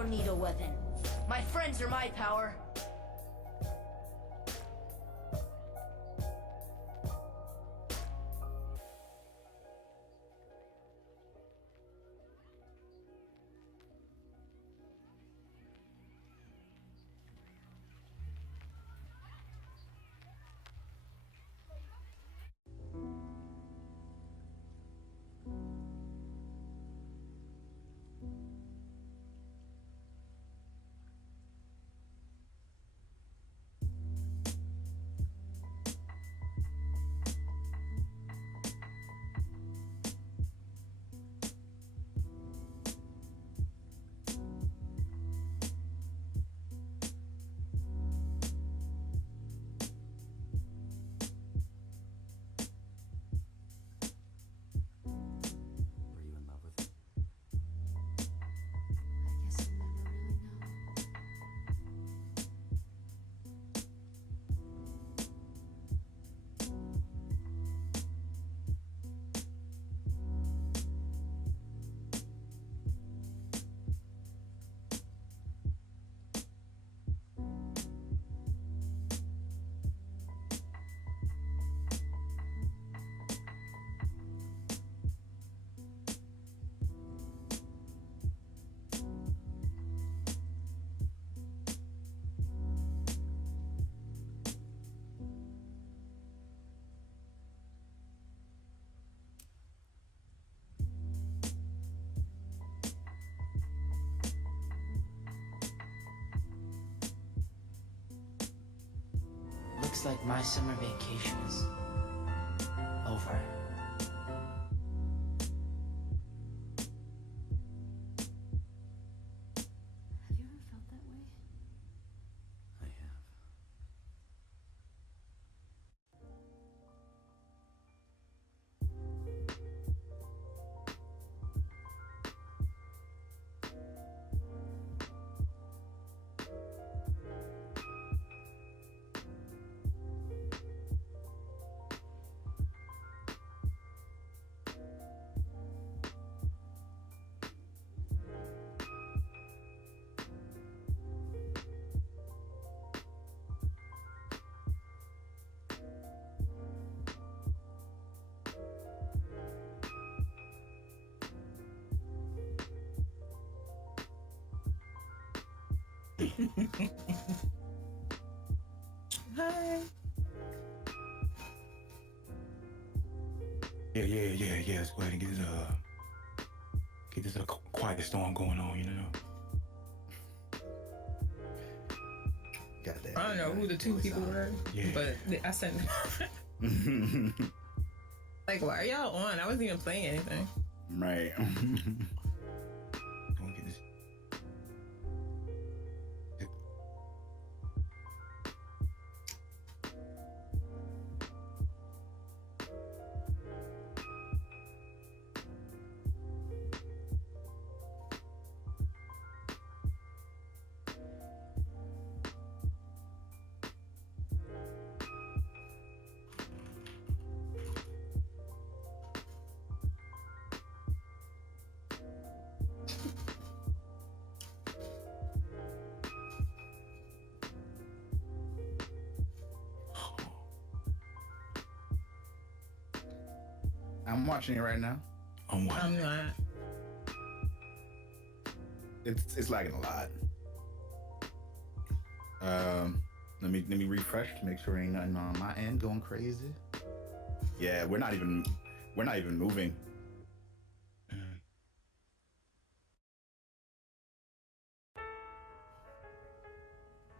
don't need a weapon. My friends are my power. Were you in love with him? I guess I'll never really know. Looks like my summer vacation is over. Have you ever felt that way? I have. Hi. Yeah. Let's go ahead and get this quiet storm going on, you know. Got that. I don't know who the two people were, Yeah. but I sent. Like, why are y'all on? I wasn't even playing anything. Right. Go and get this. I'm watching it right now. On what? I'm not. It's lagging a lot. Let me refresh to make sure ain't nothing on my end going crazy. Yeah, we're not even moving.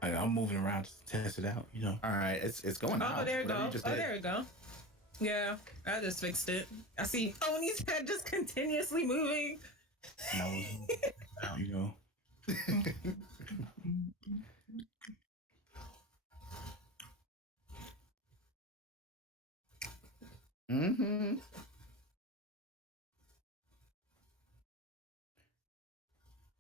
I'm moving around to test it out, you know. All right, it's going out. Oh, there we Whatever go. you just Oh, did. there we go. Yeah, I just fixed it. I see Oni's head just continuously moving. And I was, you know. Mm-hmm.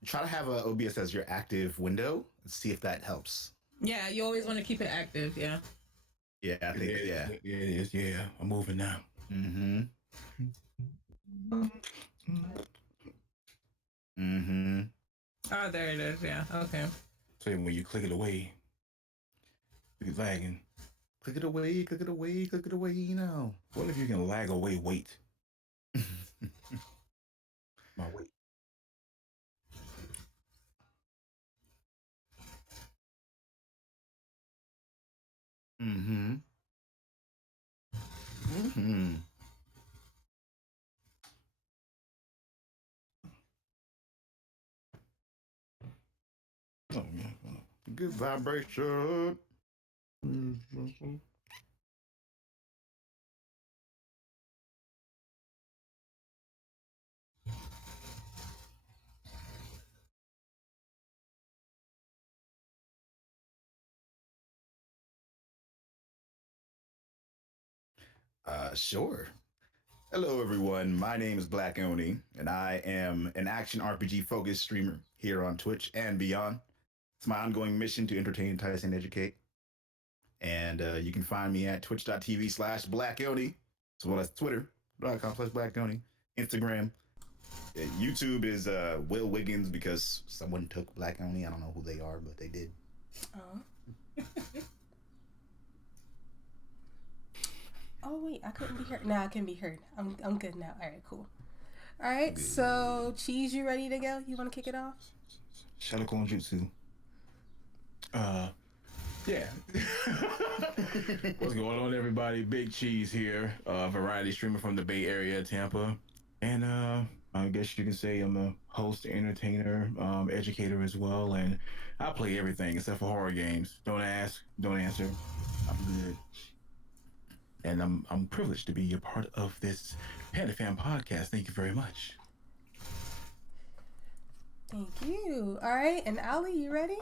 Try to have a OBS as your active window and see if that helps. Yeah, you always want to keep it active. Yeah. Yeah, I think yeah. Yeah, it is. Yeah, I'm moving now. Mm-hmm. Mm-hmm. Oh, there it is. Yeah. Okay. So when you click it away, it's lagging. Click it away, click it away, click it away, you know. What if you can lag away weight? My weight. Mm-hmm. Mm-hmm. Oh, yeah. Good vibration. Sure. Hello, everyone. My name is Black Oni, and I am an action RPG focused streamer here on Twitch and beyond. It's my ongoing mission to entertain, entice, and educate. And you can find me at twitch.tv/BlackOni, as well as Twitter.com/BlackOni, Instagram. YouTube is Will Wiggins because someone took Black Oni. I don't know who they are, but they did. Oh. Oh wait, I couldn't be heard. Now I can be heard. I'm good now. All right, cool. All right, so Cheese, you ready to go? You want to kick it off? Shadowclone Jutsu. Yeah. What's going on, everybody? Big Cheese here, variety streamer from the Bay Area, Tampa, and I guess you can say I'm a host, entertainer, educator as well, and I play everything except for horror games. Don't ask, don't answer. I'm good, and I'm privileged to be a part of this Panda Fan podcast. Thank you very much. Thank you. All right, and Ali, you ready?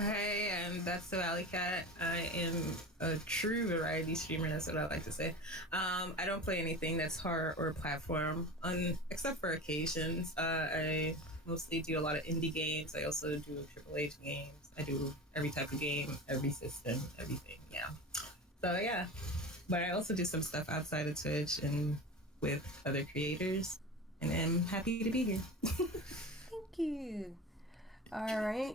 Hi, and that's the Valley Cat. I am a true variety streamer. That's what I like to say. I don't play anything that's horror or platform, except for occasions. I mostly do a lot of indie games. I also do AAA games. I do every type of game, every system, everything. Yeah. So yeah, but I also do some stuff outside of Twitch and with other creators, and I'm happy to be here. Thank you. All right.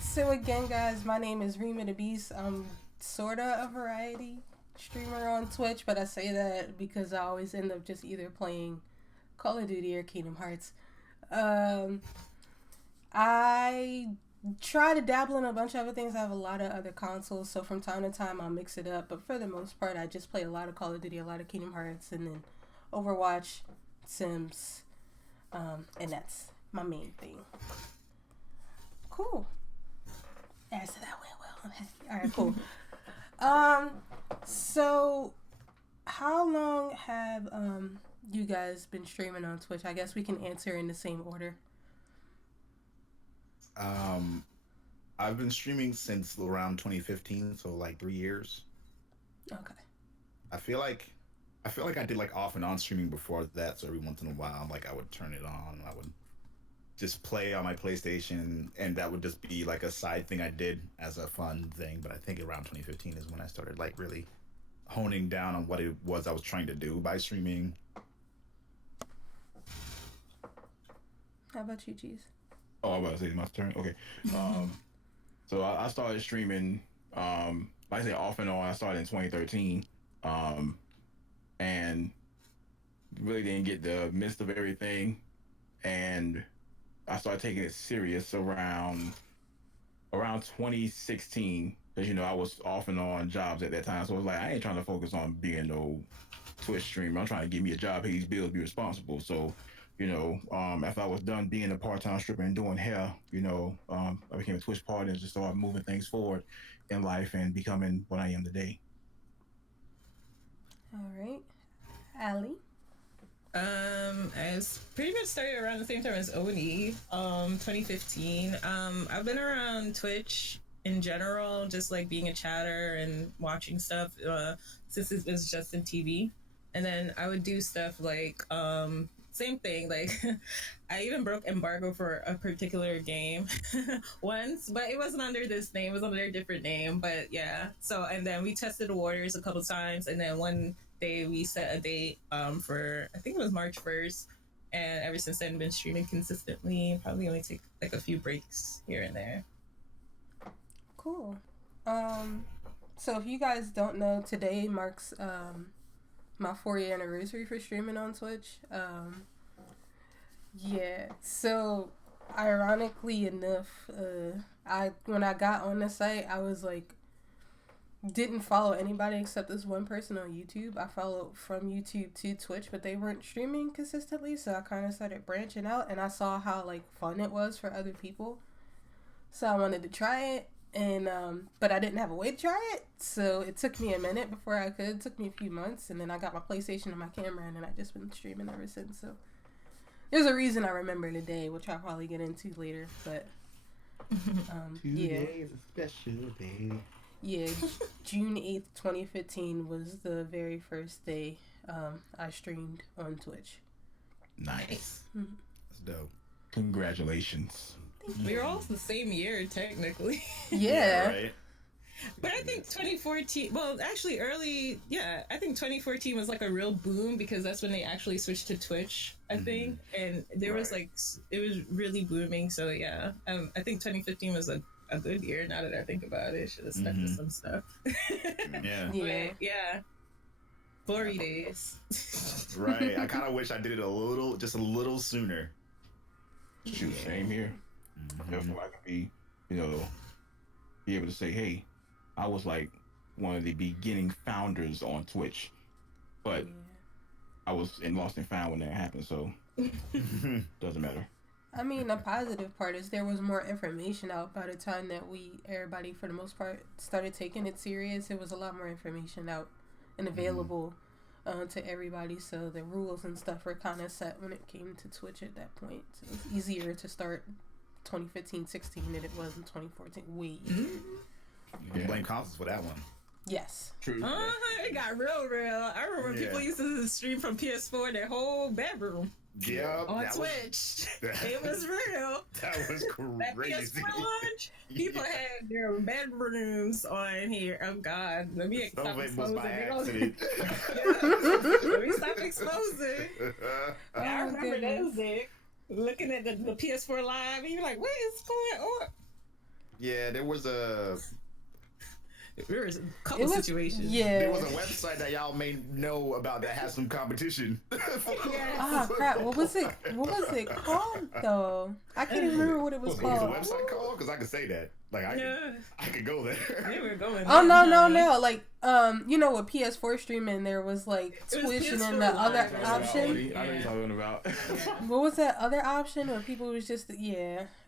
So again, guys, my name is Rima the Beast. I'm sorta a variety streamer on Twitch, but I say that because I always end up just either playing Call of Duty or Kingdom Hearts. I try to dabble in a bunch of other things. I have a lot of other consoles, so from time to time I'll mix it up. But for the most part, I just play a lot of Call of Duty, a lot of Kingdom Hearts, and then Overwatch, Sims, and that's my main thing. Cool. So that went well. I'm happy. All right, cool. So how long have you guys been streaming on Twitch? I guess we can answer in the same order. I've been streaming since around 2015, so like 3 years. Okay. I feel like I did like off and on streaming before that, so every once in a while, like I would turn it on, I would just play on my PlayStation, and that would just be like a side thing I did as a fun thing. But I think around 2015 is when I started like really honing down on what it was I was trying to do by streaming. How about you, Cheese? Oh, I was about to say it's my turn. Okay. So I started streaming, like I say, off and on. I started in 2013, and really didn't get the midst of everything, and I started taking it serious around 2016, because I was off and on jobs at that time. So I was like, I ain't trying to focus on being no Twitch streamer. I'm trying to get me a job, pay these bills, be responsible. So after I was done being a part-time stripper and doing hair, I became a Twitch partner and just started moving things forward in life and becoming what I am today. All right. Ali? I pretty much started around the same time as Oni, 2015. I've been around Twitch in general, just like being a chatter and watching stuff, since it was just in TV. And then I would do stuff like, same thing, like I even broke embargo for a particular game once, but it wasn't under this name, it was under a different name. But yeah, so, and then we tested the waters a couple times, and then one day we set a date for, I think it was March 1st, and ever since then, been streaming consistently. Probably only take like a few breaks here and there. Cool. So if you guys don't know, today marks my 4-year anniversary for streaming on Twitch. Yeah. So ironically enough, when I got on the site, I was like, didn't follow anybody except this one person on YouTube. I followed from YouTube to Twitch, but they weren't streaming consistently, so I kind of started branching out, and I saw how like fun it was for other people. So I wanted to try it, and but I didn't have a way to try it, so it took me a minute before I could. It took me a few months, and then I got my PlayStation and my camera, and then I've just been streaming ever since. So there's a reason I remember today, which I'll probably get into later, but yeah. Today is a special day. Yeah, June 8th, 2015 was the very first day I streamed on Twitch. Nice. That's dope. Congratulations. We were all the same year, technically. Yeah. Right. But I think 2014, well, actually I think 2014 was like a real boom because that's when they actually switched to Twitch, I think. And there was like, it was really booming. So yeah, I think 2015 was a good year now that I think about it. Should have stuck to some stuff. Yeah. Yeah. But, yeah. Glory days. Right. I kind of wish I did it just a little sooner. Shoot, same here. Therefore, I could be able to say, hey, I was like one of the beginning founders on Twitch, but I was in Lost and Found when that happened, so doesn't matter. I mean, the positive part is there was more information out by the time that everybody for the most part started taking it serious. It was a lot more information out and available to everybody, so the rules and stuff were kind of set when it came to Twitch at that point. So it was easier to start 2015-16 than it was in 2014. Way easier. You blame consoles for that one. Yes. True. It got real. I remember people used to stream from PS4 in their whole bedroom. Yeah. On Twitch. It was real. That was That crazy. PS4 launch, people had their bedrooms on here. Oh God, let me Some stop of it was exposing. by accident. Let me stop exposing. I Oh, remember goodness. those, looking at the PS4 live, and you're like, what is going on? Yeah, there was There was a couple situations. there was Yeah. a website that y'all may know about that has some competition. Ah, crap. What was it called though? I can't even remember what it was What was the called. website called? Because I could say that. Like I could go there. They were going. Oh in, no. honey. Like with PS4 streaming, there was like It was Twitch and then PS4 the Live. other I option. I know what you're talking about. What was that other option where people was just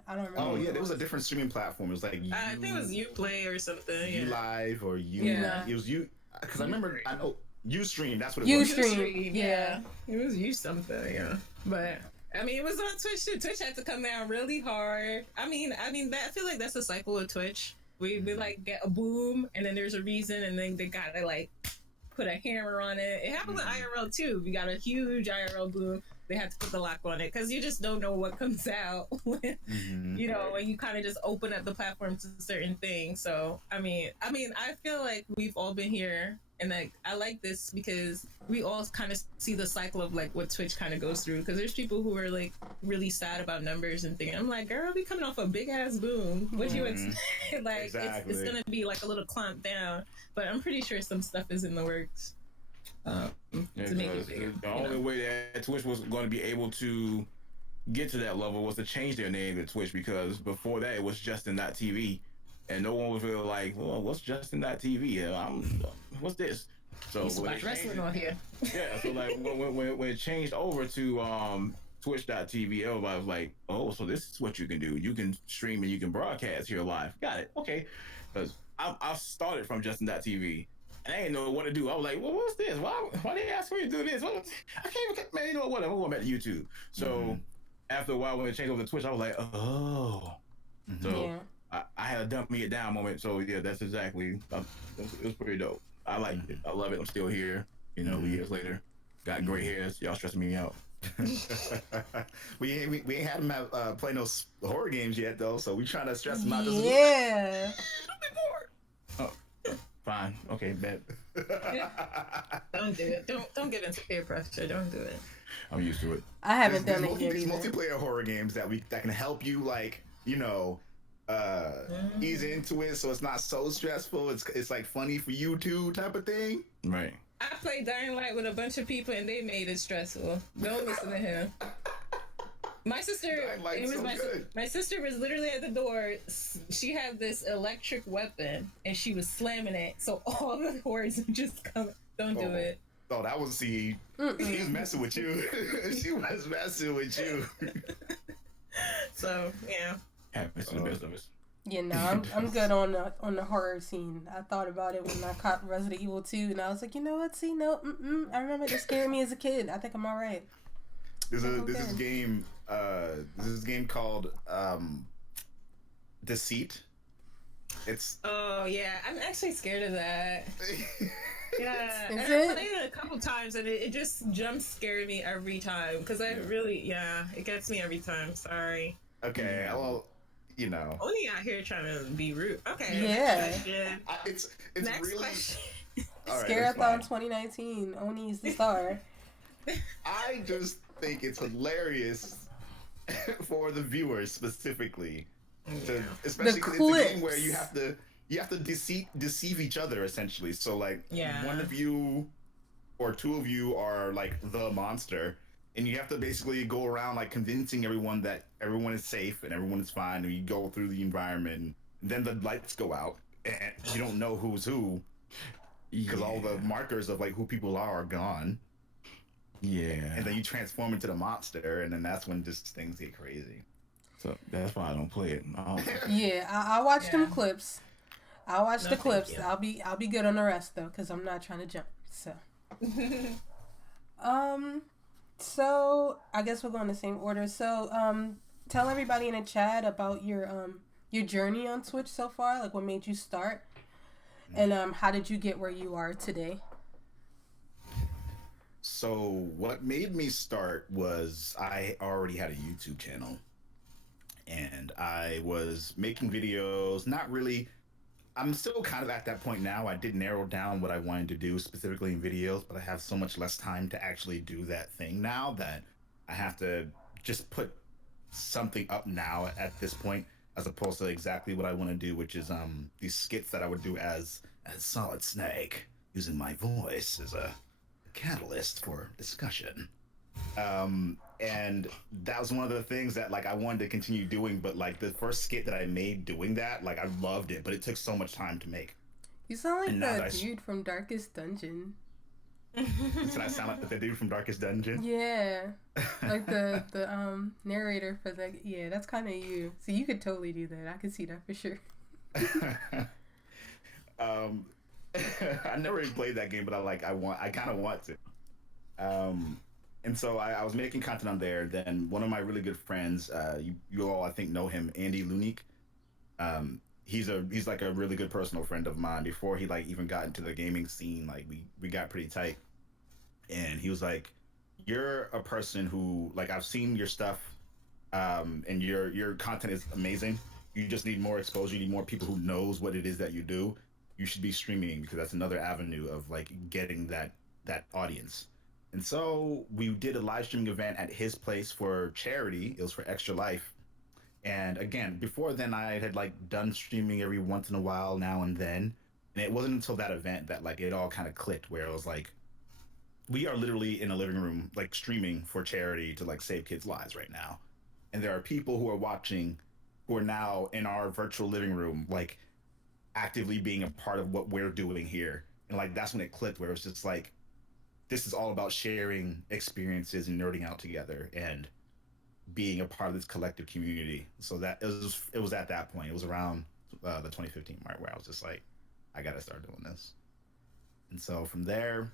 I don't remember. Oh what yeah, it there was a different streaming platform. It was like I think it was Uplay or something. You Yeah. Live or you. Yeah. It was you. Because I know Ustream. That's what it was. Ustream. Yeah. It was you something, yeah. But I mean, it was on Twitch too. Twitch had to come down really hard. I mean, I feel like that's the cycle of Twitch. We like get a boom, and then there's a reason, and then they gotta like put a hammer on it. It happened with IRL too. We got a huge IRL boom. They had to put the lock on it because you just don't know what comes out when when you kind of just open up the platform to certain things. So I mean, I feel like we've all been here, and like I like this because we all kind of see the cycle of like what Twitch kind of goes through. Because there's people who are like really sad about numbers and things. I'm like, girl, we coming off a big ass boom. What you expect? Like Exactly. it's gonna be like a little clamp down, but I'm pretty sure some stuff is in the works. Yeah, To make it because bigger, the only way that Twitch was going to be able to get to that level was to change their name to Twitch, because before that it was Justin.tv, and no one was really like, well, what's Justin.tv? What's this? So Used to when watch they wrestling changed- on here. yeah, so like when it changed over to Twitch.tv, everybody was like, oh, so this is what you can do. You can stream and you can broadcast here live. Got it. Okay. Because I started from Justin.tv. And I didn't know what to do. I was like, well, what's this? Why they ask me to do this? I can't even, man, you know what? I'm going back to YouTube. So after a while, when it changed over to Twitch, I was like, oh. So I had a dump me it down moment. So yeah, that's exactly, it was pretty dope. I liked it. I love it. I'm still here, years later. Got gray hairs. Y'all stressing me out. we ain't had him play no horror games yet though, so we trying to stress him out just a little. Yeah. Fine. Okay, bet. Don't do it. Don't get into peer pressure. Don't do it. I'm used to it. I haven't There's done it yet these either. multiplayer horror games that can help you, like, ease into it so it's not so stressful. It's like funny for you too, type of thing. Right. I played Dying Light with a bunch of people and they made it stressful. Don't listen to him. My sister, Dying Light's so good. my sister was literally at the door. She had this electric weapon and she was slamming it, so all the hordes would just come. Don't do it. Oh, that was she was messing with you. She was messing with you. So yeah. Happens to the best of us. Yeah, no, I'm good on the horror scene. I thought about it when I caught Resident Evil 2, and I was like, you know what? See, no, I remember it scared me as a kid. I think I'm all right. This is game. This is a game called Deceit. It's. Oh yeah, I'm actually scared of that. Yeah, Is and it? I played it a couple times and it just jump scared me every time because I really it gets me every time. Sorry. Okay, well, Only out here trying to be rude. Okay. Yeah. Next question. it's Next really. question. All right, Scarathon that's 2019. Oni's the star. fine. I just think it's hilarious for the viewers specifically, especially because it's a game where you have to deceive each other essentially. So like, one of you or two of you are like the monster. And you have to basically go around like convincing everyone that everyone is safe and everyone is fine. And you go through the environment, and then the lights go out, and you don't know who's who because all the markers of like who people are gone. Yeah. And then you transform into the monster, and then that's when just things get crazy. So that's why I don't play it. Yeah, I watched them clips. I watched No, the thank clips. you. I'll be good on the rest though, because I'm not trying to jump. So, so I guess we're going the same order. So, tell everybody in the chat about your journey on Twitch so far. Like, what made you start, and how did you get where you are today? So what made me start was I already had a YouTube channel, and I was making videos. Not really. I'm still kind of at that point now. I did narrow down what I wanted to do specifically in videos, but I have so much less time to actually do that thing now that I have to just put something up now at this point, as opposed to exactly what I want to do, which is these skits that I would do as Solid Snake, using my voice as a catalyst for discussion. And that was one of the things that like I wanted to continue doing, but like the first skit that I made doing that, like I loved it, but it took so much time to make. You sound like And now the that dude from Darkest Dungeon. Did I sound like the dude from Darkest Dungeon? Yeah, like the narrator for that. Yeah, that's kind of you. So you could totally do that. I could see that for sure. I never even played that game, but I kind of want to. And so I was making content on there. Then one of my really good friends, you all I think know him, Andy Lunique. He's like a really good personal friend of mine. Before he like even got into the gaming scene, like we got pretty tight. And he was like, "You're a person who like I've seen your stuff, and your content is amazing. You just need more exposure. You need more people who knows what it is that you do. You should be streaming because that's another avenue of like getting that audience." And so we did a live streaming event at his place for charity. It was for Extra Life. And again, before then I had like done streaming every once in a while now and then. And it wasn't until that event that like it all kind of clicked, where it was like, we are literally in a living room, like streaming for charity to like save kids' lives right now. And there are people who are watching who are now in our virtual living room, like actively being a part of what we're doing here. And like, that's when it clicked, where it was just like, this is all about sharing experiences and nerding out together and being a part of this collective community. So that it was at that point. It was around the 2015 mark where I was just like, I gotta start doing this. And so from there,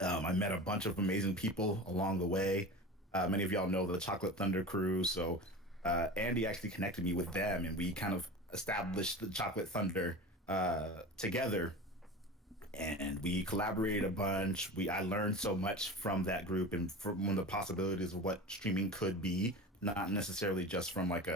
I met a bunch of amazing people along the way. Many of y'all know the Chocolate Thunder crew. So Andy actually connected me with them, and we kind of established the Chocolate Thunder together. And we collaborated a bunch. I learned so much from that group and from the possibilities of what streaming could be, not necessarily just from like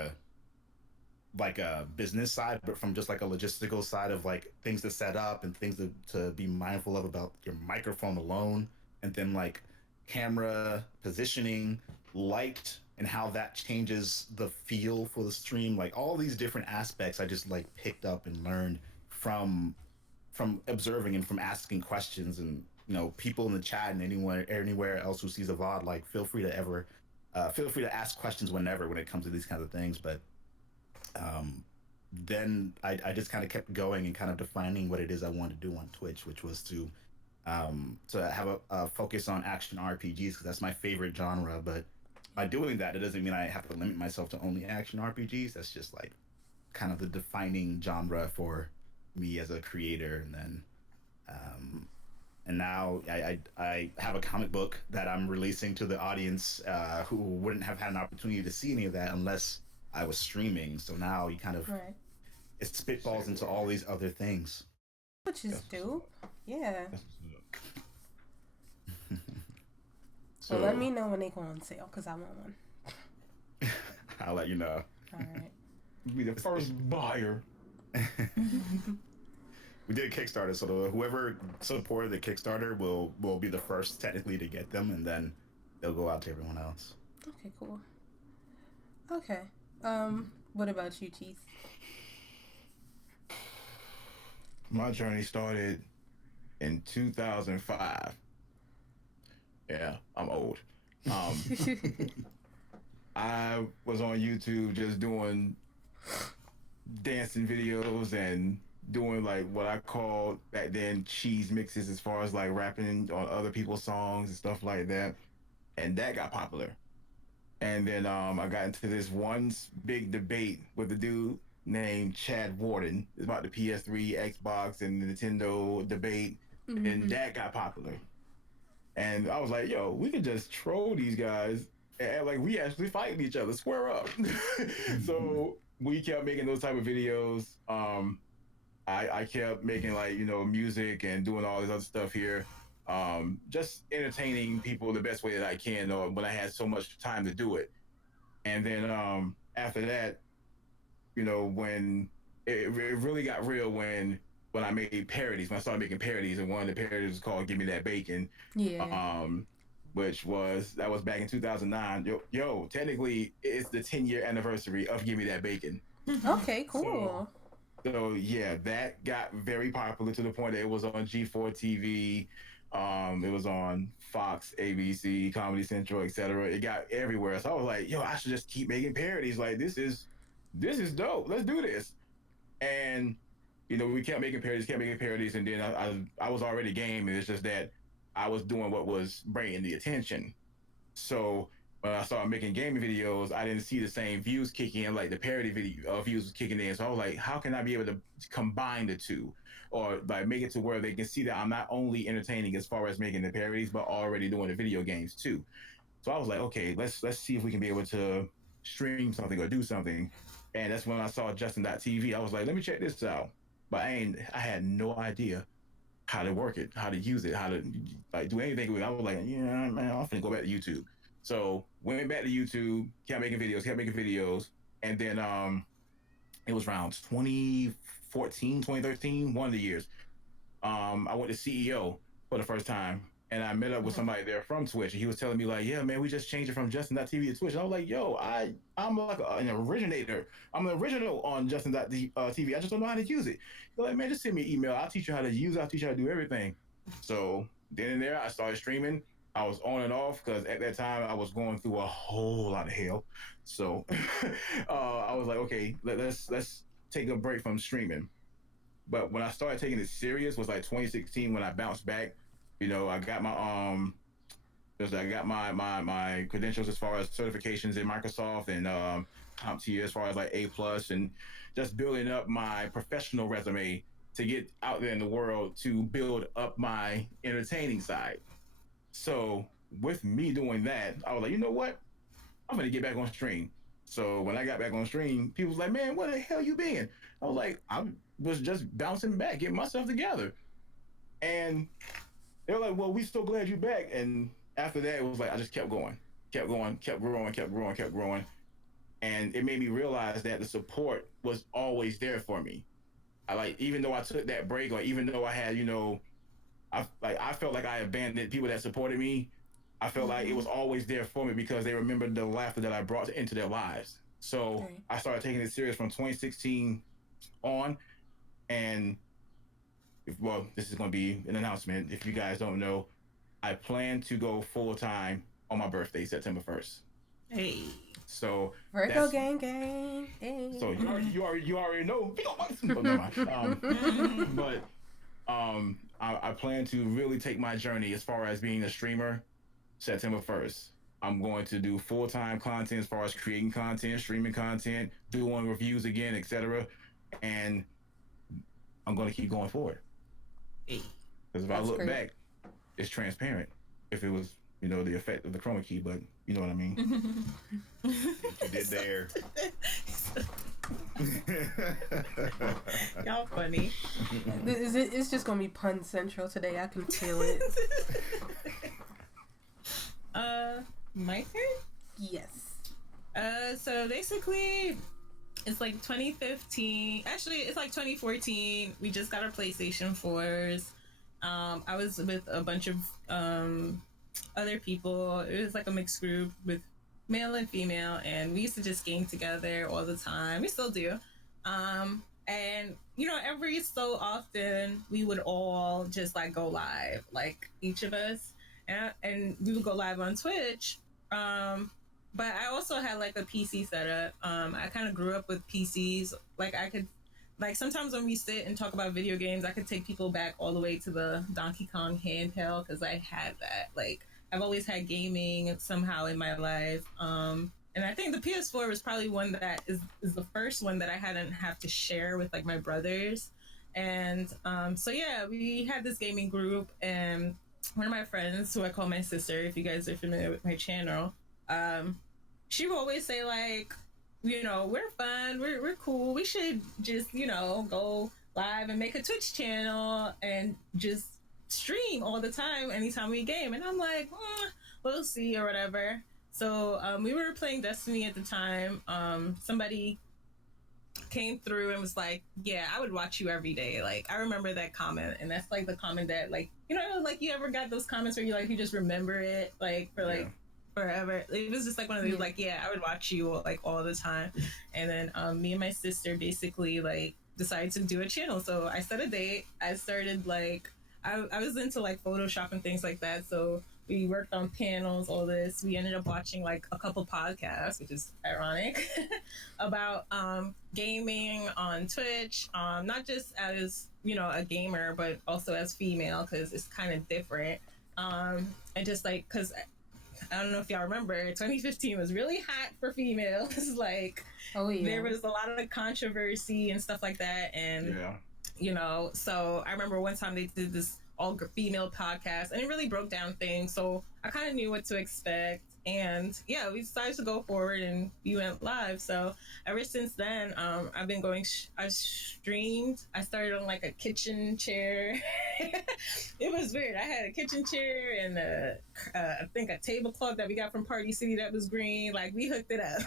like a business side, but from just like a logistical side of like things to set up and things to be mindful of about your microphone alone, and then like camera positioning, light, and how that changes the feel for the stream. Like all these different aspects, I just like picked up and learned from observing and from asking questions. And people in the chat and anyone anywhere else who sees a VOD, like feel free to ask questions whenever when it comes to these kinds of things. But then I just kind of kept going and kind of defining what it is I wanted to do on Twitch, which was to have a focus on action RPGs, because that's my favorite genre. But by doing that, it doesn't mean I have to limit myself to only action RPGs. That's just like kind of the defining genre for me as a creator. And then and now I have a comic book that I'm releasing to the audience who wouldn't have had an opportunity to see any of that unless I was streaming. So now you kind of it spitballs into all these other things, which is dope. Yeah. So let me know when they go on sale, because I want one. I'll let you know. All right. Be the first buyer. We did Kickstarter, so whoever supported the Kickstarter will be the first technically to get them, and then they'll go out to everyone else. Okay, cool. Okay. What about you, Teeth? My journey started in 2005. Yeah, I'm old. I was on YouTube just doing dancing videos and doing like what I called back then cheese mixes, as far as like rapping on other people's songs and stuff like that. And that got popular. And then I got into this one big debate with a dude named Chad Warden. It's about the PS3, Xbox, and the Nintendo debate. Mm-hmm. And that got popular. And I was like, yo, we could just troll these guys and act like we actually fighting each other, square up. So we kept making those type of videos. I kept making like, music and doing all this other stuff here. Just entertaining people the best way that I can, when I had so much time to do it. And then after that, when it really got real, when I made parodies, when I started making parodies, and one of the parodies was called "Give Me That Bacon," that was back in 2009. Technically, it's the 10-year anniversary of "Give Me That Bacon." Okay, cool. So yeah, that got very popular to the point that it was on G4 TV. It was on Fox, ABC, Comedy Central, etc. It got everywhere. So I was like, I should just keep making parodies. Like this is dope. Let's do this. And we kept making parodies, and then I was already game, and it's just that I was doing what was bringing the attention. So when I started making gaming videos, I didn't see the same views kicking in like the parody video views was kicking in. So I was like, how can I be able to combine the two, or like make it to where they can see that I'm not only entertaining as far as making the parodies, but already doing the video games too. So I was like, okay, let's see if we can be able to stream something or do something. And that's when I saw Justin.tv. I was like, let me check this out. But I had no idea how to work it, how to use it, how to like do anything with it. I was like, yeah, man, I'm finna go back to YouTube. So went back to YouTube, kept making videos. And then it was around 2014, 2013, one of the years. I went to CEO for the first time, and I met up with somebody there from Twitch, and he was telling me like, yeah, man, we just changed it from Justin.tv to Twitch. And I was like, yo, I'm like an originator. I'm an original on Justin.tv. I just don't know how to use it. He's like, man, just send me an email. I'll teach you how to use it. I'll teach you how to do everything. So then and there, I started streaming. I was on and off because at that time I was going through a whole lot of hell. So I was like, okay, let's take a break from streaming. But when I started taking it serious was like 2016 when I bounced back. I got my credentials as far as certifications in Microsoft and CompTIA as far as like A+, and just building up my professional resume to get out there in the world to build up my entertaining side. So with me doing that, I was like, you know what? I'm gonna get back on stream. So when I got back on stream, people was like, man, where the hell you been? I was like, I was just bouncing back, getting myself together. And they were like, well, we so glad you're back. And after that, it was like, I just kept going, kept growing. And it made me realize that the support was always there for me. I like, even though I took that break, or even though I had, I felt like I abandoned people that supported me. I felt like it was always there for me because they remembered the laughter that I brought into their lives. So Right. I started taking it serious from 2016 on. And this is going to be an announcement. If you guys don't know, I plan to go full time on my birthday, September 1st. Hey. So Virgo gang gang. Hey. So you already know. Oh, never mind. But I plan to really take my journey as far as being a streamer September 1st. I'm going to do full-time content as far as creating content, streaming content, doing reviews again, etc. And I'm going to keep going forward. Because if I look back, it's transparent. If it was, the effect of the chroma key, but you know what I mean. You did there. Y'all funny. It's just gonna be pun central today. I can feel it. My turn? Yes. So basically, it's like 2015. Actually, it's like 2014. We just got our PlayStation 4s. I was with a bunch of other people. It was like a mixed group with male and female, and we used to just game together all the time. We still do. And every so often we would all just like go live, like each of us, and we would go live on Twitch. But I also had like a PC setup. I kind of grew up with PCs. Sometimes when we sit and talk about video games, I could take people back all the way to the Donkey Kong handheld because I had that. Like, I've always had gaming somehow in my life. And I think the PS4 was probably one that is the first one that I hadn't have to share with like my brothers. And so yeah, we had this gaming group, and one of my friends, who I call my sister, if you guys are familiar with my channel, she would always say like, we're fun, we're cool, we should just, go live and make a Twitch channel and just stream all the time anytime we game. And I'm like, we'll see or whatever. So we were playing Destiny at the time. Somebody came through and was like, yeah, I would watch you every day. Like, I remember that comment, and that's like the comment that like, like you ever got those comments where you just remember it like for like forever. It was just like one of those like, yeah, I would watch you like all the time. And then me and my sister basically like decided to do a channel. So I set a date. I started like, I was into like Photoshop and things like that. So we worked on panels, all this. We ended up watching like a couple podcasts, which is ironic, about gaming on Twitch. Not just as, a gamer, but also as female, because it's kind of different. And just like, because I don't know if y'all remember, 2015 was really hot for females. Like, oh yeah, there was a lot of controversy and stuff like that. And so I remember one time they did this all female podcast, and it really broke down things. So I kind of knew what to expect. And yeah, we decided to go forward and we went live. So ever since then, I've been going, I streamed. I started on like a kitchen chair. It was weird. I had a kitchen chair and I think a tablecloth that we got from Party City that was green. Like, we hooked it up.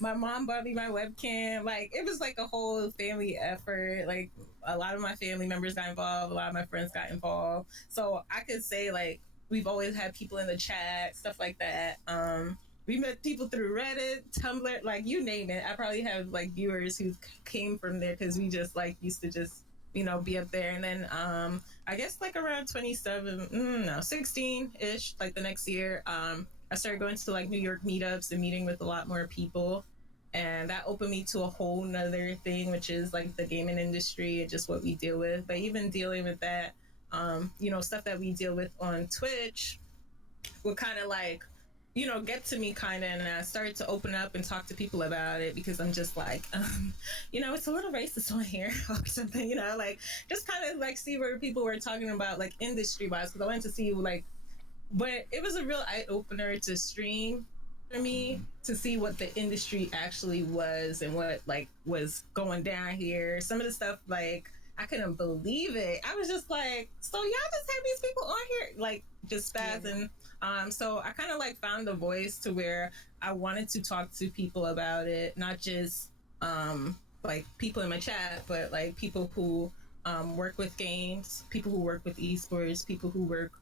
My mom bought me my webcam. Like, it was like a whole family effort. Like, a lot of my family members got involved. A lot of my friends got involved. So I could say like, we've always had people in the chat, stuff like that. We met people through Reddit, Tumblr, like you name it. I probably have like viewers who came from there because we just like used to just, be up there. And then I guess like around 16-ish, like the next year, I started going to like New York meetups and meeting with a lot more people. And that opened me to a whole nother thing, which is like the gaming industry and just what we deal with. But even dealing with that, stuff that we deal with on Twitch would kind of like, get to me kind of, and I started to open up and talk to people about it because I'm just like, it's a little racist on here or something, like just kind of like see where people were talking about like industry wise, because I wanted to see like, but it was a real eye opener to stream for me to see what the industry actually was and what like was going down here. Some of the stuff like, I couldn't believe it. I was just like, so y'all just have these people on here, like just spazzing. So I kind of like found the voice to where I wanted to talk to people about it, not just like people in my chat, but like people who work with games, people who work with esports, people who work,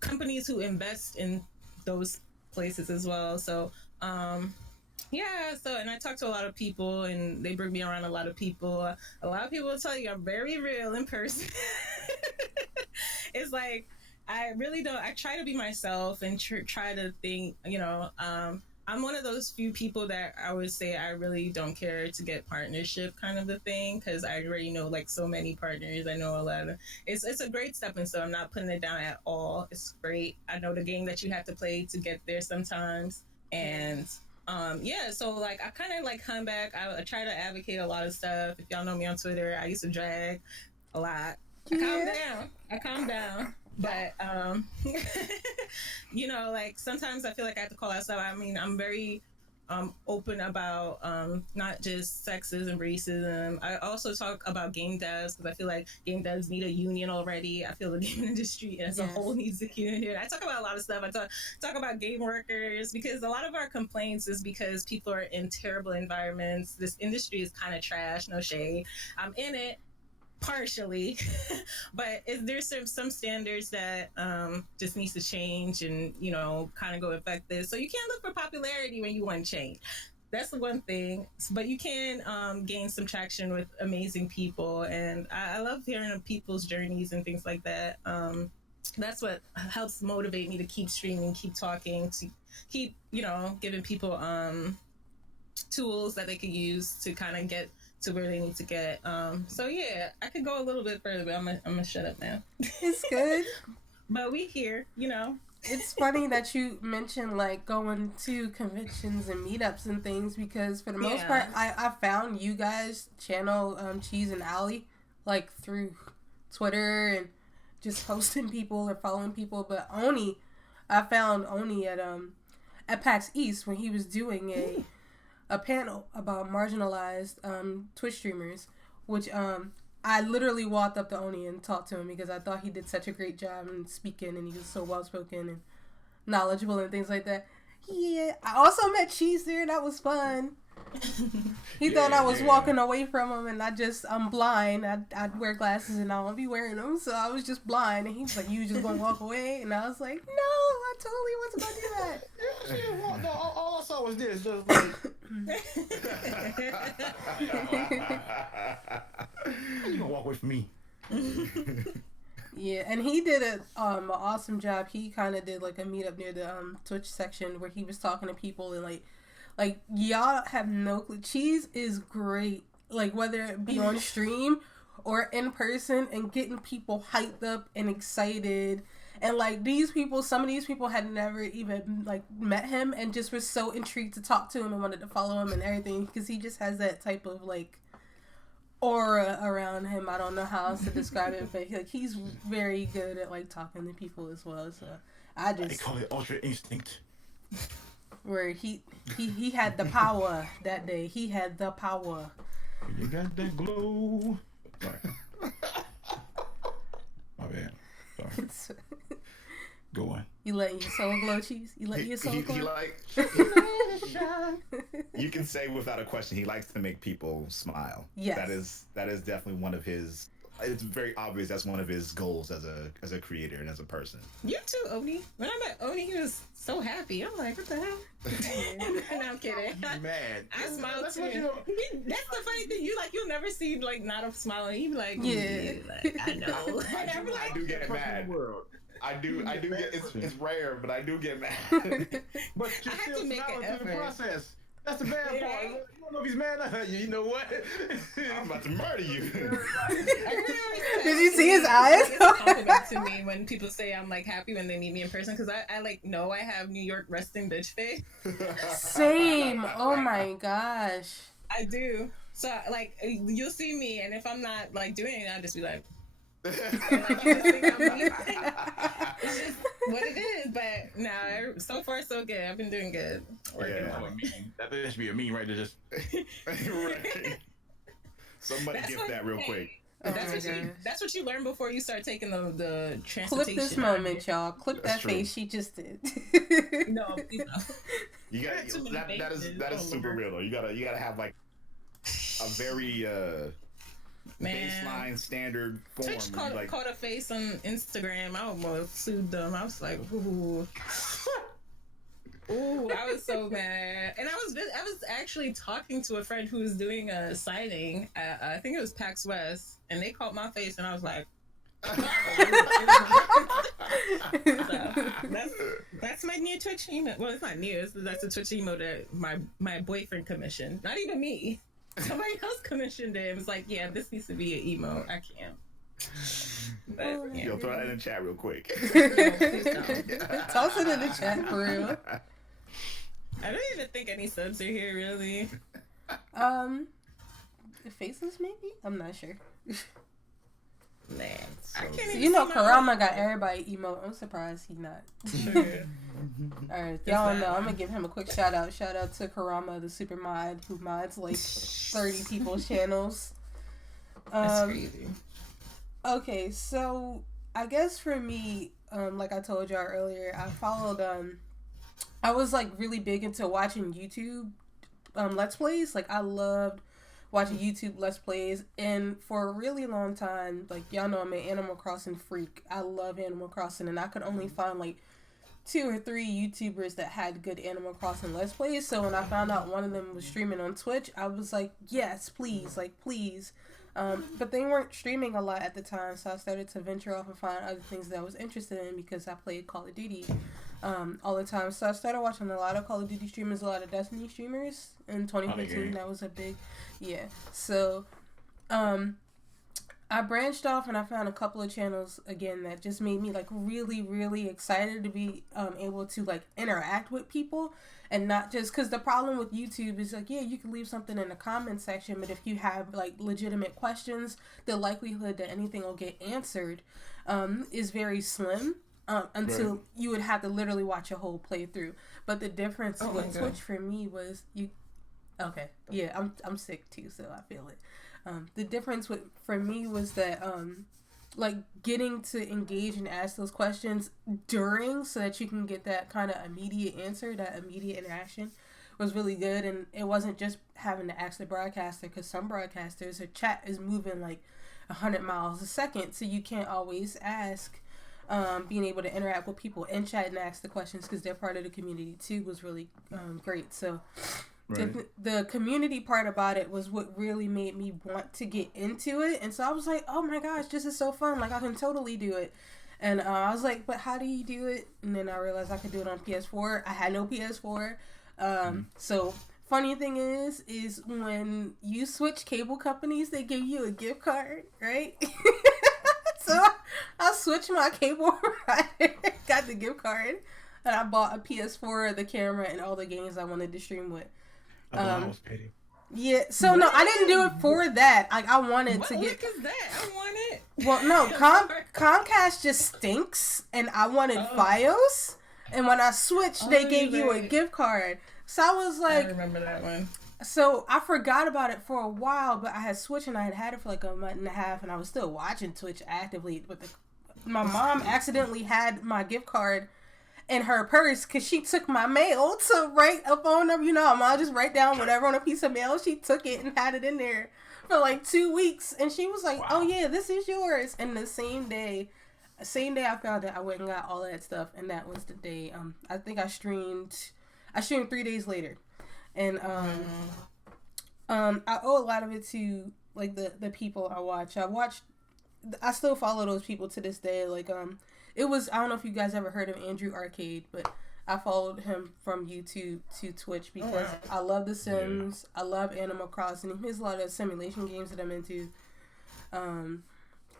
companies who invest in those places as well. So yeah, so and I talk to a lot of people and they bring me around a lot of people. A lot of people will tell you I'm very real in person. It's like I really don't. I try to be myself and try to think. I'm one of those few people that I would say I really don't care to get partnership kind of a thing because I already know like so many partners. I know a lot of. It's a great stepping stone. I'm not putting it down at all. It's great. I know the game that you have to play to get there sometimes, and yeah. So like I kind of like come back. I try to advocate a lot of stuff. If y'all know me on Twitter, I used to drag a lot. I calm down. But like sometimes I feel like I have to call out stuff. I mean, I'm very open about not just sexism and racism. I also talk about game devs because I feel like game devs need a union already. I feel the game industry as a whole needs a union. I talk about a lot of stuff. I talk about game workers because a lot of our complaints is because people are in terrible environments. This industry is kind of trash, no shade. I'm in it partially, but there's some standards that just needs to change and kind of go affect this. So you can't look for popularity when you want change. That's the one thing, but you can gain some traction with amazing people, and I love hearing of people's journeys and things like that. That's what helps motivate me to keep streaming, keep talking, to keep giving people tools that they could use to kind of get to where they need to get. So yeah, I could go a little bit further, but I'm gonna shut up now. It's good. But we here, It's funny that you mentioned like going to conventions and meetups and things because for the most part, I found you guys channel Cheese and Alley like through Twitter and just posting people or following people. But I found Oni at PAX East when he was doing a panel about marginalized Twitch streamers, which I literally walked up to Oni and talked to him because I thought he did such a great job in speaking and he was so well spoken and knowledgeable and things like that. Yeah, I also met Cheese there. That was fun. He thought I was walking away from him, and I'm blind. I'd wear glasses and I won't be wearing them, so I was just blind. And he was like, "You just gonna walk away?" And I was like, "No, I totally wasn't gonna do that." No, all I saw was this. Just like, how you gonna walk away from me? Yeah, and he did an awesome job. He kind of did like a meetup near the Twitch section where he was talking to people and like y'all have no clue. Cheese is great, like whether it be on stream or in person, and getting people hyped up and excited. And like some of these people had never even like met him and just were so intrigued to talk to him and wanted to follow him and everything because he just has that type of like aura around him. I don't know how else to describe it, but like he's very good at like talking to people as well. So they call it Ultra Instinct. Where he had the power that day. He had the power. You got that glow. Sorry. My bad. Sorry. Go on. You letting your soul glow, Cheese? You let your soul glow? You can say without a question, he likes to make people smile. Yes. That is definitely one of his. It's very obvious that's one of his goals as a creator and as a person. You too, Oni. When I met Oni, he was so happy. I'm like, what the hell? No, I'm kidding. Mad. I smiled too. That's the funny thing. You'll never see like not a smile. You be like, yeah, like, I know. I do get mad. I do get. It's rare, but I do get mad. But you're still smiling through the process. That's the bad part. You don't know if he's mad at you. You know what? I'm about to murder you. Did you see his eyes? It's a compliment to me when people say I'm like happy when they meet me in person because I like know I have New York resting bitch face. Same. Oh my gosh. I do. So like you'll see me, and if I'm not like doing it, I'll just be like. Like, you just think I'm it's just what it is, but nah, so far so good. I've been doing good. That should be a meme right there. Just Right. Somebody That's get that real quick. Oh That's my what you. gosh. That's what you learn before you start taking the Clip transportation. this moment, y'all. Clip That's that true. face she just did. No, please no. You got Too many that is faces. Oh, super Lord. real though. You gotta have like a very Man. baseline standard form. Twitch where you, caught a face on Instagram. I almost sued them. I was like, ooh. Ooh, I was so mad. And I was actually talking to a friend who was doing a signing at, I think it was PAX West, and they caught my face, and I was like, so that's my new Twitch email. Well, it's not new. That's a Twitch email that my boyfriend commissioned. Not even me. Somebody else commissioned it. It was like, yeah, this needs to be an emo. I can't. But, yeah. Yo, throw that in the chat real quick. Toss it in the chat for real. I don't even think any subs are here, really. Faces maybe? I'm not sure. Man, I can't even You know, see my Karama own got everybody emo. I'm surprised he not. Sure. Alright, y'all know. I'm gonna give him a quick shout out. Shout out to Karama, the super mod, who mods like 30 people's channels. That's crazy. Okay, so I guess for me, like I told y'all earlier, I was like really big into watching YouTube Let's Plays. Like I loved watching YouTube Let's Plays, and for a really long time, like y'all know I'm an Animal Crossing freak. I love Animal Crossing, and I could only find like 2 or 3 YouTubers that had good Animal Crossing Let's Plays. So when I found out one of them was streaming on Twitch, I was like, yes, please, like please. But they weren't streaming a lot at the time, so I started to venture off and find other things that I was interested in because I played Call of Duty all the time. So I started watching a lot of Call of Duty streamers, a lot of Destiny streamers. In 2015, that was a big, yeah. So I branched off and I found a couple of channels again that just made me like really, really excited to be able to like interact with people. And not just because the problem with YouTube is like, yeah, you can leave something in the comment section, but if you have like legitimate questions, the likelihood that anything will get answered is very slim until you would have to literally watch a whole playthrough. But the difference with Twitch for me was okay, yeah, I'm sick too, so I feel it. The difference for me was that like getting to engage and ask those questions during so that you can get that kind of immediate answer, that immediate interaction was really good. And it wasn't just having to ask the broadcaster, because some broadcasters, their chat is moving like 100 miles a second, so you can't always ask. Being able to interact with people in chat and ask the questions because they're part of the community too was really great. So the community part about it was what really made me want to get into it. And so I was like, oh my gosh, this is so fun. Like I can totally do it. And I was like, but how do you do it? And then I realized I could do it on PS4. I had no PS4. So funny thing is when you switch cable companies, they give you a gift card, right? So I switched my cable provider, got the gift card, and I bought a PS4, the camera, and all the games I wanted to stream with. I thought I was petty. Yeah, so no, I didn't do it for that. Like I wanted to get. What is that? I want it. Well, no, Comcast just stinks, and I wanted FiOS. And when I switched, they gave you a gift card. So I was like, I remember that one. So I forgot about it for a while, but I had switched and I had it for like a month and a half, and I was still watching Twitch actively. But my mom accidentally had my gift card in her purse because she took my mail to write up on them. You know, I'll just write down whatever on a piece of mail. She took it and had it in there for like 2 weeks, and she was like, wow. "Oh yeah, this is yours." And the same day I found it, I went and got all that stuff, and that was the day. I think I streamed 3 days later. And I owe a lot of it to like the people I watch. I still follow those people to this day. Like it was, I don't know if you guys ever heard of Andrew Arcade, but I followed him from YouTube to Twitch because I love The Sims. I love Animal Crossing. There's a lot of simulation games that I'm into.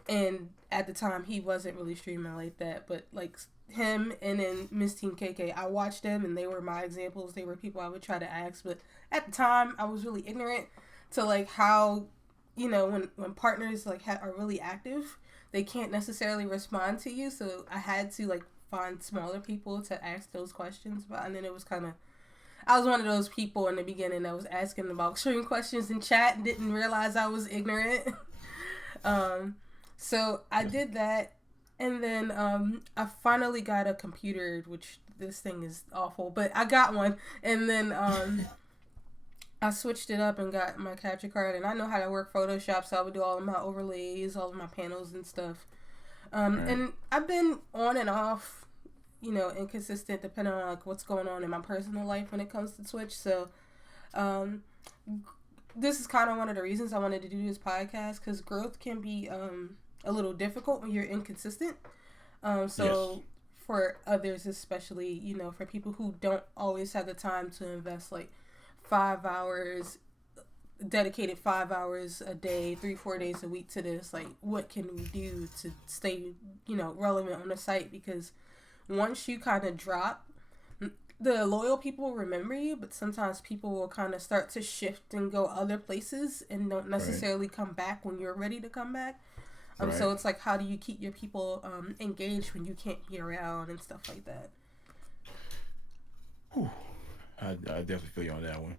And at the time he wasn't really streaming like that, but like him and then Miss Team KK, I watched them and they were my examples. They were people I would try to ask, but at the time I was really ignorant to like how, you know, when partners like are really active, they can't necessarily respond to you. So I had to like find smaller people to ask those questions about. And then it was I was one of those people in the beginning that was asking about certain questions in chat and didn't realize I was ignorant. So I did that, and then I finally got a computer, which this thing is awful, but I got one, and then I switched it up and got my capture card, and I know how to work Photoshop, so I would do all of my overlays, all of my panels and stuff. And I've been on and off, inconsistent depending on like what's going on in my personal life when it comes to Twitch. So this is kind of one of the reasons I wanted to do this podcast, because growth can be a little difficult when you're inconsistent. So for others, especially, for people who don't always have the time to invest like 5 hours, dedicated 5 hours a day, 3-4 days a week to this, like what can we do to stay, relevant on the site? Because once you kind of drop, the loyal people will remember you, but sometimes people will kind of start to shift and go other places and don't necessarily come back when you're ready to come back. So it's like, how do you keep your people engaged when you can't be around and stuff like that? Whew. I definitely feel you on that one.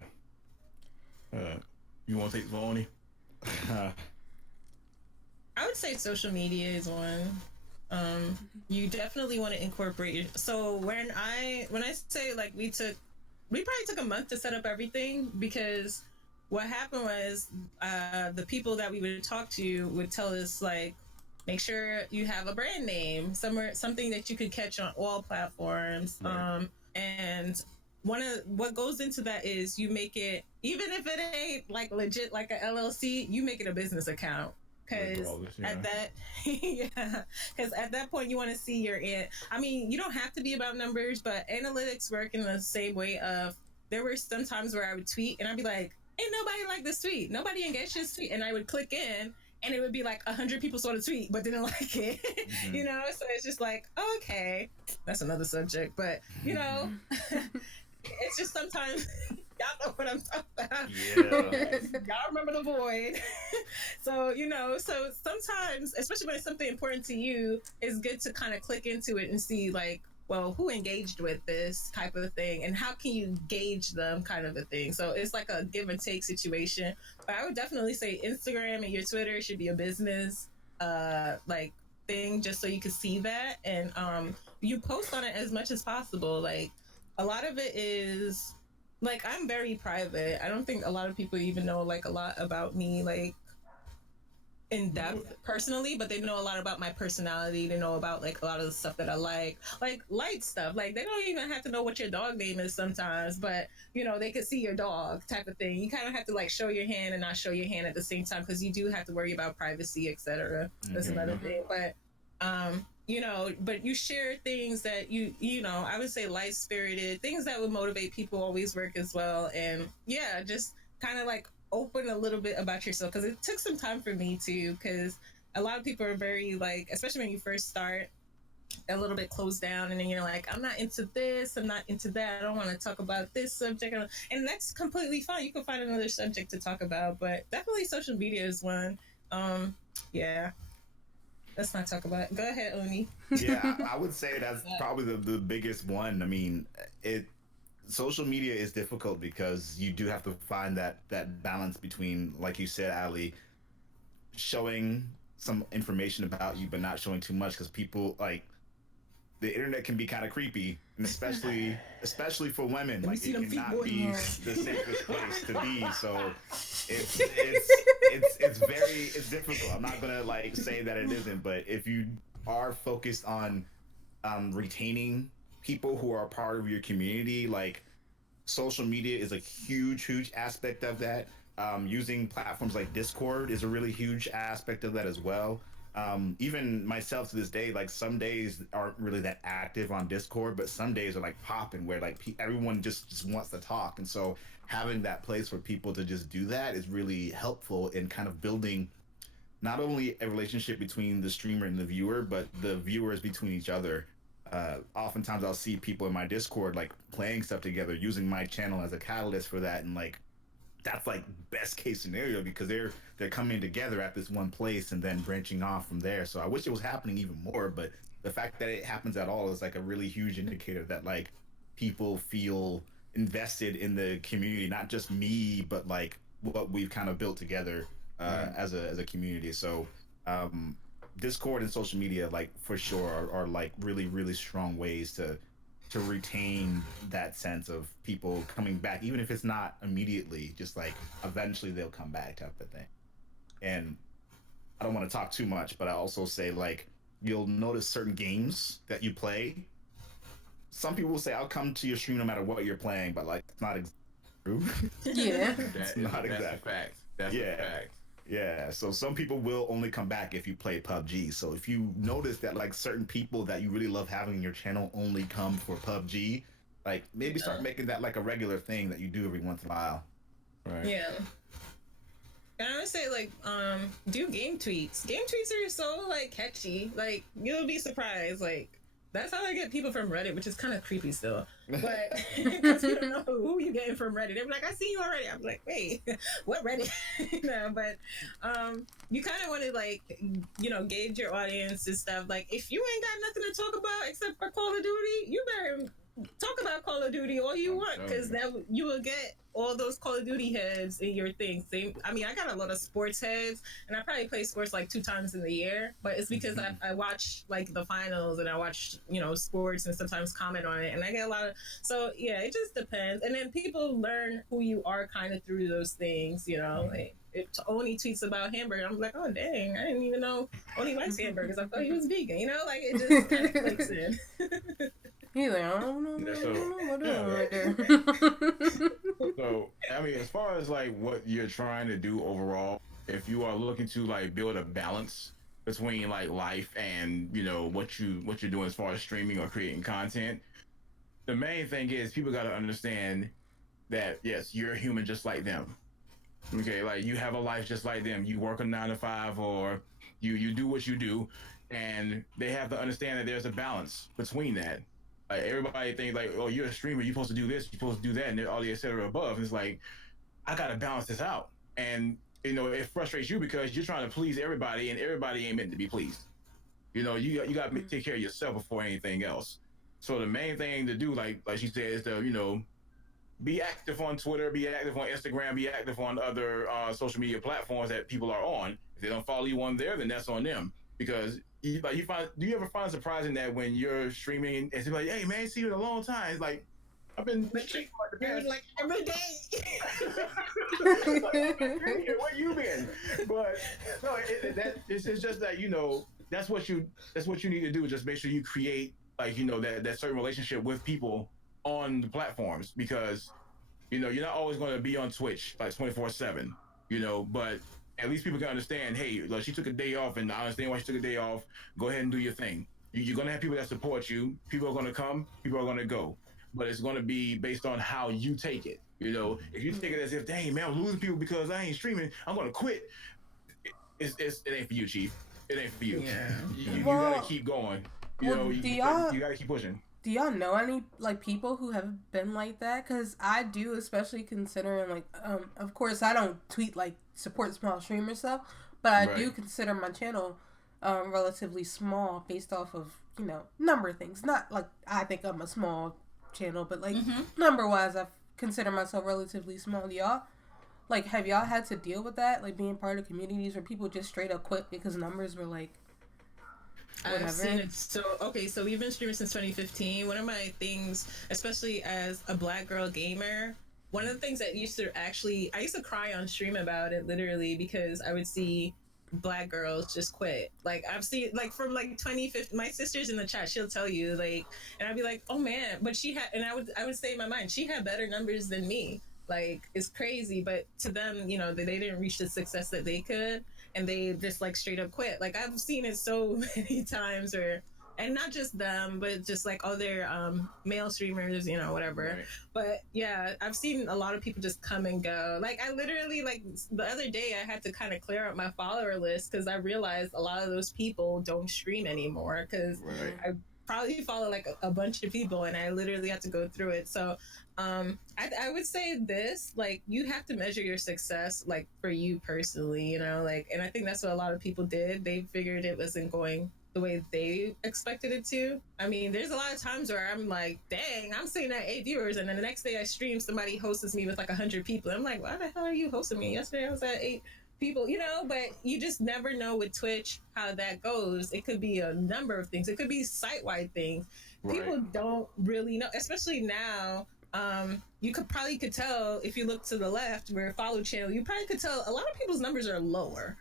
You want to take the phone? I would say social media is one. You definitely want to incorporate your. So when I say like we probably took a month to set up everything, because what happened was the people that we would talk to would tell us like, make sure you have a brand name, something that you could catch on all platforms. And what goes into that is you make it, even if it ain't like legit like a LLC, you make it a business account. Because at that point you want to see you don't have to be about numbers, but analytics work in the same way of, there were some times where I would tweet and I'd be like, ain't nobody like this tweet, nobody engaged this tweet, and I would click in and it would be like 100 people saw the tweet but didn't like it. So it's just like, okay, that's another subject, but it's just sometimes y'all know what I'm talking about. Y'all remember the void. So so sometimes, especially when it's something important to you, it's good to kind of click into it and see like, well, who engaged with this type of thing and how can you gauge them, kind of a thing. So it's like a give and take situation. But I would definitely say Instagram and your Twitter should be a business like thing, just so you can see that, and you post on it as much as possible. Like a lot of it is like, I'm very private. I don't think a lot of people even know like a lot about me like in depth personally, but they know a lot about my personality. They know about like a lot of the stuff that I like light stuff. Like they don't even have to know what your dog name is sometimes, but they could see your dog type of thing. You kind of have to like show your hand and not show your hand at the same time, because you do have to worry about privacy, etc. That's another thing. But but you share things that I would say light spirited things that would motivate people always work as well. And just kind of like open a little bit about yourself, because it took some time for me too, because a lot of people are very like, especially when you first start, a little bit closed down, and then you're like, I'm not into this, I'm not into that, I don't want to talk about this subject, and that's completely fine. You can find another subject to talk about, but definitely social media is one. Let's not talk about it. Go ahead, Oni. I would say that's probably the biggest one. I mean, social media is difficult because you do have to find that balance between, like you said, Ali, showing some information about you but not showing too much, because people like, the internet can be kind of creepy, and especially for women. Like, it cannot be the safest place to be. So it's difficult. I'm not gonna like say that it isn't, but if you are focused on retaining people who are part of your community, like, social media is a huge aspect of that. Using platforms like Discord is a really huge aspect of that as well. Even myself to this day, like, some days aren't really that active on Discord, but some days are like popping, where like everyone just wants to talk. And so having that place for people to just do that is really helpful in kind of building not only a relationship between the streamer and the viewer, but the viewers between each other. Oftentimes I'll see people in my Discord like playing stuff together, using my channel as a catalyst for that, and like, that's like best case scenario, because they're coming together at this one place and then branching off from there. So I wish it was happening even more, but the fact that it happens at all is like a really huge indicator that like people feel invested in the community, not just me, but like what we've kind of built together as a community. So Discord and social media, like for sure, are like really really strong ways to retain that sense of people coming back, even if it's not immediately, just like eventually they'll come back type of thing. And I don't want to talk too much, but I also say like you'll notice certain games that you play. Some people will say I'll come to your stream no matter what you're playing, but like it's not true. Yeah. It's not that's exact. a fact. That's Yeah. a fact. Yeah, so some people will only come back if you play PUBG. So if you notice that like certain people that you really love having in your channel only come for PUBG, like maybe start making that like a regular thing that you do every once in a while. Right. Yeah. And I would say like do game tweets. Game tweets are so like catchy. Like you'll be surprised. Like that's how I get people from Reddit, which is kind of creepy still. But because you don't know who you getting from Reddit. They're like, I see you already. I'm like, wait, what Reddit? But you kind of want to like, gauge your audience and stuff. Like if you ain't got nothing to talk about except for Call of Duty, you better talk about Call of Duty all you want, because that you will get all those Call of Duty heads in your thing. I mean, I got a lot of sports heads, and I probably play sports like 2 times in the year, but it's because I watch like the finals and I watch sports and sometimes comment on it, and I get a lot of. So yeah, it just depends. And then people learn who you are kind of through those things, like. If Oni tweets about hamburger, I'm like, oh dang, I didn't even know Oni likes hamburgers. I thought he was vegan, like it just kind of clicks in. He's like, I don't know what right there. So, I mean, as far as like what you're trying to do overall, if you are looking to like build a balance between like life and what you're doing as far as streaming or creating content, the main thing is people got to understand that yes, you're a human just like them. Okay, like you have a life just like them. You work a 9 to 5, or you do what you do, and they have to understand that there's a balance between that. Like everybody thinks like, oh, you're a streamer, you're supposed to do this, you're supposed to do that, and all the etc. above. And it's like, I gotta balance this out, and it frustrates you because you're trying to please everybody, and everybody ain't meant to be pleased. You got to take care of yourself before anything else. So the main thing to do, like she said, is to be active on Twitter, be active on Instagram, be active on other social media platforms that people are on. If they don't follow you on there, then that's on them. Because do you ever find it surprising that when you're streaming and it's like, hey man, see you in a long time. It's like, I've been streaming like every day. Where you been? But no, it's just that that's what you need to do. Just make sure you create like that certain relationship with people on the platforms, because you're not always going to be on Twitch like 24/7, but at least people can understand, hey, like, she took a day off, and I understand why she took a day off. Go ahead and do your thing. You're going to have people that support you. People are going to come, people are going to go, but it's going to be based on how you take it. If you take it as if, dang man, I'm losing people because I ain't streaming, I'm going to quit. It ain't for you, Chief. It ain't for you. Yeah. You got to keep going. You got to keep pushing. Do y'all know any like people who have been like that? Because I do, especially considering like, of course I don't tweet like support small streamer stuff, but I do consider my channel relatively small based off of number of things. Not like I think I'm a small channel, but like number wise, I consider myself relatively small. Y'all, like, have y'all had to deal with that, like being part of communities where people just straight up quit because numbers were like. Whatever. I've seen it. So we've been streaming since 2015. One of my things, especially as a Black girl gamer, one of the things that I used to cry on stream about it, literally, because I would see Black girls just quit. Like I've seen like from like 2015, my sister's in the chat, she'll tell you like, and I'd be like, oh man, but she had, and I would say in my mind, she had better numbers than me. Like it's crazy, but to them, they didn't reach the success that they could. And they just like straight up quit. Like I've seen it so many times, and not just them, but just like other male streamers, whatever. Right. But yeah, I've seen a lot of people just come and go. Like I literally, like the other day, I had to kind of clear up my follower list because I realized a lot of those people don't stream anymore because I probably follow like a bunch of people, and I literally had to go through it. So I would say this, like, you have to measure your success like for you personally, like, and I think that's what a lot of people did. They figured it wasn't going the way they expected it to. I mean, there's a lot of times where I'm like, dang, I'm sitting at 8 viewers, and then the next day I stream, somebody hosts me with like 100 people. I'm like, why the hell are you hosting me? Yesterday I was at 8. people, but you just never know with Twitch how that goes. It could be a number of things. It could be site-wide things. Right. People don't really know, especially now. You could tell if you look to the left where follow channel, you probably could tell a lot of people's numbers are lower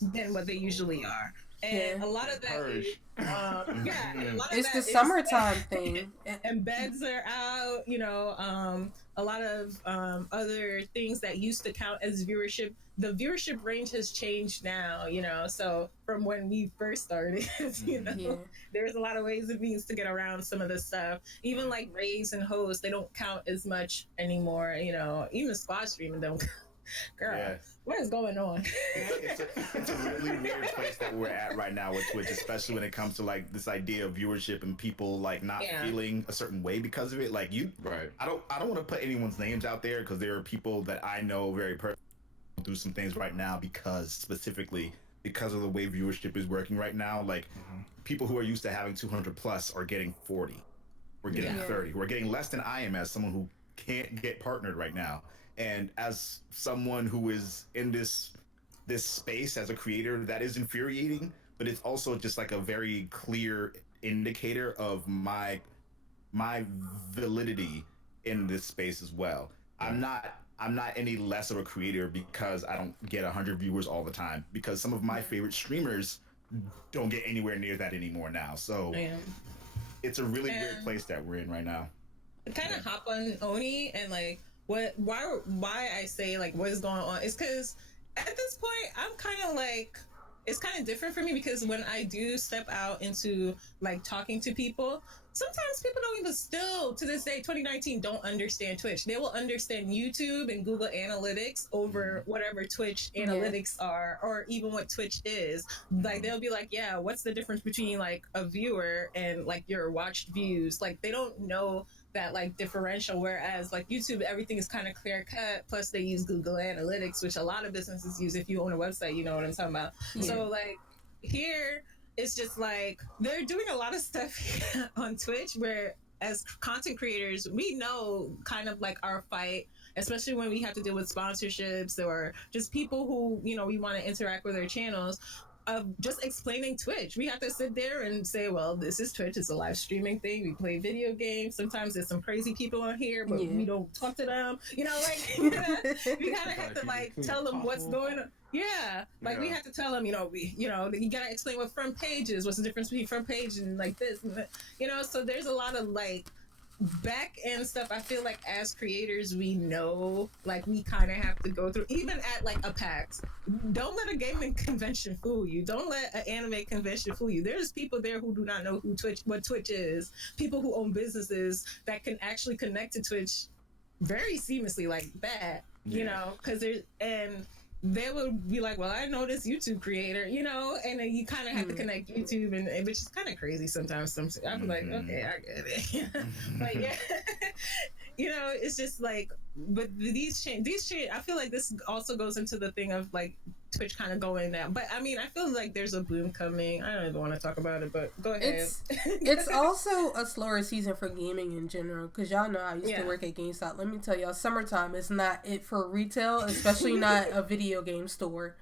than what they usually are. And a lot of that is, a lot of It's that the is- summertime thing. embeds are out, a lot of other things that used to count as viewership. The viewership range has changed now, so from when we first started, there's a lot of ways and means to get around some of this stuff. Even like raids and hosts, they don't count as much anymore, even squad streaming don't. Girl, Yeah. what is going on? It's a really weird place that we're at right now with Twitch, especially when it comes to like this idea of viewership and people like not feeling a certain way because of it. Like Right. I don't want to put anyone's names out there because there are people that I know very personally through some things right now specifically because of the way viewership is working right now. Like people who are used to having 200 plus are getting 40. We're getting 30. We're getting less than I am as someone who can't get partnered right now. And as someone who is in this space as a creator, that is infuriating, but it's also just like a very clear indicator of my validity in this space as well. I'm not any less of a creator because I don't get 100 viewers all the time, because some of my favorite streamers don't get anywhere near that anymore now. So it's a really weird place that we're in right now. Kind of hop on Oni and like why I say like what is going on is because at this point I'm kind of like, it's kind of different for me, because when I do step out into like talking to people, sometimes people don't even still to this day 2019 don't understand Twitch. They will understand YouTube and Google Analytics over whatever Twitch analytics are, or even what Twitch is. Like they'll be like, yeah, what's the difference between like a viewer and like your watched views? Like they don't know that like differential, whereas like YouTube, everything is kind of clear cut, plus they use Google Analytics, which a lot of businesses use. If you own a website, you know what I'm talking about. So like here it's just like they're doing a lot of stuff on Twitch where as content creators we know kind of like our fight, especially when we have to deal with sponsorships or just people who we want to interact with their channels, of just explaining Twitch. We have to sit there and say, well, this is Twitch. It's a live streaming thing. We play video games. Sometimes there's some crazy people on here, but we don't talk to them. We kind of have to like tell them what's going on. Yeah, like we have to tell them, you gotta explain what front page is. What's the difference between front page and like this, and that, So there's a lot of like back end stuff. I feel like as creators we know, like we kind of have to go through, even at like a PAX. Don't let a gaming convention fool you. Don't let an anime convention fool you. There's people there who do not know what Twitch is. People who own businesses that can actually connect to Twitch very seamlessly like that, because there's, and they would be like, well, I know this YouTube creator, and then you kind of have to connect YouTube, and which is kind of crazy sometimes. I'm like, okay, I get it. But yeah, it's just like, but these change. I feel like this also goes into the thing of like Twitch kind of going down. But I mean, I feel like there's a boom coming. I don't even want to talk about it, but go ahead. It's also a slower season for gaming in general, because y'all know I used to work at GameStop. Let me tell y'all, summertime is not it for retail, especially not a video game store.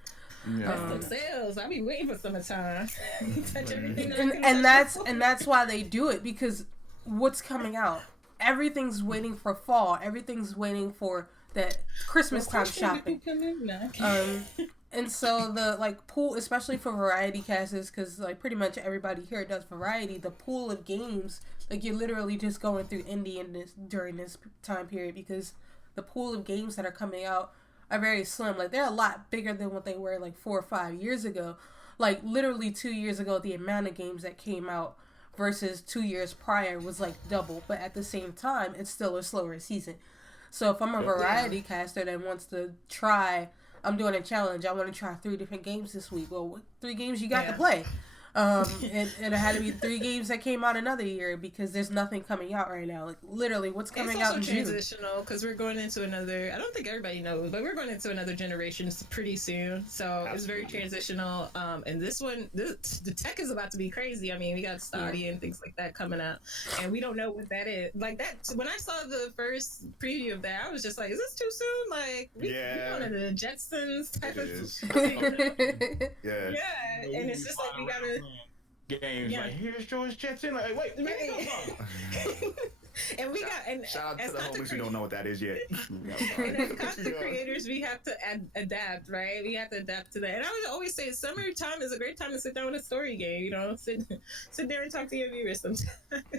Some sales. I be waiting for summertime. Touch everything. And that's why they do it, because what's coming out? Everything's waiting for fall. Everything's waiting for that Christmas time shopping. And so the like pool, especially for variety casters, because like pretty much everybody here does variety. The pool of games, like you're literally just going through indie in during this time period, because the pool of games that are coming out are very slim. Like they're a lot bigger than what they were like 4 or 5 years ago. Like literally 2 years ago, the amount of games that came out versus 2 years prior was like double. But at the same time, it's still a slower season. So if I'm a variety caster that wants to try, I'm doing a challenge, I want to try 3 different games this week. Well, what 3 games you got to play? It had to be 3 games that came out another year because there's nothing coming out right now. Like literally, what's coming it's out also in June? transitional because we're going into another. I don't think everybody knows, but we're going into another generation pretty soon. So it's very transitional. And this one, the tech is about to be crazy. I mean, we got Stadia and things like that coming out, and we don't know what that is. Like that, when I saw the first preview of that, I was just like, "Is this too soon?" Like, we going into the Jetsons type It of. is. Yeah, Yeah. and it's just like we gotta. Games like here's George Jetson. Like, wait, where did it come from? And we got and Shout out to as the content homies who don't know what that is yet. and as content creators, we have to adapt, right? We have to adapt to that. And I would always say, summertime is a great time to sit down with a story game. You know, sit there and talk to your viewers sometimes.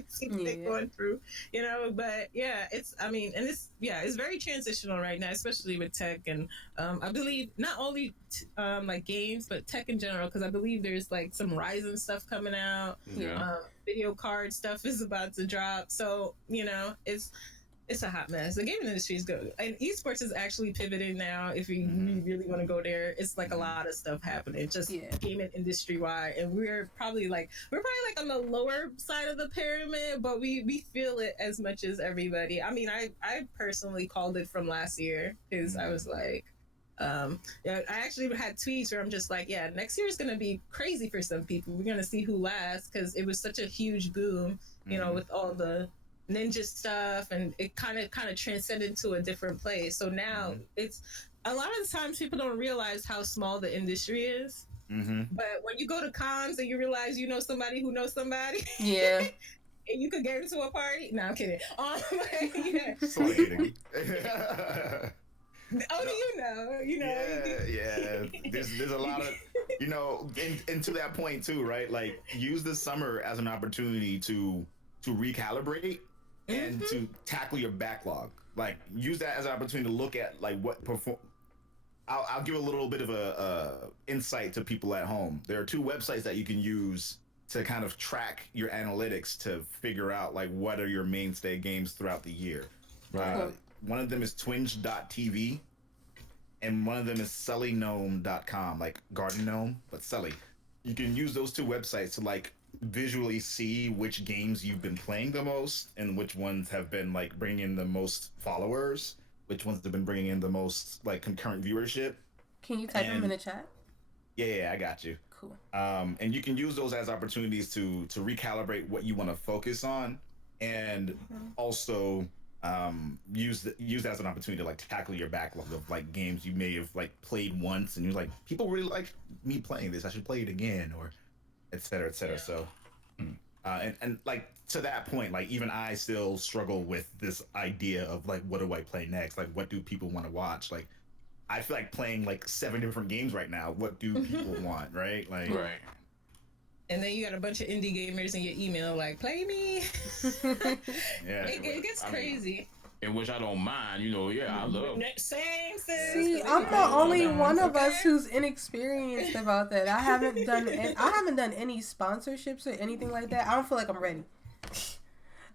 See what they're going through. You know, but yeah, it's. I mean, and it's very transitional right now, especially with tech and I believe not only like games, but tech in general. Because I believe there's like some Ryzen stuff coming out. Yeah. Video card stuff is about to drop, so you know it's a hot mess. The gaming industry is good, and esports is actually pivoting now. If you really want to go there, it's like a lot of stuff happening, just gaming industry wide. And we're probably like on the lower side of the pyramid, but we feel it as much as everybody. I mean, I personally called it from last year because I was like. Yeah, I actually had tweets where I'm just like, yeah, next year is going to be crazy for some people. We're going to see who lasts because it was such a huge boom, you know, with all the ninja stuff, and it kind of transcended to a different place. So now it's a lot of the times people don't realize how small the industry is. But when you go to cons and you realize you know somebody who knows somebody, Yeah. and you could get into a party. No, I'm kidding. Yeah. Sort of kidding. Oh, do you know? You know. Yeah. There's a lot of, you know, and to that point too, right? Like, use the summer as an opportunity to recalibrate and to tackle your backlog. Like, use that as an opportunity to look at like what perform. I'll give a little bit of a insight to people at home. There are 2 websites that you can use to kind of track your analytics to figure out like what are your mainstay games throughout the year. One of them is twinge.tv, and one of them is sellygnome.com, like garden gnome, but Selly. You can use those 2 websites to like visually see which games you've been playing the most and which ones have been like bringing in the most followers, which ones have been bringing in the most like concurrent viewership. Can you type them in the chat? Yeah, I got you. Cool. And you can use those as opportunities to recalibrate what you want to focus on, and also use that as an opportunity to like tackle your backlog of like games you may have like played once and you're like, people really like me playing this, I should play it again, or et cetera. So and like to that point, like even I still struggle with this idea of like, what do I play next? Like, what do people want to watch? Like, I feel like playing like 7 different games right now. What do people want, right? Like, Right. And then you got a bunch of indie gamers in your email like, play me. Yeah. It gets crazy. In which I don't mind, you know. Yeah, I love. Same, sis. See, I'm the only one of us who's inexperienced about that. I haven't done any sponsorships or anything like that. I don't feel like I'm ready.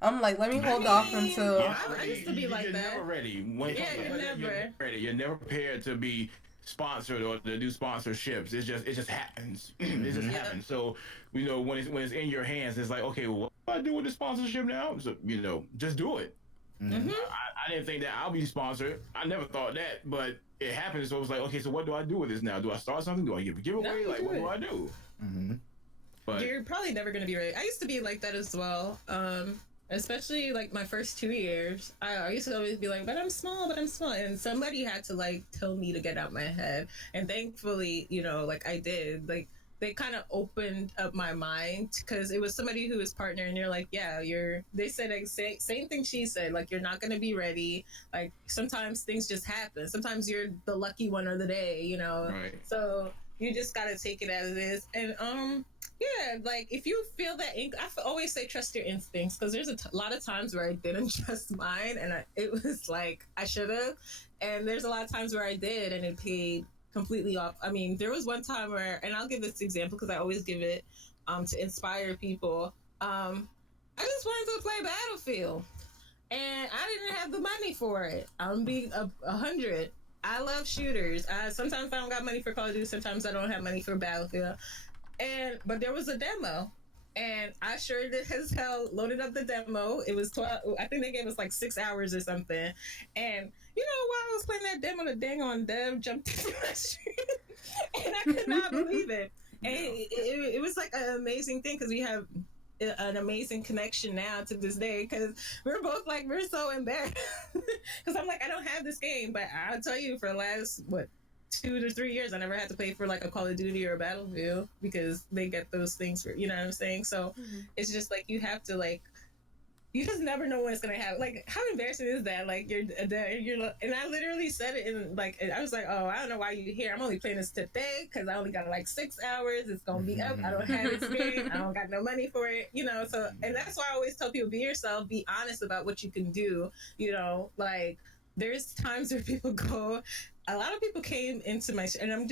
I'm like, let me hold off until. I used to be like you're that. Never ready. When You're never ready. You're never prepared to be sponsored or to do sponsorships. It just happens. It just happens. So, you know, when it's in your hands, it's like, okay, well, what do I do with the sponsorship now? So, you know, just do it. I didn't think that I'll be sponsored. I never thought that, but it happened. So it was like, okay, so what do I do with this now? Do I start something? Do I give a giveaway? Like, what do I do? But you're probably never going to be ready. I used to be like that as well. Especially like my first 2 years, I used to always be like, but I'm small, and somebody had to like tell me to get out my head, and thankfully, you know, like I did, like they kind of opened up my mind because it was somebody who was partner, and you're like, yeah, they said like, same thing she said, like you're not going to be ready, like sometimes things just happen, sometimes you're the lucky one of the day, you know, right. So you just got to take it as it is, and yeah, like if you feel that I always say trust your instincts, because there's a lot of times where I didn't trust mine, and it was like I should have, and there's a lot of times where I did and it paid completely off. I mean, there was one time where, and I'll give this example because I always give it to inspire people. I just wanted to play Battlefield, and I didn't have the money for it. I'm being 100. I love shooters. Sometimes I don't got money for Call of Duty. Sometimes I don't have money for Battlefield. But there was a demo. And I sure did as hell loaded up the demo. It was 12. I think they gave us like 6 hours or something. And you know, while I was playing that demo, the dang on dev jumped into my stream, and I could not believe it. And it was like an amazing thing because we have an amazing connection now to this day because we're both like we're so embarrassed because I'm like I don't have this game, but I'll tell you for the last 2 to 3 years I never had to pay for like a Call of Duty or a Battlefield because they get those things for, you know what I'm saying? So it's just like you have to like you just never know when it's gonna happen. Like how embarrassing is that? Like you're and I literally said it in like I was like, oh, I don't know why you're here. I'm only playing this today because I only got like 6 hours. It's gonna be up. I don't have this game. I don't got no money for it. You know. So and that's why I always tell people be yourself. Be honest about what you can do. You know, like there's times where people go. A lot of people came into my and I'm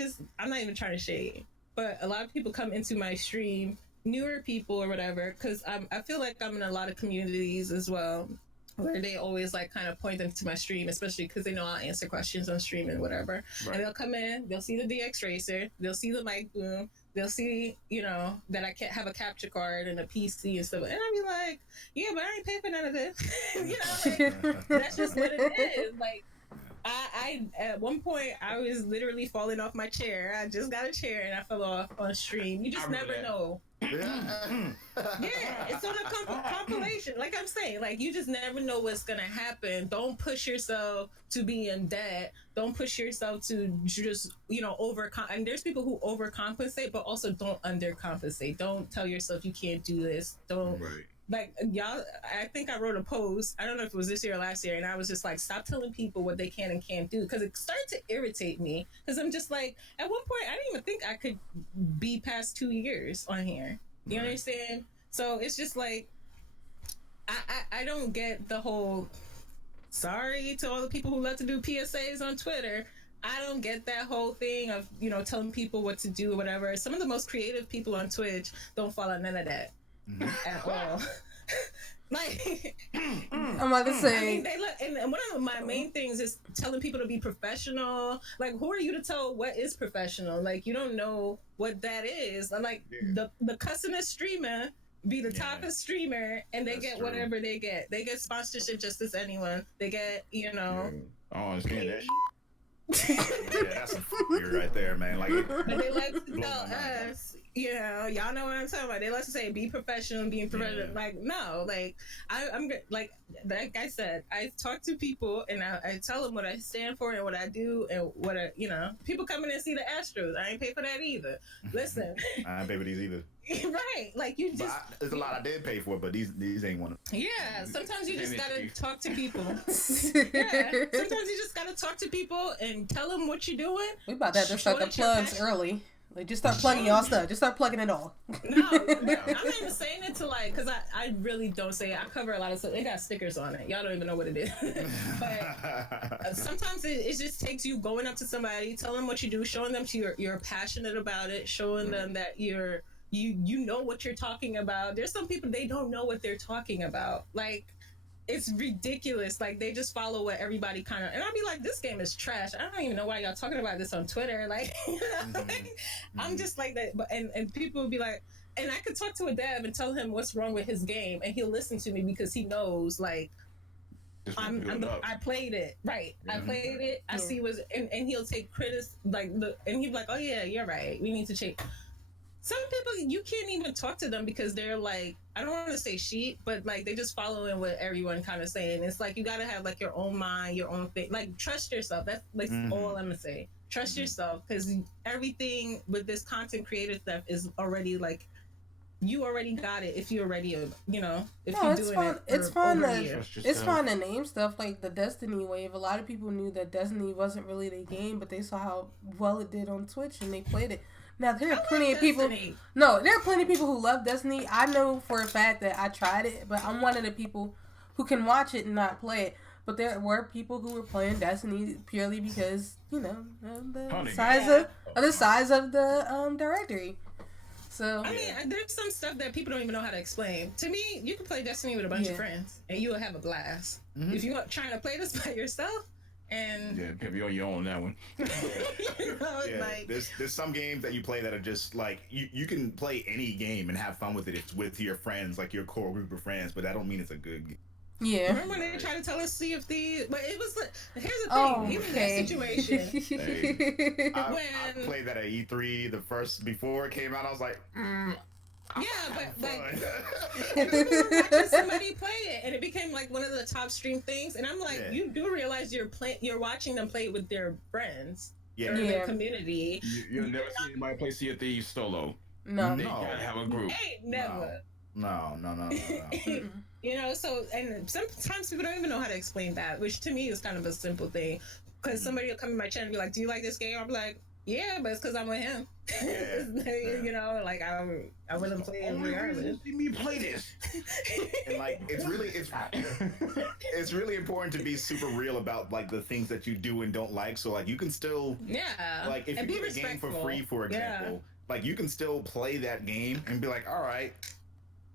not even trying to shade, but a lot of people come into my stream. Newer people or whatever, because I feel like I'm in a lot of communities as well where they always like kind of point them to my stream, especially because they know I'll answer questions on stream and whatever. Right. And they'll come in, they'll see the DX Racer, they'll see the mic boom, they'll see, you know, that I can't have a capture card and a PC and stuff. And I'll be like, yeah, but I ain't paying for none of this. You know, like, that's just what it is. Like, I at one point I was literally falling off my chair. I just got a chair and I fell off on stream. You just never know. Yeah, it's on a compilation. Like I'm saying, like you just never know what's gonna happen. Don't push yourself to be in debt. Don't push yourself to just, you know, and there's people who overcompensate, but also don't undercompensate. Don't tell yourself you can't do this. Don't. Right. Like y'all, I think I wrote a post. I don't know if it was this year or last year, and I was just like, "Stop telling people what they can and can't do," because it started to irritate me. Because I'm just like, at one point, I didn't even think I could be past 2 years on here. You understand? So it's just like, I don't get the whole. Sorry to all the people who love to do PSAs on Twitter. I don't get that whole thing of, you know, telling people what to do or whatever. Some of the most creative people on Twitch don't follow none of that. At all. Like I'm about to say, I mean, they look, and one of my main things is telling people to be professional. Like, who are you to tell what is professional? Like, you don't know what that is. I'm like, the cussingest streamer be the toppest streamer, and they get whatever they get. They get sponsorship just as anyone. They get, you know. Oh, I understand that. Yeah, that's a right there, man. Like, but they like to tell us, you know, y'all know what I'm talking about. They like to say be professional, being professional. Like, no, like I'm like I said, I talk to people and I tell them what I stand for and what I do and what I, you know, people come in and see the Astros. I ain't pay for that either. Listen, I ain't pay for these either. Right, like you just. There's a lot I did pay for, but these ain't one of them. Yeah, sometimes you just gotta talk to people. Yeah, sometimes you just gotta talk to people and tell them what you're doing. We about to have to start the plugs early. Like, just start plugging y'all stuff. Just start plugging it all. No, I'm not even saying it to like, because I really don't say it. I cover a lot of stuff. It got stickers on it. Y'all don't even know what it is. But sometimes it just takes you going up to somebody, telling them what you do, showing them you're passionate about it, showing them that you know what you're talking about. There's some people, they don't know what they're talking about. Like, it's ridiculous. Like, they just follow what everybody kind of, and I'll be like, this game is trash. I don't even know why y'all talking about this on Twitter. Like, I'm just like that. But and people will be like, and I could talk to a dev and tell him what's wrong with his game, and he'll listen to me because he knows, like, I played it right. I played it. I see what's, and he'll take and he'll be like, oh yeah, you're right. We need to change. Some people, you can't even talk to them because they're like, I don't want to say sheep, but like they just following what everyone kind of saying. It's like you got to have like your own mind, your own thing. Like, trust yourself. That's like all I'm gonna say. Trust yourself, because everything with this content creator stuff is already like, you already got it if you're already, you know, if you're doing it. It's fun to name stuff like the Destiny wave. A lot of people knew that Destiny wasn't really their game, but they saw how well it did on Twitch and they played it. Now, there are plenty of people. No, there are plenty of people who love Destiny. I know for a fact that I tried it, but I'm one of the people who can watch it and not play it. But there were people who were playing Destiny purely because, you know, the size of the directory. So I mean, there's some stuff that people don't even know how to explain. To me, you can play Destiny with a bunch of friends, and you will have a blast. If you're trying to play this by yourself, And Yeah, Pip, you're on your own on that one. you know, Yeah, like there's some games that you play that are just like you can play any game and have fun with it. It's with your friends, like your core group of friends, but that don't mean it's a good game. Yeah. remember when they tried to tell us Sea of Thieves? But it was like, here's the thing, Oh, even okay. that situation. I When- played that at E3 the first before it came out. I was like, Yeah, but fun. I remember watching somebody play it, and it became like one of the top stream things. And I'm like, Yeah. you do realize you're watching them play with their friends yeah, or Yeah. their community. You'll never see anybody play Sea of Thieves solo. No. They No. gotta have a group. Hey, never. no. Mm-mm. You know, so and sometimes people don't even know how to explain that, which to me is kind of a simple thing. Because somebody will come in my channel and be like, "Do you like this game?" I'm like, "Yeah, but it's because I'm with him." Yeah. You know, like I wouldn't play it Only reason regardless. to see me play this. And like it's really important to be super real about like the things that you do and don't like. So like you can still Yeah. like if And you be get a game for respectful. free, for example, like you can still play that game and be like, all right,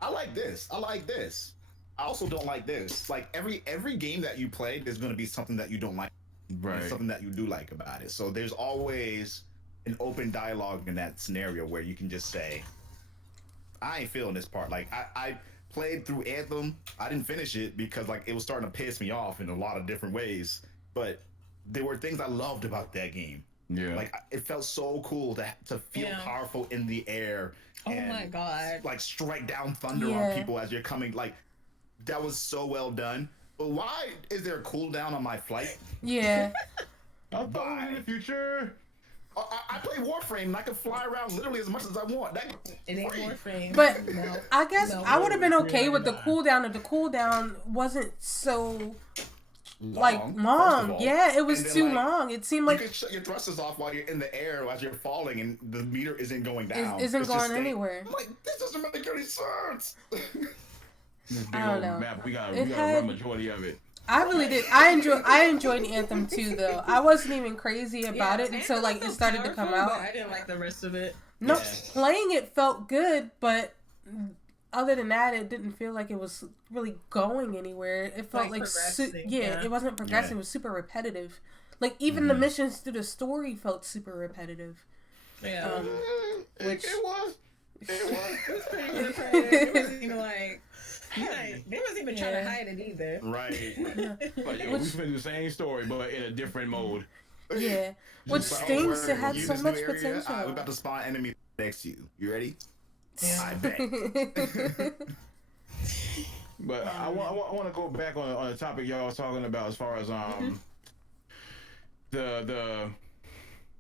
I like this. I like this. I also don't like this. Like every game that you play, there's gonna be something that you don't like. Right. And something that you do like about it. So there's always an open dialogue in that scenario where you can just say, I ain't feeling this part. Like I played through Anthem. I didn't finish it because like it was starting to piss me off in a lot of different ways. But there were things I loved about that game. Yeah. Like it felt so cool to feel Yeah. powerful in the air. Oh and, my God. Like strike down thunder Yeah. on people as you're coming. Like that was so well done. But why is there a cooldown on my flight? Yeah. I thought it was in the future. I play Warframe and I can fly around literally as much as I want. That It ain't free. Warframe. But No. I guess No. I would have been okay with the $3.99. cooldown if the cooldown wasn't so like first of long. all. Yeah, it was And then, too like, long. It seemed You like can shut your thrusters off while you're in the air as you're falling and the meter isn't going down. isn't It's just going staying- anywhere. I'm like, this doesn't make any sense. This big I don't old know. Map. We gotta It run had- majority of it. I really did. I enjoyed Anthem too, though. I wasn't even crazy about it until Anthem like was it started to come powerful, out. but I didn't like the rest of it. No, Yeah. playing it felt good, but other than that, it didn't feel like it was really going anywhere. It felt Like progressing, yeah. it wasn't progressing. Yeah. It was super repetitive. Like even the missions through the story felt super repetitive. Yeah. Which- It was. It was. It was pretty repetitive. It wasn't even like, they wasn't even trying to Yeah. hide it either. Right. Like, yo, we finna do the same story, but in a different mode. Yeah, which Just like, stinks. oh, It had you so this much new area? potential. We're about to spawn enemy next to you. You ready? Yeah. I bet. But I want to go back on the topic y'all was talking about as far as the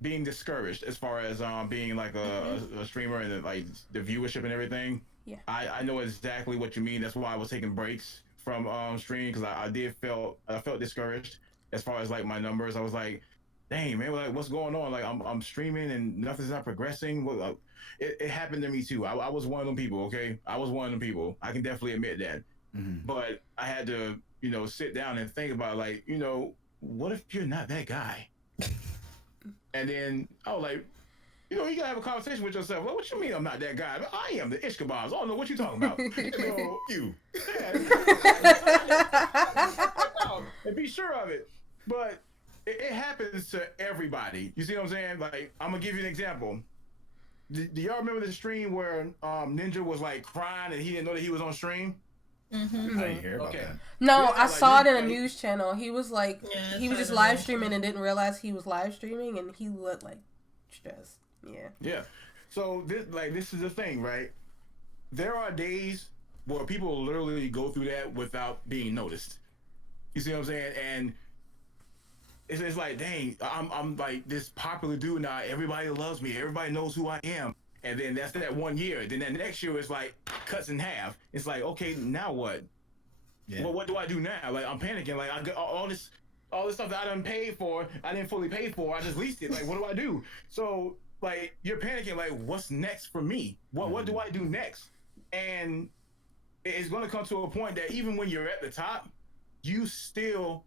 being discouraged as far as being like a streamer and like the viewership and everything. Yeah. I know exactly what you mean. That's why I was taking breaks from streaming because I felt discouraged as far as like my numbers. I was like, dang man, like what's going on? Like I'm streaming and nothing's not progressing. Well, it happened to me too. I was one of them people. Okay, I was one of them people. I can definitely admit that. Mhm. But I had to, sit down and think about like, what if you're not that guy? And then I was like, you gotta have a conversation with yourself. Well, what you mean I'm not that guy? I am the Ishkabaz. I don't know what you're talking about. You. And be sure of it. But it happens to everybody. You see what I'm saying? Like, I'm gonna give you an example. Do y'all remember the stream where Ninja was like crying and he didn't know that he was on stream? Mm-hmm. I didn't hear about Okay. that. No, Yeah, I like, saw it in a like- news channel. He was like, Yeah, he was it's just on live the streaming and didn't realize he was live streaming, and he looked like stressed. Yeah. Yeah. So this is the thing, right? There are days where people literally go through that without being noticed. You see what I'm saying? And it's like, dang, I'm like this popular dude now. Everybody loves me. Everybody knows who I am. And then that's that 1 year. Then that next year it's like cuts in half. It's like, okay, now what? Yeah. Well, what do I do now? Like I'm panicking. Like I got all this stuff that I didn't pay for. I didn't fully pay for. I just leased it. Like what do I do? So like you're panicking. Like what's next for me? What do I do next? And it's going to come to a point that even when you're at the top, you still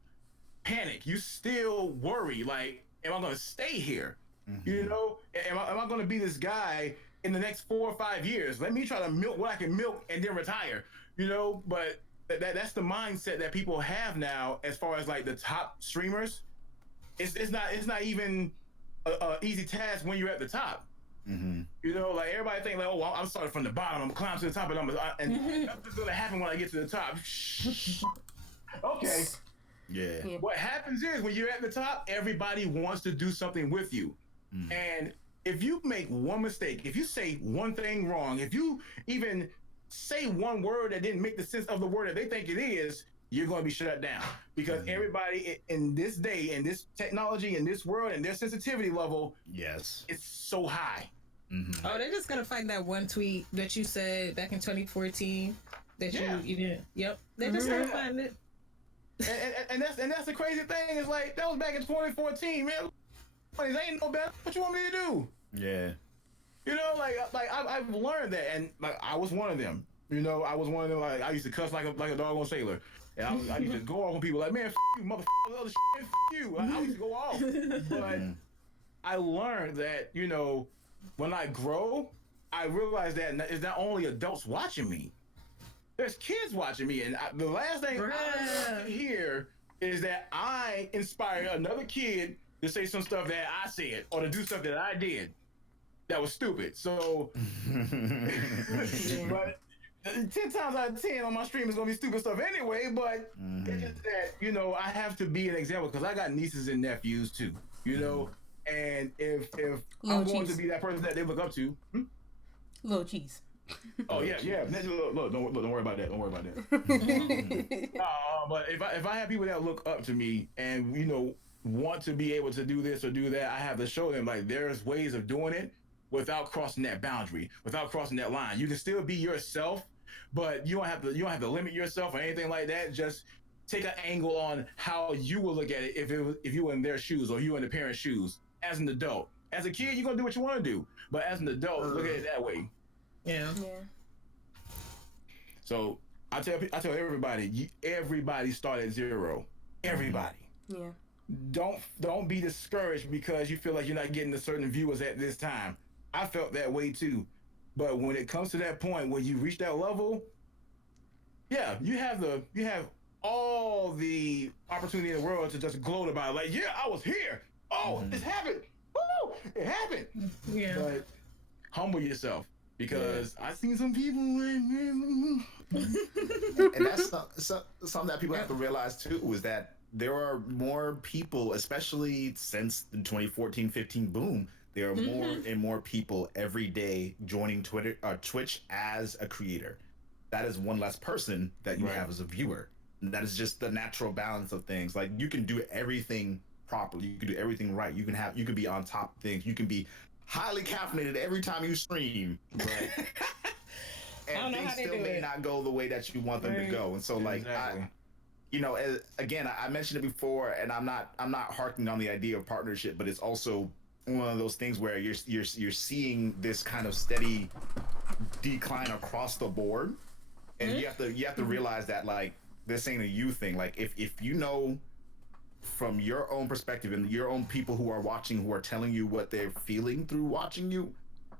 panic. You still worry. Like, am I going to stay here? Mhm. You know, am I going to be this guy in the next 4 or 5 years? Let me try to milk what I can milk and then retire. You know, but that's the mindset that people have now as far as like the top streamers. it's not even a easy task when you're at the top. Mm-hmm. You know, like everybody think like, oh, well, I'm starting from the bottom, I'm climbing to the top, and that's what's gonna happen when I get to the top. Okay. Yeah. What happens is when you're at the top, everybody wants to do something with you, and if you make one mistake, if you say one thing wrong, if you even say one word that didn't make the sense of the word that they think it is, you're going to be shut down, because everybody in this day, in this technology, in this world, and their sensitivity level, Yes. it's so high. Mm-hmm. Oh, they're just gonna find that one tweet that you said back in 2014 that Yeah. you didn't. Yep, they're just gonna find it. And that's the crazy thing. Is like that was back in 2014, man. Like, ain't no better. What you want me to do? Yeah. You know, like I've learned that, and like I was one of them. You know, I was one of them. Like I used to cuss like a doggone sailor. And I used to go off on people like, man, you, motherfucker, other shit, man, you. I used to go off. But I learned that, you know, when I grow, I realize that it's not only adults watching me. There's kids watching me. And the last thing I want to hear is that I inspired another kid to say some stuff that I said or to do stuff that I did that was stupid. So, but 10 times out of 10 on my stream is gonna be stupid stuff anyway, but it's just that, you know, I have to be an example because I got nieces and nephews too, you know, and if I'm going to be that person that they look up to. Little cheese. Oh yeah. Look, don't worry about that. Don't worry about that. But if I have people that look up to me and, you know, want to be able to do this or do that, I have to show them like there's ways of doing it without crossing that boundary, without crossing that line. You can still be yourself, but you don't have to limit yourself or anything like that. Just take an angle on how you will look at it if you were in their shoes or you were in the parents' shoes as an adult. As a kid, you're gonna do what you want to do, but as an adult, look at it that way. Yeah. So I tell everybody, everybody start at zero. Everybody. Yeah. Don't be discouraged because you feel like you're not getting the certain viewers at this time. I felt that way too. But when it comes to that point where you reach that level, yeah, you have all the opportunity in the world to just gloat about it. Like, yeah, I was here. Oh, it happened. Woo! It happened. Yeah. But humble yourself because I've seen some people And that's something that people have to realize too, is that there are more people, especially since the 2014-15 boom, there are more and more people every day joining Twitch as a creator. That is one less person that you have as a viewer. And that is just the natural balance of things. Like, you can do everything properly. You can do everything right. You can be on top of things. You can be highly caffeinated every time you stream. Right. And things still may not go the way that you want them to go. And so, like, you know, again, I mentioned it before, and I'm not harking on the idea of partnership, but it's also one of those things where you're seeing this kind of steady decline across the board, and you have to realize that, like, this ain't a you thing. Like, if you know from your own perspective and your own people who are watching, who are telling you what they're feeling through watching you,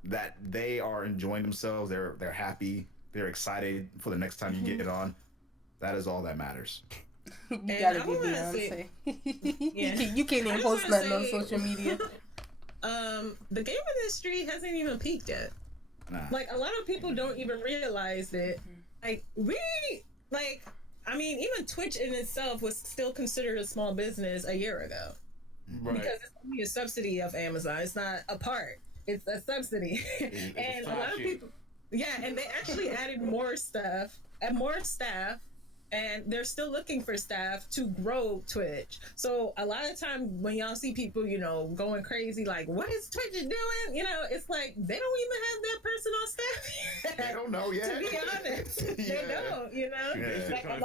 that they are enjoying themselves, they're happy, they're excited for the next time you get on. That is all that matters. You gotta be Beyonce. You can't even post nothing on social media. The game industry hasn't even peaked yet. Nah. Like, a lot of people don't even realize that. Even Twitch in itself was still considered a small business a year ago. Right. Because it's only a subsidy of Amazon. It's not a part. It's a subsidy. And a lot of people, and they actually added more stuff and more staff, and they're still looking for staff to grow Twitch. So a lot of time when y'all see people, you know, going crazy, like, what is Twitch doing? You know, it's like, they don't even have that person on staff. They don't know yet. To be honest, they don't, you know? Like, a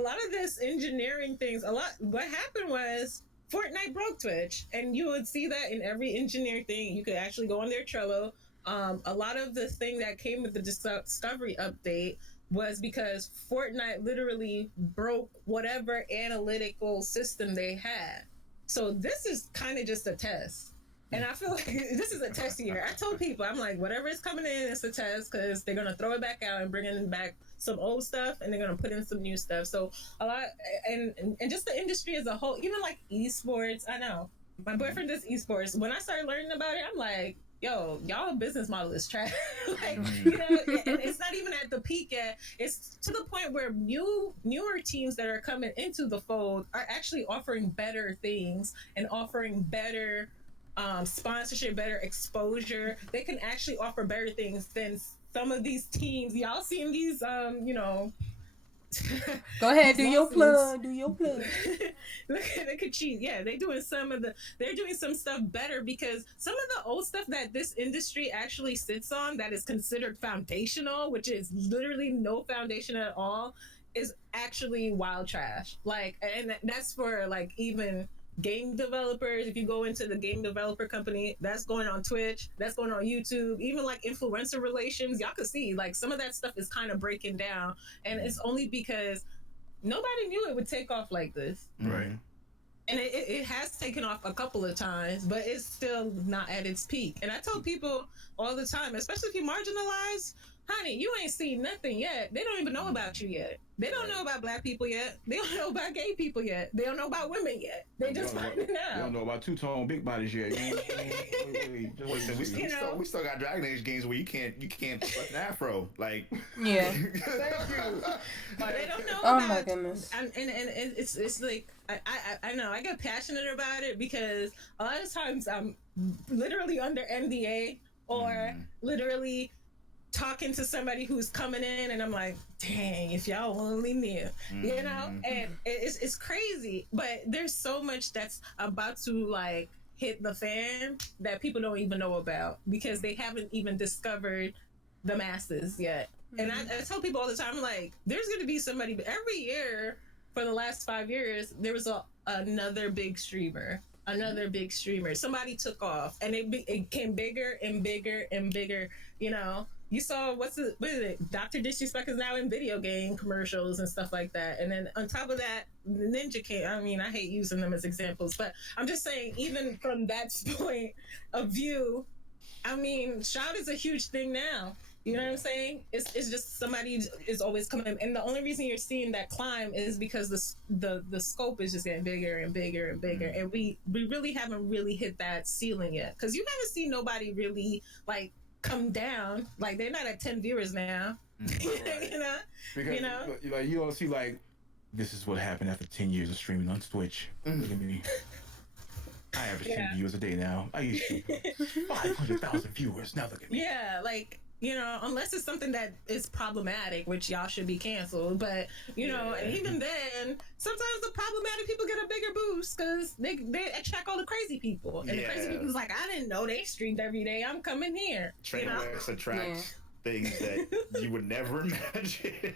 lot of this engineering things, what happened was Fortnite broke Twitch, and you would see that in every engineer thing. You could actually go on their Trello. A lot of the thing that came with the Discovery update was because Fortnite literally broke whatever analytical system they had. So this is kind of just a test. And I feel like this is a test year. I told people, I'm like, whatever is coming in, it's a test because they're gonna throw it back out and bring in back some old stuff, and they're gonna put in some new stuff. So a lot, and just the industry as a whole, even like esports. I know my boyfriend does esports. When I started learning about it, I'm like, yo, y'all business model is trash. Like, you know, and it's not even at the peak yet. It's to the point where newer teams that are coming into the fold are actually offering better things and offering better sponsorship, better exposure. They can actually offer better things than some of these teams. Y'all seen these, you know. Go ahead, do your plug. Do your plug. Look, they could cheat. Yeah, they're doing some stuff better because some of the old stuff that this industry actually sits on that is considered foundational, which is literally no foundation at all, is actually wild trash. Like, and that's for like even game developers. If you go into the game developer company, that's going on Twitch, that's going on YouTube, even like influencer relations, y'all can see like some of that stuff is kind of breaking down, and it's only because nobody knew it would take off like this. Right. And it has taken off a couple of times, but it's still not at its peak. And I tell people all the time, especially if you're marginalized, honey, you ain't seen nothing yet. They don't even know about you yet. They don't know about black people yet. They don't know about gay people yet. They don't know about women yet. They just finding They out. don't know about two-tone big bodies yet. We still got Dragon Age games where you can't fuck an afro. Like, Yeah. But they don't know Oh about, my goodness. and it's like I know I get passionate about it because a lot of times I'm literally under NDA or literally talking to somebody who's coming in, and I'm like, dang, if y'all only knew, you know. And it's crazy, but there's so much that's about to like hit the fan that people don't even know about because they haven't even discovered the masses yet. And I tell people all the time, like, there's going to be somebody every year for the last 5 years. There was another big streamer. Somebody took off, and it became bigger and bigger and bigger. You know, you saw what is it? Dr. Disrespect is now in video game commercials and stuff like that. And then on top of that, Ninja came. I mean, I hate using them as examples, but I'm just saying, even from that point of view, I mean, Shout is a huge thing now. You know what I'm saying? It's just somebody is always coming, and the only reason you're seeing that climb is because the scope is just getting bigger and bigger and bigger, and we really haven't really hit that ceiling yet. Because you haven't seen nobody really like come down. Like, they're not at 10 viewers now. You know, Because, you know, like, you don't see like, this is what happened after 10 years of streaming on Twitch. Look at me. I average 10 viewers a day now. I used to 500,000 viewers. Now look at me. Yeah, like, you know, unless it's something that is problematic, which y'all should be canceled. But, you know, and even then, sometimes the problematic people get a bigger boost because they attract all the crazy people. And the crazy people's like, I didn't know they streamed every day. I'm coming here. Train wrecks attract things that you would never imagine.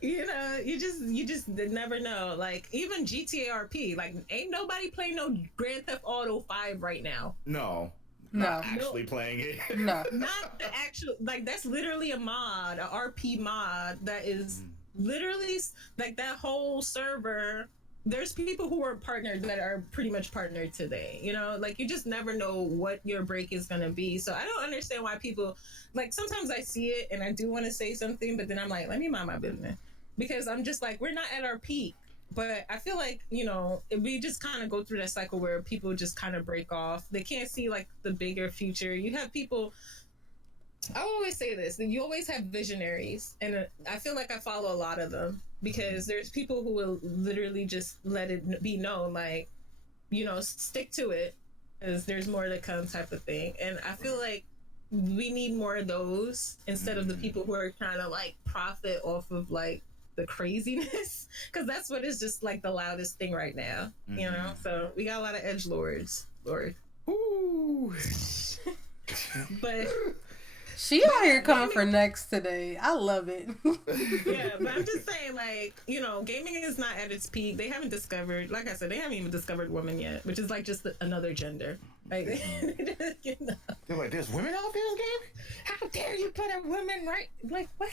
You know, you just never know. Like, even GTA RP, like, ain't nobody playing no Grand Theft Auto 5 right now. No. No. Not actually playing it. No. Not the actual, like, that's literally a mod, a RP mod that is literally like that whole server. There's people who are partnered that are pretty much partnered today, you know, like, you just never know what your break is going to be. So I don't understand why people, like, sometimes I see it and I do want to say something, but then I'm like, let me mind my business, because I'm just like, we're not at our peak. But I feel like, you know, we just kind of go through that cycle where people just kind of break off. They can't see like the bigger future. You have people, I always say this, that you always have visionaries. And I feel like I follow a lot of them because there's people who will literally just let it be known, like, you know, stick to it because there's more to come type of thing. And I feel like we need more of those instead of the people who are trying to like profit off of like the craziness, because that's what is just like the loudest thing right now, you know. So we got a lot of edgelords, Lord. Ooh. But She out here coming for next today. I love it. Yeah, but I'm just saying, like, you know, gaming is not at its peak. They haven't discovered, like I said, they haven't even discovered women yet, which is like just another gender. Like, you know. They're like, there's women out there in this game? How dare you put a woman right? Like, what?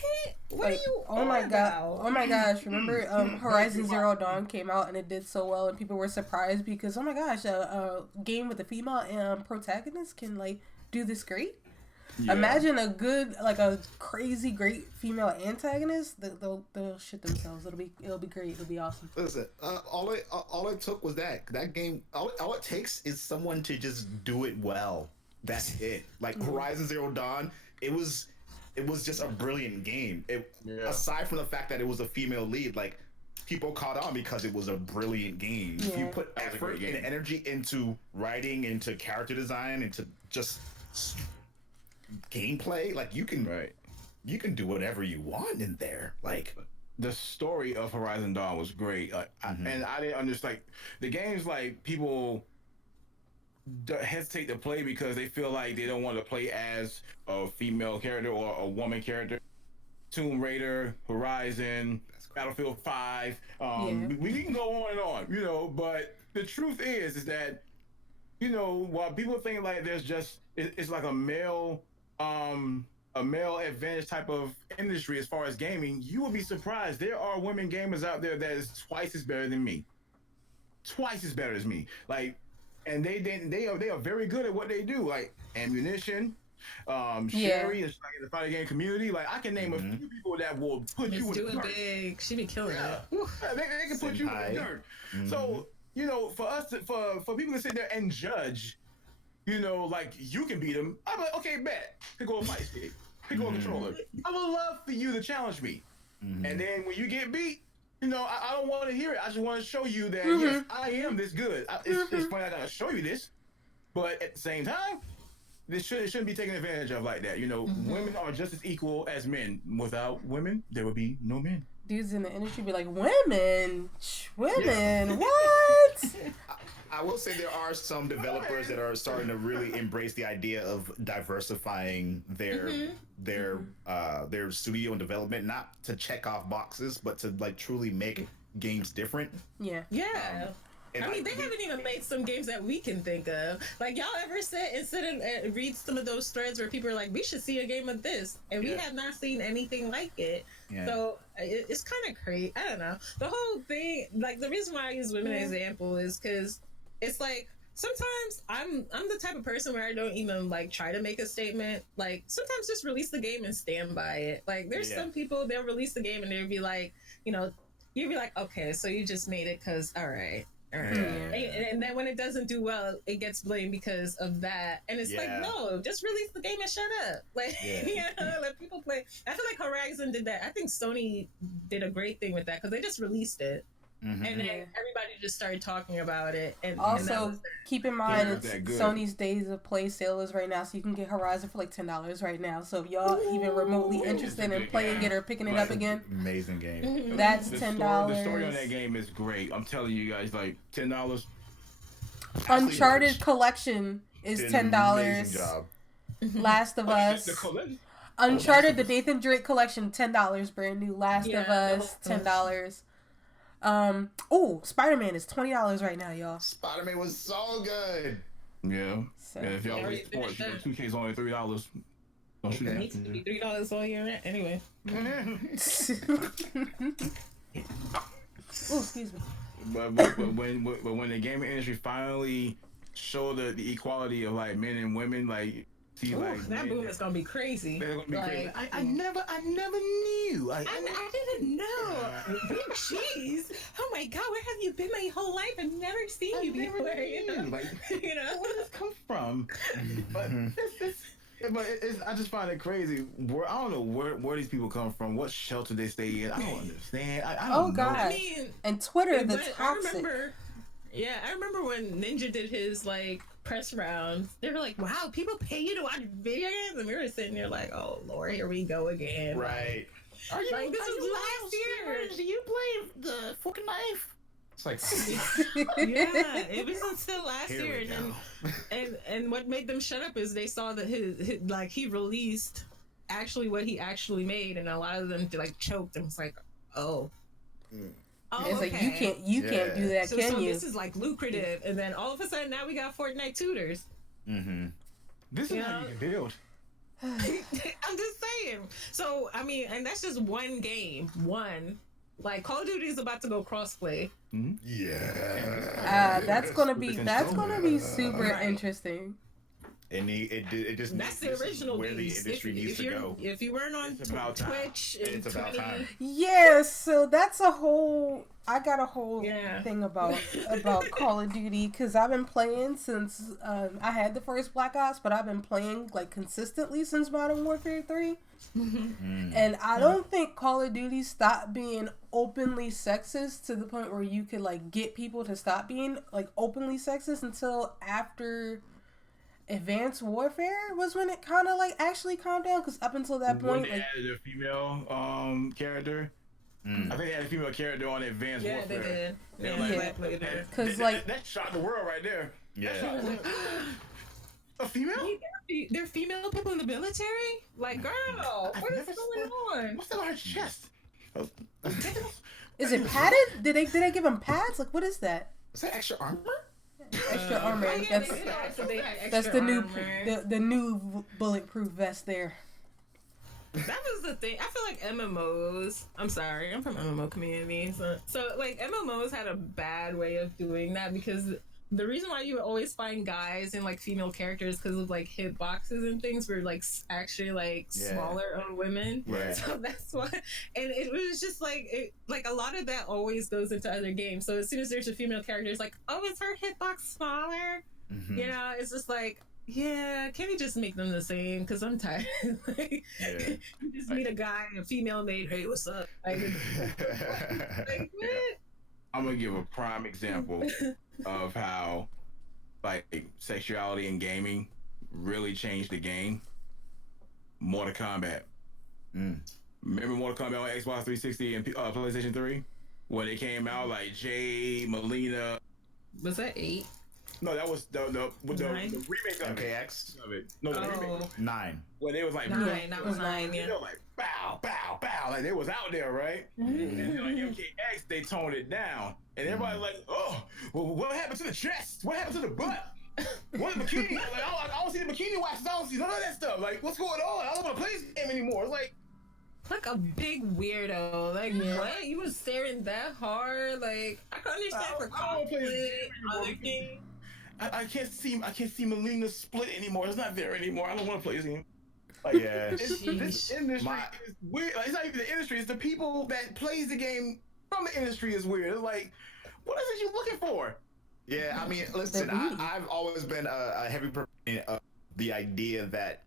What Like, are you? oh my on god! about? Oh my gosh! Remember, Horizon Zero Dawn came out and it did so well, and people were surprised because, oh my gosh, a game with a female protagonist can like do this great. Yeah. Imagine a good, like a crazy great female antagonist. They'll shit themselves. It'll be great. It'll be awesome. Listen, all it took was that game. All it takes is someone to just do it well. That's it. Like Horizon Zero Dawn, it was just a brilliant game. Aside from the fact that it was a female lead, like people caught on because it was a brilliant game. If you Yeah. put effort and energy into writing, into character design, into just gameplay, like you can do whatever you want in there. Like The story of Horizon Dawn was great, and I didn't understand. Like, the games, like, people hesitate to play because they feel like they don't want to play as a female character or a woman character. Tomb Raider, Horizon, Battlefield 5. We can go on and on, you know. But the truth is that, you know, while people think like there's just it's like a male advantage type of industry as far as gaming, you will be surprised. There are women gamers out there that is twice as better than me. Twice as better as me. Like, and they are very good at what they do. Like Ammunition, Sherry is like in the fighting game community. Like, I can name a few people that will put you in Let's the do it dirt. big. She be killing it. They can put you in the dirt. So, you know, for us for people to sit there and judge, you know, like, you can beat them. I'm like, okay, bet. Pick up a fight stick. Pick up a controller. I would love for you to challenge me. And then when you get beat, you know, I don't want to hear it. I just want to show you that, yes, I am this good. It's funny I gotta show you this, but at the same time, it shouldn't be taken advantage of like that. You know, women are just as equal as men. Without women, there would be no men. Dudes in the industry be like, women, what? I will say there are some developers that are starting to really embrace the idea of diversifying their studio and development, not to check off boxes, but to like truly make games different. Yeah. Yeah. And I mean, they haven't even made some games that we can think of. Like, y'all ever sit and read some of those threads where people are like, we should see a game of this, and we have not seen anything like it. Yeah. So it's kind of crazy. I don't know. The whole thing, like, the reason why I use women as an example is because it's like, sometimes I'm the type of person where I don't even like try to make a statement. Like, sometimes just release the game and stand by it. Like, there's some people, they'll release the game and they'll be like, you know, you'll be like, okay, so you just made it because, all right. And then when it doesn't do well, it gets blamed because of that. And it's like, no, just release the game and shut up. Like, you know, let people play. I feel like Horizon did that. I think Sony did a great thing with that because they just released it. And then everybody just started talking about it. And Also, keep in mind, it's that good. Sony's Days of Play sale is right now, so you can get Horizon for like $10 right now. So if y'all even remotely interested in playing it or picking it up again, Amazing game. that's The $10. story on that game is great. I'm telling you guys, like, $10. Uncharted Collection is $10. Amazing job. Last of Us. Uncharted, the Nathan Drake Collection, $10, brand new. Last of Us, $10. Spider-Man is $20 right now, y'all. Spider-Man was so good. Yeah. So, And if y'all play sports, you know, 2K's only $3. Don't shoot it needs to be $3 all year. Anyway. Oh, excuse me. But when the gaming industry finally showed the equality of like men and women, like, see, Ooh, like, that boom is gonna be crazy. they're gonna be crazy. Like, I never knew. I didn't know. Jeez. Oh my God, where have you been my whole life? I've never seen you before. You know? Like, You know? where did this come from? But I just find it crazy. I don't know where these people come from, what shelter they stay in. I don't understand. I don't know. God. I mean, And Twitter, the but toxic. I remember when Ninja did his like press rounds. They were like, "Wow, people pay you to watch video games," and we were sitting there like, "Oh Lord, here we go again." Right. Are you like this was last year? Do you play the fucking knife? It's like, Yeah, it was still last here year, we go. and what made them shut up is they saw that his like he released actually what he actually made, and a lot of them like choked and was like, oh. Oh, It's like you okay. can't do that, So can you? this is like lucrative, and then all of a sudden now we got Fortnite tutors. Mm-hmm. This is Yeah. how you can build. I'm just saying. So I mean, and that's just one game. One. Like Call of Duty is about to go crossplay. Yeah. That's gonna be super Right. interesting. It just That's the this is original where the beast. industry needs to go. If you weren't on It's about time. Twitch in It's about 20, time. Yeah, so that's a whole. I got a whole Yeah. thing about Call of Duty because I've been playing since I had the first Black Ops, but I've been playing like consistently since Modern Warfare 3. And I don't think Call of Duty stopped being openly sexist to the point where you could like get people to stop being like openly sexist until after Advanced Warfare was when it kind of like actually calmed down. Because up until that When point, they like added a female character. I think they had a female character on Advanced yeah, Warfare. they did. Yeah, Yeah, like- like, later. because like that shocked the world right there. Yeah. A female? There are female people in the military? Like, girl, I've what is never going on? What's that on her chest? is it padded? Did they give him pads? Like what is that? Is that extra armor? Extra armor. Oh, yeah, That's they did also, they had that's extra the new armor. the new bulletproof vest there. That was the thing. I feel like MMOs. I'm sorry, I'm from MMO community, so like MMOs had a bad way of doing that because the reason why you would always find guys and like female characters because of like hitboxes and things were like actually like Yeah. smaller on women. Right. So that's why, and it was just like a lot of that always goes into other games. So as soon as there's a female character, it's like, oh, is her hitbox smaller? Mhm. You know, it's just like, yeah, can we just make them the same? Because I'm tired. Like, Yeah. you just meet a guy, a female mate, hey, what's up? Like, like what? I'm gonna give a prime example of how like sexuality in gaming really changed the game. Mortal Kombat. Mm. Remember Mortal Kombat on Xbox 360 and PlayStation 3 when it came out? Like Jade, Melina. Was that 8? No, that was the Nine? remake of MKX it. No, the remake. Oh, 9. When it was like 9. That was 9, They yeah. were like bow, bow, bow, like they was out there, right? And then on MKX, they toned it down, and everybody's like, "Oh, well, what happened to the chest? What happened to the butt? What the bikini? Like, I don't see the bikini waxes. I don't see none of that stuff. Like, what's going on? I don't want to play this game anymore." It's like a big weirdo. Like, what? You was staring that hard? Like, I can understand for I don't play this conflict, game anymore. other things. I can't see Melina split anymore. It's not there anymore. I don't want to play this game. Like, Yeah. this industry My- is weird. Like, it's not even the industry. It's the people that plays the game from the industry is weird. It's like, what is it you looking for? Yeah, I mean, listen, I've always been a heavy proponent of the idea that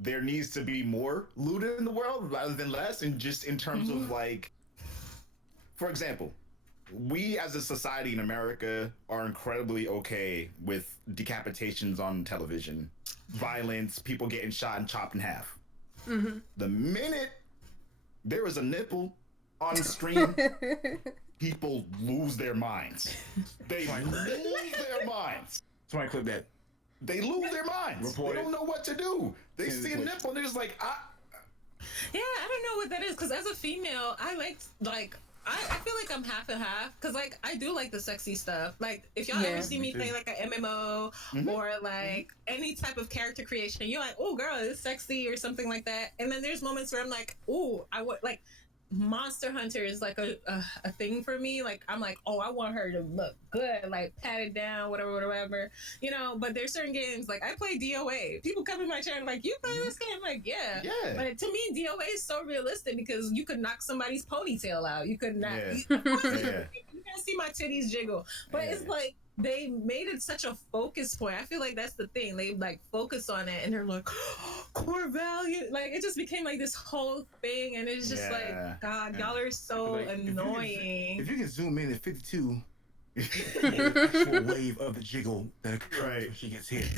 there needs to be more looted in the world rather than less, and just in terms of like, for example, we as a society in America are incredibly okay with decapitations on television, violence, people getting shot and chopped in half. Mm-hmm. The minute there is a nipple on screen, people lose their minds. They lose their minds. Somebody clip that. They lose their minds. Report They it. don't know what to do. They Send see the a clip. nipple and they're just like, Yeah, I don't know what that is because as a female, I I feel like I'm half and half because like I do like the sexy stuff. Like if y'all Yeah. ever see me play like an MMO Mhm. or like any type of character creation, you're like, oh girl, it's sexy or something like that. And then there's moments where I'm like, oh, I would like Monster Hunter is like a thing for me. Like I'm like, oh, I want her to look good, like patted down, whatever. You know, but there's certain games like I play DOA. People come in my channel like, you play this game? I'm like, yeah. yeah. But to me, DOA is so realistic because you could knock somebody's ponytail out. You could not. Yeah. Of course Yeah. you can see my titties jiggle, but it's Yeah. like they made it such a focus point. I feel like that's the thing. They like focus on it, and they're like, core value. Like it just became like this whole thing, and it's just Yeah. like, God, y'all are so Like, annoying. If you can zoom in at 52, the actual wave of the jiggle that occurs Right. when she gets hit.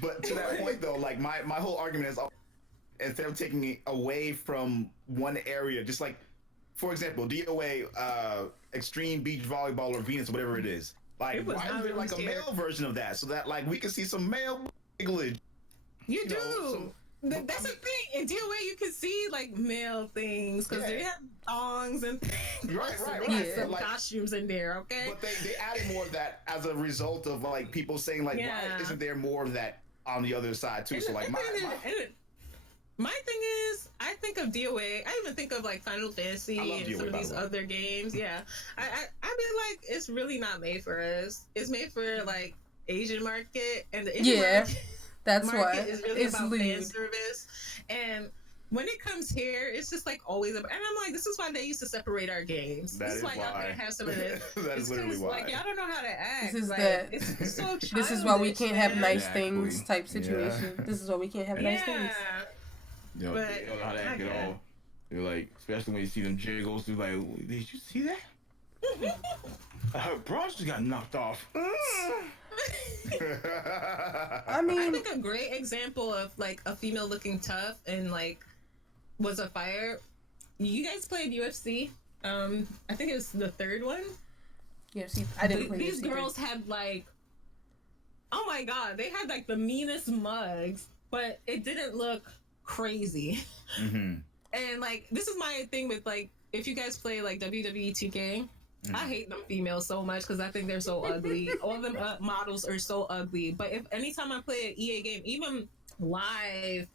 But to that point though, like my whole argument is, instead of taking it away from one area, just like, for example, DOA, Extreme Beach Volleyball or Venus, whatever it is. Like, It was why not is there like a released here. male version of that so that like we can see some male wigglage? You do. know, That's the thing. In DOA, you can see like male things because they have thongs and things. Right. They got Yeah. some Like, costumes in there. Okay. but they added more of that as a result of like people saying like, Yeah. why isn't there more of that on the other side too? So like My thing is, I think of DOA. I even think of like Final Fantasy I love and DOA, some of by these the way. other games. Yeah, I mean, like it's really not made for us. It's made for like Asian market, and the Asian Yeah, market, That's why market is really it's about fan lewd. service. And when it comes here, it's just like always. And I'm like, this is why they used to separate our games. That This is is why y'all why. can't have some of this. That is It's literally 'cause, why. Like y'all don't know how to act. This is like, the- it's so This is why we childish, can't have man. nice Exactly. things type situation. This is why we can't have nice things. You know, But- they don't know how to act I at get all. They're like, especially when you see them jiggles, they're like, did you see that? Her bra just got knocked off. I I mean, think a great example of like a female looking tough and like was a fire. You guys played UFC. I think it was the third one. yeah, see, I didn't play These this either. girls had like, oh my god, they had like the meanest mugs, but it didn't look crazy. Mm-hmm. And like, this is my thing with like, if you guys play like WWE 2K, I hate them females so much because I think they're so ugly. All of them models are so ugly. But if anytime I play an EA game, even live,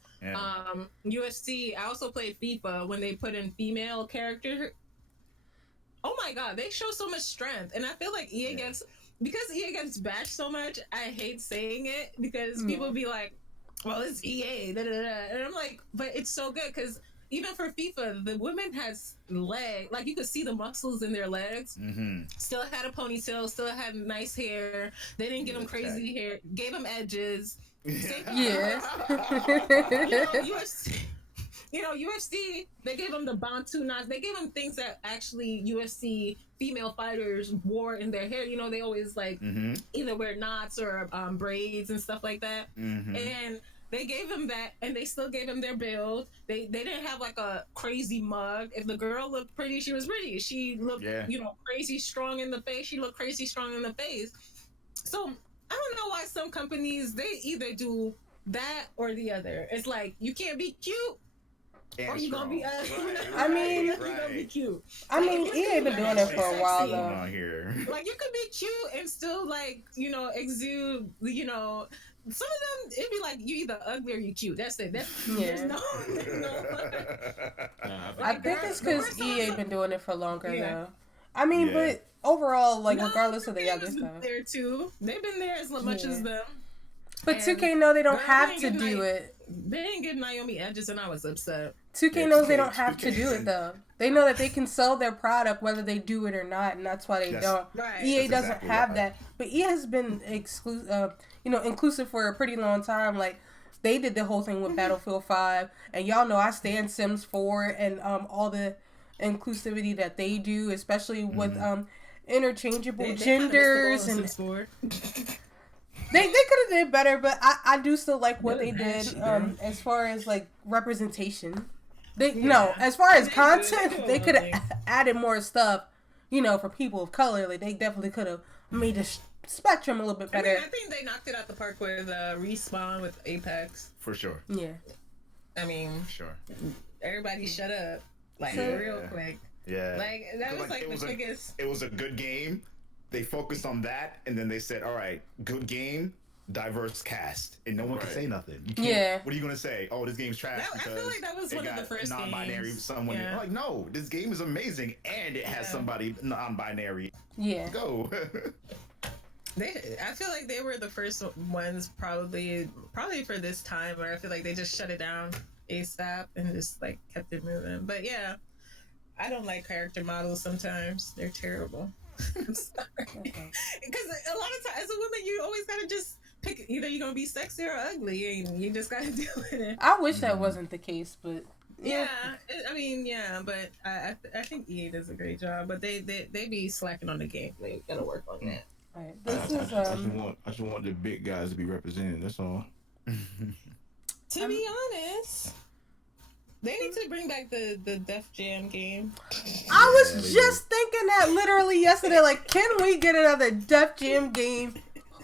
UFC, I also play FIFA when they put in female character. Oh my god, they show so much strength, and I feel like EA gets because EA gets bashed so much. I hate saying it because people be like, "Well, it's EA," da, da, da. And I'm like, but it's so good because. Even for FIFA, the women has like you could see the muscles in their legs. Mm-hmm. Still had a ponytail, still had nice hair. They didn't give them crazy hair, gave them edges. Yeah. UFC, UFC, they gave them the Bantu knots. They gave them things that actually UFC female fighters wore in their hair. You know, they always like Mm-hmm. either wear knots or braids and stuff like that. Mm-hmm. And they gave them that, and they still gave them their build. They didn't have like a crazy mug. If the girl looked pretty, she was pretty. She looked, crazy strong in the face. She looked crazy strong in the face. So I don't know why some companies they either do that or the other. It's like you can't be cute. Or you gonna be I mean, you gonna be cute. I mean, EA been doing it for a while Sexy. though. Here. Like you could be cute and still like exude some of them it'd be like you either ugly or you cute. That's it. There's no I think it's because EA been doing it for longer Yeah. though. I mean, Yeah. but overall, like No, regardless of the 2K other was stuff. there too. They've been there as much as them. But And 2K know they don't girl, have they to ain't do get it. They didn't give Naomi edges, and I was upset. 2K Yeah, knows they 2K don't have to do it though. They know that they can sell their product whether they do it or not, and that's why they Yes. don't. Right. EA That's doesn't exactly have why. that, but EA has been inclusive for a pretty long time. Like they did the whole thing with Battlefield 5, and y'all know I stand Sims 4 and all the inclusivity that they do, especially with interchangeable genders and they could have did better, but I do still like what they did as far as like representation. As far as content, they could have added more stuff, for people of color. Like they definitely could have made the spectrum a little bit better. I think they knocked it out the park with Respawn with Apex. For sure. Yeah. I mean, Sure. everybody shut up like Yeah. real quick. Yeah. Like that was like it the biggest. It was a good game. They focused on that, and then they said, "All right, good game, diverse cast," and no one could say nothing. You can't, Yeah. What are you gonna say? Oh, this game's trash I because feel like that was it one of the got first non-binary games. someone. Yeah. Like, no, this game is amazing, and it has somebody non-binary. Yeah. Go. I feel like they were the first ones, probably for this time, where I feel like they just shut it down ASAP and just like kept it moving. But yeah, I don't like character models sometimes. They're terrible. I'm sorry. Because a lot of times, as a woman, you always gotta just pick either you're gonna be sexy or ugly, and you just gotta deal with it. I wish that wasn't the case, but Yeah, I mean, yeah, but I think EA does a great job, but they be slacking on the game. They gotta work on that. Alright, I this is just want the big guys to be represented. That's all. To be honest, they need to bring back the Def Jam game. I was just thinking that literally yesterday. Like, can we get another Def Jam game?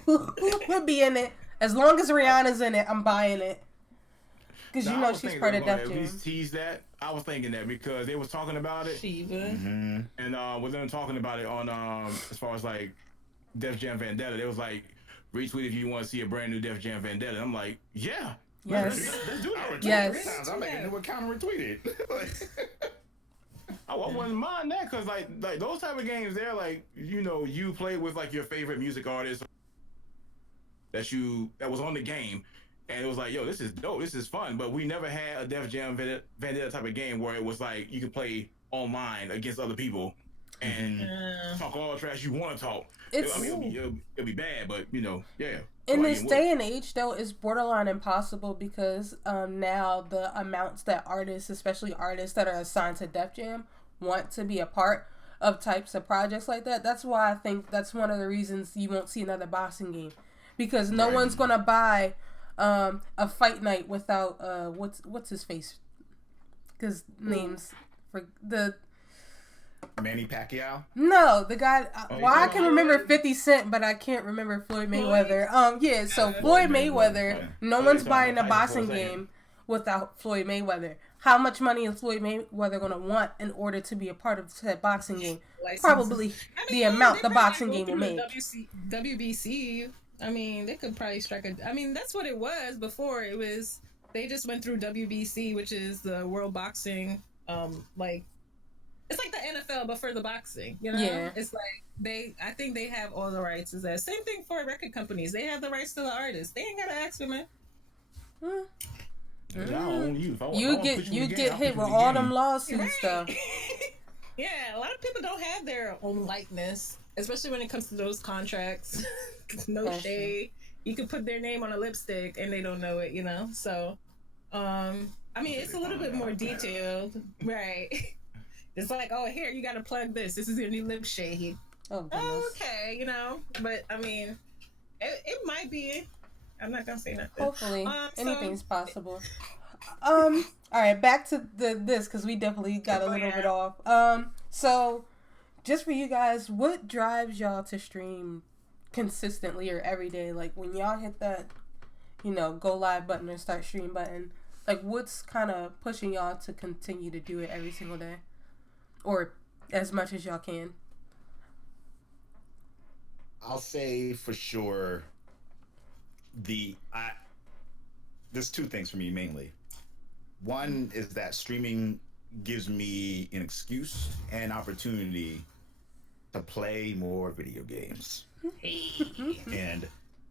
Who would be in it? As long as Rihanna's in it, I'm buying it. Because you I know was she's thinking part they of were gonna Def at Jam. least tease that. I was thinking that because they was talking about it, Shiva. Mm-hmm. and with them talking about it on as far as like Def Jam Vendetta, they was like retweet if you want to see a brand new Def Jam Vendetta. I'm like, yeah, Yes. let's do I that. retweeted Yes. 3 times. I make a new account and retweet it. I wouldn't mind that because like those type of games, they're like you play with like your favorite music artist that was on the game, and it was like, yo, this is dope, this is fun. But we never had a Def Jam Vendetta type of game where it was like you could play online against other people and talk all the trash you want to talk. It's I mean, it'll be bad, but yeah. in Like, this day and age, though, it's borderline impossible because now the amounts that artists, especially artists that are assigned to Def Jam, want to be a part of types of projects like that. That's why I think that's one of the reasons you won't see another boxing game, because no one's gonna buy a fight night without what's his face, because names for the. Manny Pacquiao. No, the guy. I can remember Floyd? 50 Cent, but I can't remember Floyd Mayweather. Yeah, so Yeah, Floyd Floyd Mayweather. Mayweather. No Oh, one's you're talking buying a about boxing Tyson game without Floyd Mayweather. How much money is Floyd Mayweather gonna want in order to be a part of that boxing game? Probably the amount the boxing game will make. WBC. I mean, they could probably strike a. I mean, that's what it was before. It was they just went through WBC, which is the World Boxing. Like it's like the NFL, but for the boxing. You know, Yeah. it's like I think they have all the rights. Is that same thing for record companies? They have the rights to the artists. They ain't gotta ask for man. I own you. If I want- I You wanna get put you in the game, get I'll hit put you with in the all game. them lawsuits Right. though. Yeah, a lot of people don't have their own likeness, especially when it comes to those contracts. No That's shade. You could put their name on a lipstick and they don't know it, So, I mean, it's a little bit more detailed, right? It's like, oh, here you got to plug this. This is your new lip shade. Oh goodness. Oh, okay, But I mean, it might be. I'm not gonna say nothing. Hopefully, So- anything's possible. All right, back to this because we definitely got a little bit off. So just for you guys, what drives y'all to stream consistently or every day? Like when y'all hit that, go live button or start stream button, like what's kind of pushing y'all to continue to do it every single day, or as much as y'all can? I'll say for sure there's 2 things for me mainly. One is that streaming gives me an excuse and opportunity to play more video games. And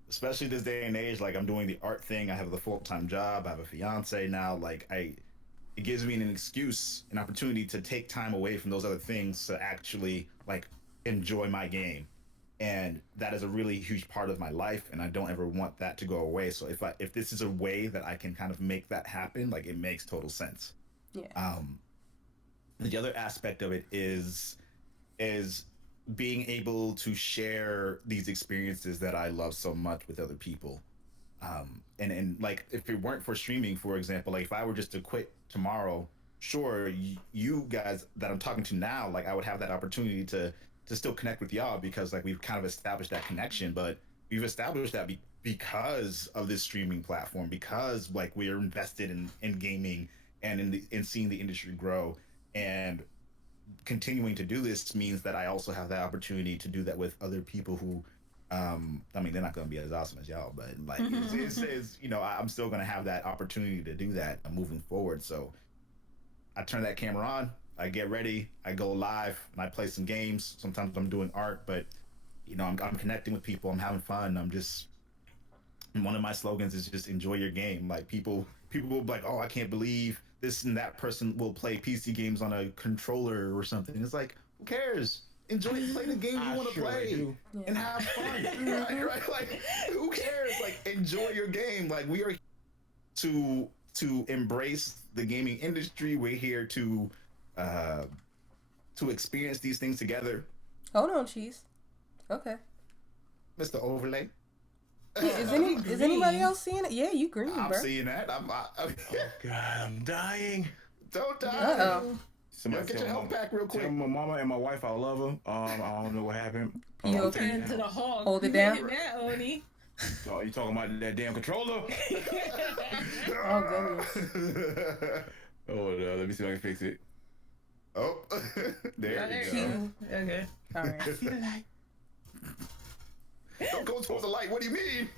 especially this day and age, like I'm doing the art thing, I have the full-time job, I have a fiance now, it gives me an excuse, an opportunity to take time away from those other things to actually enjoy my game. And that is a really huge part of my life, and I don't ever want that to go away. So if this is a way that I can kind of make that happen, it makes total sense. Yeah. The other aspect of it is being able to share these experiences that I love so much with other people. And if it weren't for streaming, for example, if I were just to quit tomorrow, sure, you guys that I'm talking to now, I would have that opportunity to still connect with y'all because we've kind of established that connection, but we've established that because of this streaming platform, because we're invested in gaming and in seeing the industry grow, and continuing to do this means that I also have that opportunity to do that with other people who I mean, they're not going to be as awesome as y'all, but it's I'm still going to have that opportunity to do that moving forward. So I turn that camera on, I get ready, I go live, and I play some games. Sometimes I'm doing art, but I'm connecting with people, I'm having fun. One of my slogans is just enjoy your game. People will be like, oh, I can't believe this and that person will play PC games on a controller or something. It's who cares? Enjoy play the game you want to play and have fun. right? Who cares? Enjoy your game. We are to embrace the gaming industry. We're here to experience these things together. Hold on, Cheese. Okay. Mr. Overlay. Yeah, is anybody else seeing it? Yeah, you green, I'm bro. seeing that. Oh God, I'm dying. Don't die. Uh-oh. Get your health back real quick. Tell my mama and my wife I love her. I don't know what happened. You Turn okay? into the Hulk. Hold it You down. hit that, Oni. Oh, you talking about that damn controller? Oh goodness. Oh, no, let me see if I can fix it. Oh, there you go. Cute. Okay. All right. See the light? Don't go towards the light. What do you mean?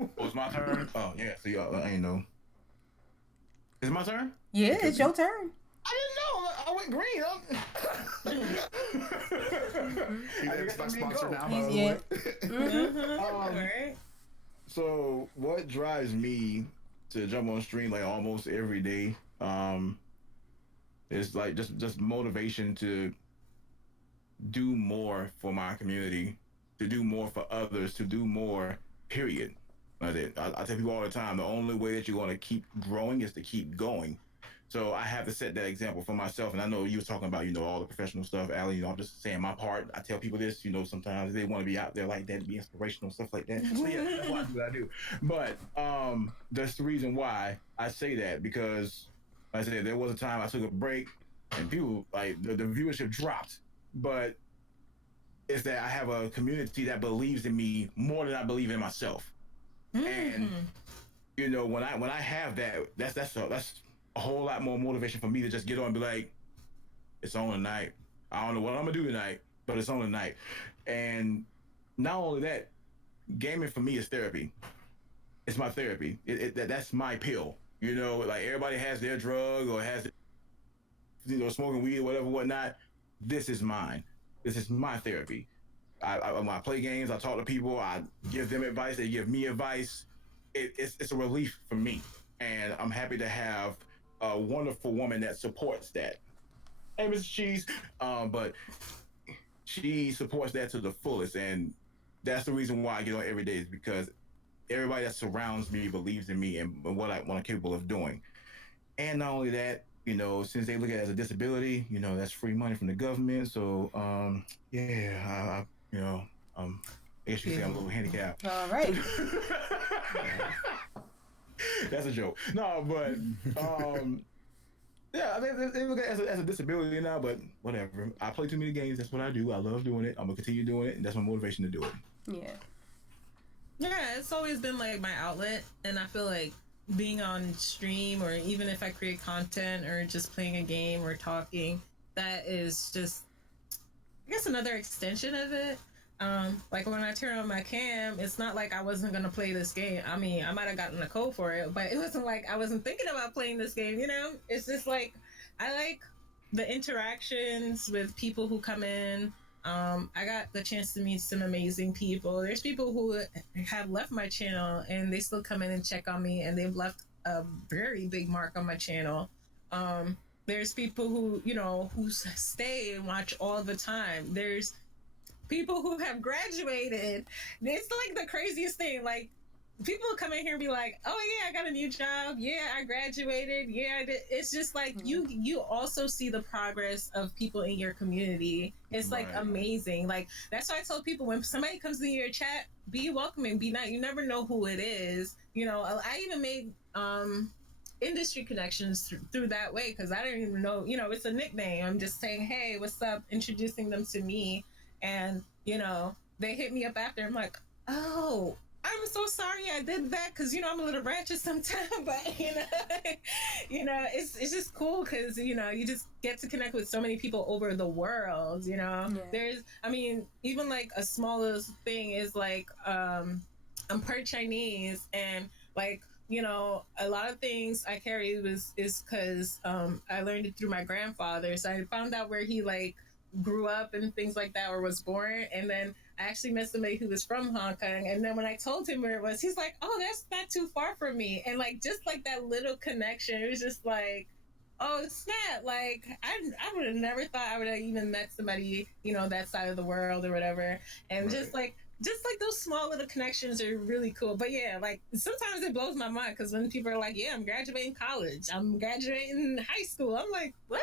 Oh, it's my turn? Oh, yeah. See, I ain't know. Is it my turn? Yeah, it's your turn. I didn't know. I went green. He's an Xbox sponsor now. He's by the yeah. way. Alright. So, what drives me to jump on stream like almost every day? Is like just motivation to do more for my community, to do more for others, to do more. Period. I tell people all the time, the only way that you're going to keep growing is to keep going. So I have to set that example for myself. And I know you were talking about, all the professional stuff, Allie. I'm just saying my part. I tell people this, sometimes they want to be out there like that, be inspirational, stuff like that. So yeah, that's why I do what I do. But that's the reason why I say that, because like I said, there was a time I took a break and people, like, the viewership dropped. But it's that I have a community that believes in me more than I believe in myself. And when I have that, that's a whole lot more motivation for me to just get on and be like, it's on tonight. I don't know what I'm gonna do tonight, but it's on tonight. And not only that, gaming for me is therapy. It's my therapy. That's my pill. Like everybody has their drug or has, smoking weed or whatever, whatnot. This is mine. This is my therapy. When I play games, I talk to people, I give them advice, they give me advice. It's a relief for me. And I'm happy to have a wonderful woman that supports that. Hey, Mrs. Cheese. But she supports that to the fullest. And that's the reason why I get on every day, is because everybody that surrounds me believes in me and what I'm capable of doing. And not only that, since they look at it as a disability, that's free money from the government. So, yeah, I guess you say I'm a little handicapped. All right. That's a joke. No, but yeah, they look at it as a disability now, but whatever. I play too many games. That's what I do. I love doing it. I'm gonna continue doing it, and that's my motivation to do it. Yeah. Yeah, it's always been like my outlet, and I feel like being on stream, or even if I create content or just playing a game or talking, that is just, I guess, another extension of it. Like when I turn on my cam, it's not like I wasn't gonna play this game. I mean, I might have gotten a code for it, but it wasn't like I wasn't thinking about playing this game, It's just like, I like the interactions with people who come in. I got the chance to meet some amazing people. There's people who have left my channel and they still come in and check on me, and they've left a very big mark on my channel. There's people who, who stay and watch all the time. There's people who have graduated. It's like the craziest thing. Like, people come in here and be like, oh yeah, I got a new job. Yeah, I graduated. Yeah, I did. It's just like, you also see the progress of people in your community. It's like amazing. Like, that's why I tell people, when somebody comes in your chat, be welcoming, be nice. You never know who it is. I even made industry connections through that way, because I didn't even know, it's a nickname. I'm just saying, hey, what's up? Introducing them to me. And, they hit me up after. I'm like, oh, I'm so sorry I did that, because, I'm a little ratchet sometimes, but, it's just cool, because, you just get to connect with so many people over the world, Yeah. There's, even like a smallest thing is like, I'm part Chinese, and like, a lot of things I carry is because I learned it through my grandfather. So I found out where he like grew up and things like that, or was born, and then I actually met somebody who was from Hong Kong, and then when I told him where it was, he's like, oh, that's not too far from me. And like, just like that little connection, it was just like, oh snap, like I would have never thought I would have even met somebody, that side of the world or whatever. And just like those small little connections are really cool. But yeah, like sometimes it blows my mind, because when people are like, yeah, I'm graduating college, I'm graduating high school, I'm like, what?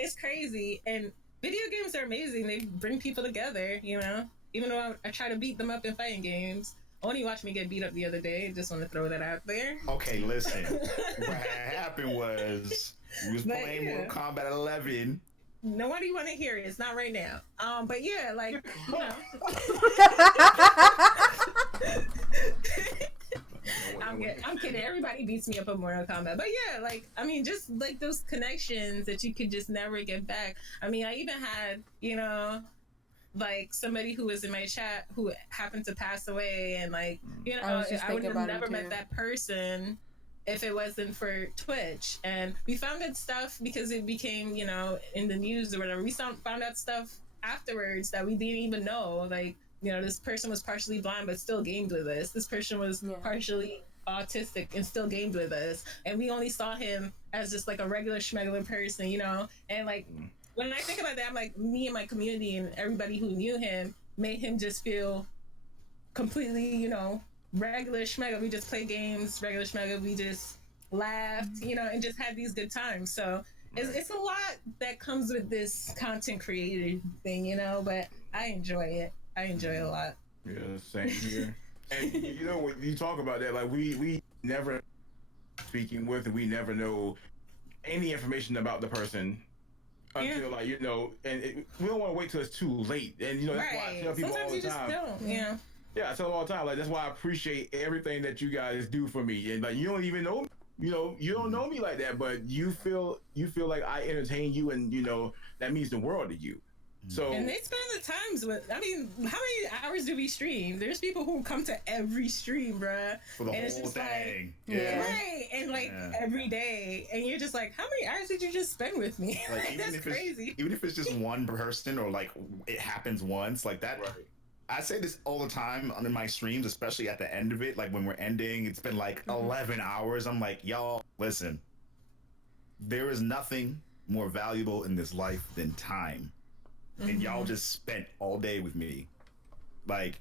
It's crazy. And video games are amazing. They bring people together, even though I try to beat them up in fighting games. Oni watched me get beat up the other day. Just want to throw that out there. Okay, listen. What happened was, we was playing Mortal Kombat 11, nobody want to hear it. It's not right now. But yeah, like, you know. I'm kidding. Everybody beats me up in Mortal Kombat. But yeah, like, I mean, just like those connections that you could just never get back. I mean, I even had, you know, like somebody who was in my chat who happened to pass away, and like, you know, I would have never met that person if it wasn't for Twitch. And we found out stuff because it became, you know, in the news or whatever. We found out stuff afterwards that we didn't even know. Like, you know, this person was partially blind but still gamed with us. This person was partially autistic and still gamed with us. And we only saw him as just like a regular schmegular person, you know? And like, when I think about that, I'm like, me and my community and everybody who knew him made him just feel completely, you know, regular schmegga. We just play games, regular schmegga. We just laughed, you know, and just had these good times. So it's a lot that comes with this content creator thing, you know, but I enjoy it. I enjoy it a lot. Yeah, same here. And you know, when you talk about that, like we never speaking with, and we never know any information about the person until like, you know, and we don't want to wait till it's too late. And you know, that's why I tell people sometimes all the time. Yeah. Yeah, I tell them all the time. Like, that's why I appreciate everything that you guys do for me. And like, you don't even know me. You know, you don't know me like that, but you feel like I entertain you, and you know that means the world to you. So and they spend the times with. I mean, how many hours do we stream? There's people who come to every stream, bruh. For the and whole it's just thing. Like, right, and like every day, and you're just like, how many hours did you just spend with me? Like, that's crazy. Even if it's just one person, or like it happens once, like that. Right. I say this all the time on my streams, especially at the end of it. Like when we're ending, it's been like 11 hours. I'm like, y'all, listen. There is nothing more valuable in this life than time. And y'all just spent all day with me. Like,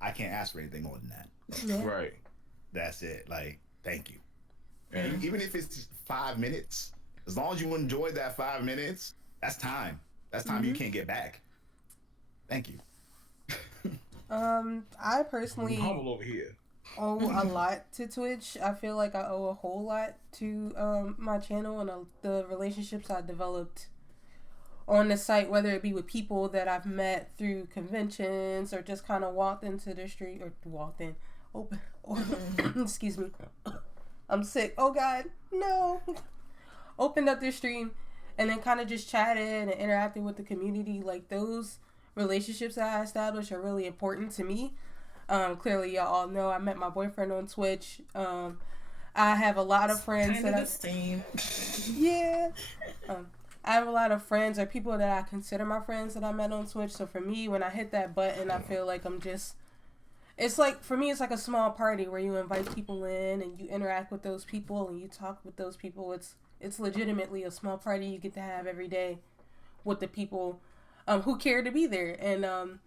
I can't ask for anything more than that. Right. That's it. Like, thank you. And even if it's 5 minutes, as long as you enjoyed that 5 minutes, that's time. That's time you can't get back. Thank you. I personally humble over here. owe a lot to Twitch. I feel like I owe a whole lot to my channel and the relationships I developed on the site, whether it be with people that I've met through conventions or just kind of walked into the street excuse me, I'm sick. Oh God, no. Opened up their stream and then kind of just chatted and interacted with the community. Like, those relationships that I established are really important to me. Clearly, y'all all know I met my boyfriend on Twitch. I have a lot of friends kind of the same. Yeah. I have a lot of friends or people that I consider my friends that I met on Twitch. So for me, when I hit that button, I feel like it's like, for me, it's like a small party where you invite people in and you interact with those people and you talk with those people. It's legitimately a small party you get to have every day with the people who care to be there. And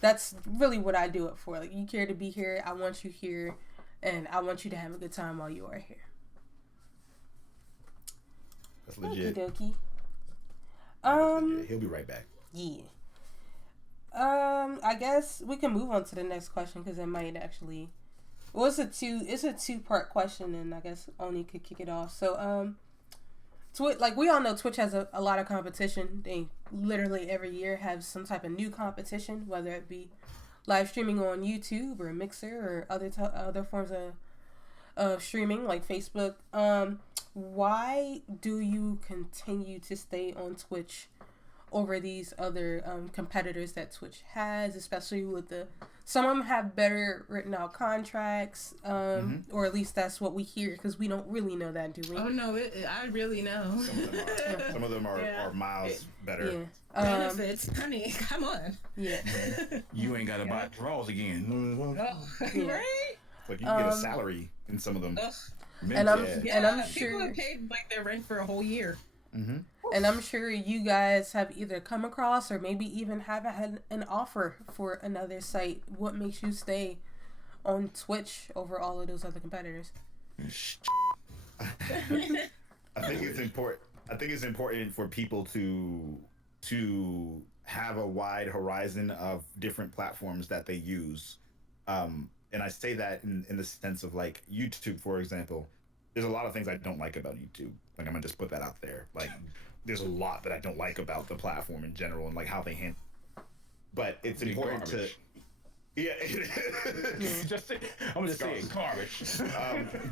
that's really what I do it for. Like, you care to be here, I want you here, and I want you to have a good time while you are here. That's legit. Okie dokie. He'll be right back. Yeah. I guess we can move on to the next question because it might actually. Well, it's a two-part question, and I guess Oni could kick it off. So, like we all know, Twitch has a lot of competition. They literally every year have some type of new competition, whether it be live streaming on YouTube or Mixer or other forms of streaming like Facebook. Why do you continue to stay on Twitch over these other competitors that Twitch has, especially with some of them have better written out contracts, or at least that's what we hear, because we don't really know that, do we? Oh no, I really know. Some of them are miles better. Yeah. Benefits, honey, come on. Yeah. You ain't gotta buy draws again. Right? Like, you can get a salary in some of them. And I'm people sure have paid like their rent for a whole year. And I'm sure you guys have either come across or maybe even haven't had an offer for another site. What makes you stay on Twitch over all of those other competitors? I think it's important. I think it's important for people to have a wide horizon of different platforms that they use. And I say that in the sense of, like, YouTube, for example. There's a lot of things I don't like about YouTube. Like, I'm gonna just put that out there. Like, there's a lot that I don't like about the platform in general and like how they handle. But it's Big important garbage. to. Yeah, I'm just saying garbage.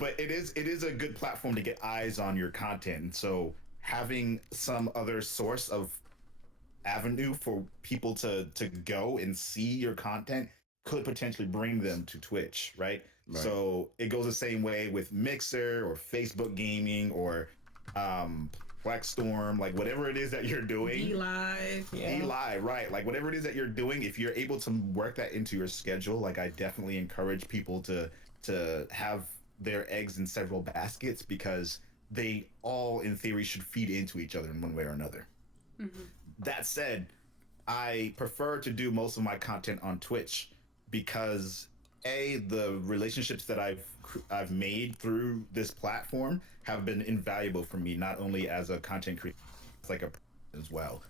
but it is a good platform to get eyes on your content. And so having some other source of avenue for people to go and see your content could potentially bring them to Twitch, right? So it goes the same way with Mixer or Facebook Gaming or Blackstorm, like whatever it is that you're doing. Live, Live, right? Like whatever it is that you're doing, if you're able to work that into your schedule, like I definitely encourage people to have their eggs in several baskets because they all, in theory, should feed into each other in one way or another. Mm-hmm. That said, I prefer to do most of my content on Twitch because the relationships that I've made through this platform have been invaluable for me, not only as a content creator, like a person as well.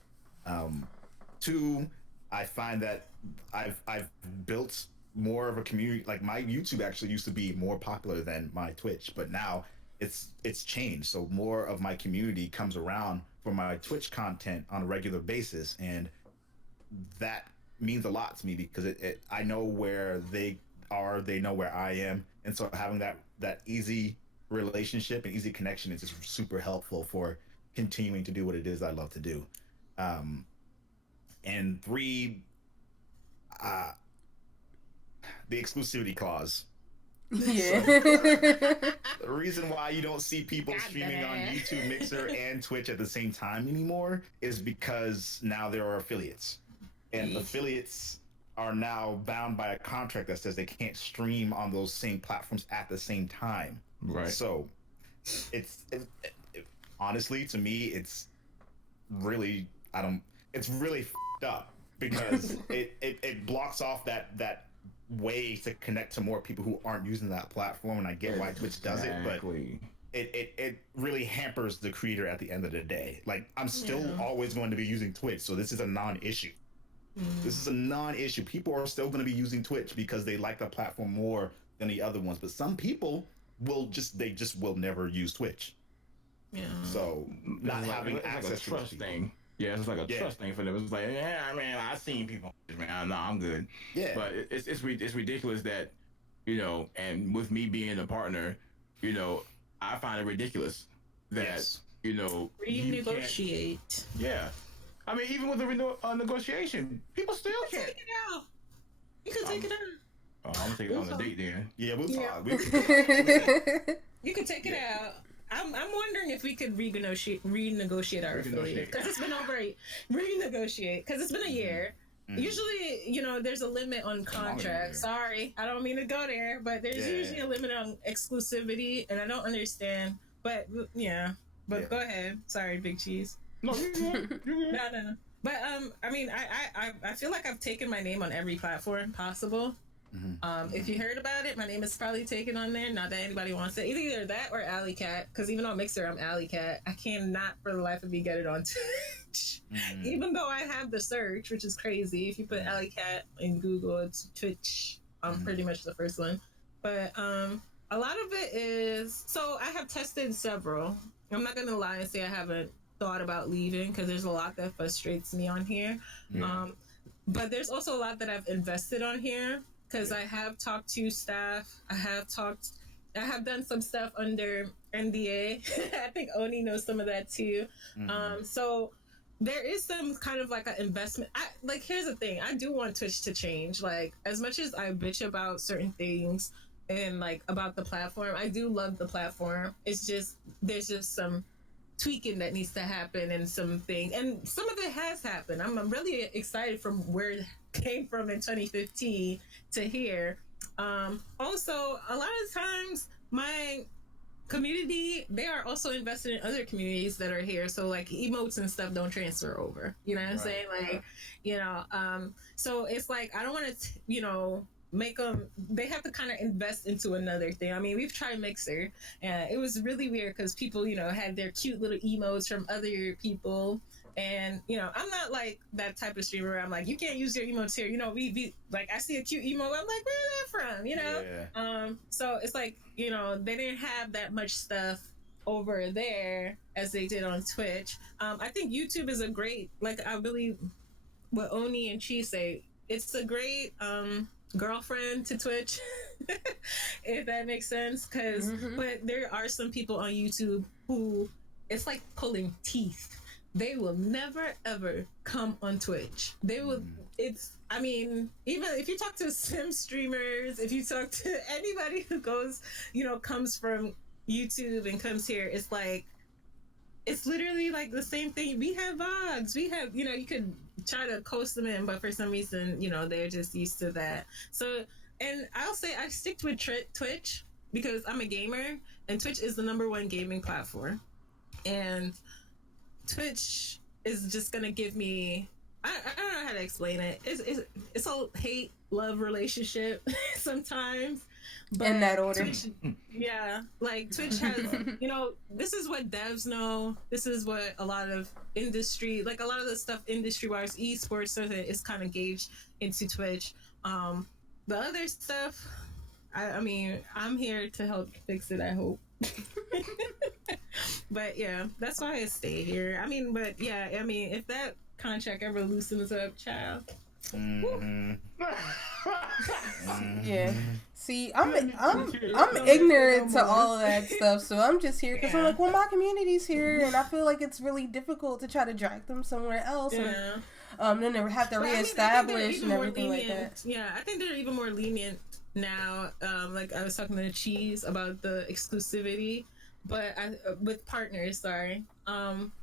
Two, I find that I've built more of a community. Like my YouTube actually used to be more popular than my Twitch, but now it's changed. So more of my community comes around for my Twitch content on a regular basis, and that means a lot to me because I know where they are, they know where I am, and so having that easy relationship and easy connection is just super helpful for continuing to do what it is I love to do. And three, the exclusivity clause. Yeah. The reason why you don't see people streaming on YouTube, Mixer, and Twitch at the same time anymore is because now there are affiliates. And affiliates are now bound by a contract that says they can't stream on those same platforms at the same time. Right. So it's honestly, to me, it's really it's really f***ed up because it blocks off that way to connect to more people who aren't using that platform, and I get why Twitch does it, but it really hampers the creator at the end of the day. Like I'm still always going to be using Twitch, so this is a non-issue. This is a non-issue. People are still going to be using Twitch because they like the platform more than the other ones, but some people will just will never use Twitch. Yeah. So not having access like a trust to thing. Yeah, it's like a trust thing for them. It's like, yeah, man, I've seen people, man, no, I'm good. Yeah. But it's ridiculous that, and with me being a partner, I find it ridiculous that, renegotiate. Yeah. I mean, even with the negotiation, people still can't. Take it out. You can take it out. Oh, I'm gonna take it on a date then. Yeah, we'll talk. You can take it out. I'm wondering if we could renegotiate our affiliate because it's been renegotiate because it's been a year. Usually, there's a limit on contracts. Sorry, I don't mean to go there, but there's usually a limit on exclusivity, and I don't understand. But go ahead. Sorry, Big Cheese. No, you're good. No. But I mean, I feel like I've taken my name on every platform possible. If you heard about it, my name is probably taken on there. Not that anybody wants it. Either that or Alley Cat. Because even on Mixer, I'm Alley Cat. I cannot for the life of me get it on Twitch. Even though I have the search, which is crazy. If you put Alley Cat in Google, it's Twitch. I'm pretty much the first one. But a lot of it is... So I have tested several. I'm not going to lie and say I haven't thought about leaving because there's a lot that frustrates me on here. But there's also a lot that I've invested on here. Because I have talked to staff, I have done some stuff under NDA. I think Oni knows some of that too. So there is some kind of like an investment. Here's the thing, I do want Twitch to change. Like, as much as I bitch about certain things and like about the platform, I do love the platform. It's just, there's just some tweaking that needs to happen and some things, and some of it has happened. I'm really excited from where it came from in 2015 to here. Also, a lot of times my community, they are also invested in other communities that are here, so like emotes and stuff don't transfer over, you know what I'm saying? Like, so it's like I don't want to make them, they have to kind of invest into another thing. I mean, we've tried Mixer and it was really weird because people had their cute little emotes from other people, and I'm not like that type of streamer where I'm like, you can't use your emotes here. We like, I see a cute emote, I'm like, where that from? So it's like they didn't have that much stuff over there as they did on Twitch. I think YouTube is a great, like I believe what Oni and Chi say, it's a great girlfriend to Twitch, if that makes sense. Because, but there are some people on YouTube who it's like pulling teeth. They will never ever come on Twitch. They will. It's. I mean, even if you talk to sim streamers, if you talk to anybody who goes, comes from YouTube and comes here, it's like, it's literally like the same thing. We have VODs. We have, you could try to coast them in, but for some reason, they're just used to that. So, and I'll say I stick with Twitch because I'm a gamer, and Twitch is the #1 gaming platform. And Twitch is just gonna give me, I don't know how to explain it. It's a hate-love relationship sometimes. But in that order. Twitch, yeah, like Twitch has, this is what devs know. This is what a lot of industry, like a lot of the stuff industry-wise, esports is kind of gauged into Twitch. The other stuff, I mean, I'm here to help fix it, I hope. But yeah, that's why I stay here. I mean, but yeah, I mean, if that contract ever loosens up, child. Yeah. See, I'm ignorant to all of that stuff, so I'm just here because I'm like, well, my community's here, and I feel like it's really difficult to try to drag them somewhere else, and then they have to reestablish and everything like that. Yeah, I think they're even more lenient now. Like I was talking to Cheese about the exclusivity, but with partners,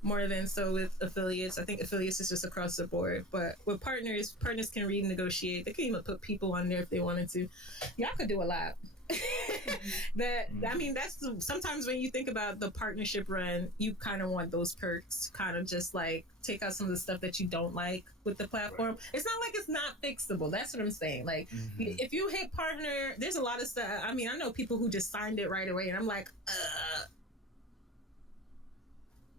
more than so with affiliates. I think affiliates is just across the board, but with partners can renegotiate. They can even put people on there if they wanted to. Y'all could do a lot. I mean, that's sometimes when you think about the partnership run, you kind of want those perks, kind of just like take out some of the stuff that you don't like with the platform. Right. It's not like it's not fixable. That's what I'm saying. Like, if you hit partner, there's a lot of stuff. I mean, I know people who just signed it right away, and I'm like,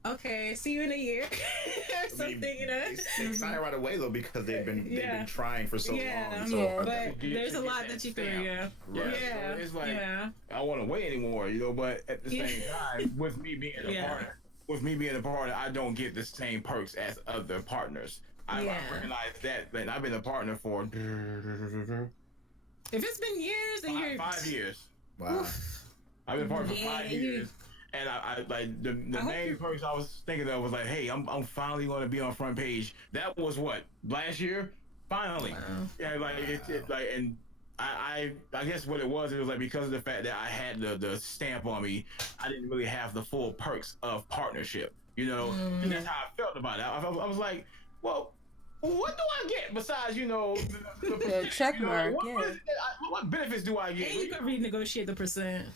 okay, see you in a year or something, They sign right away though because they've been trying for so long. So but there's a lot that you can, So it's like I don't want to wait anymore, but at the same time, with me being a partner, I don't get the same perks as other partners. I recognize that, but I've been a partner for if it's been years and you're 5 years. Wow. Oof. I've been a partner for 5 years. And I like the main perks I was thinking of was like, hey, I'm finally going to be on front page. That was what, last year? Finally. Wow. Yeah, like it like, and I guess what it was like because of the fact that I had the stamp on me, I didn't really have the full perks of partnership, and that's how I felt about it. I was like, well, what do I get besides, the check mark? What benefits do I get? And you can renegotiate the percent,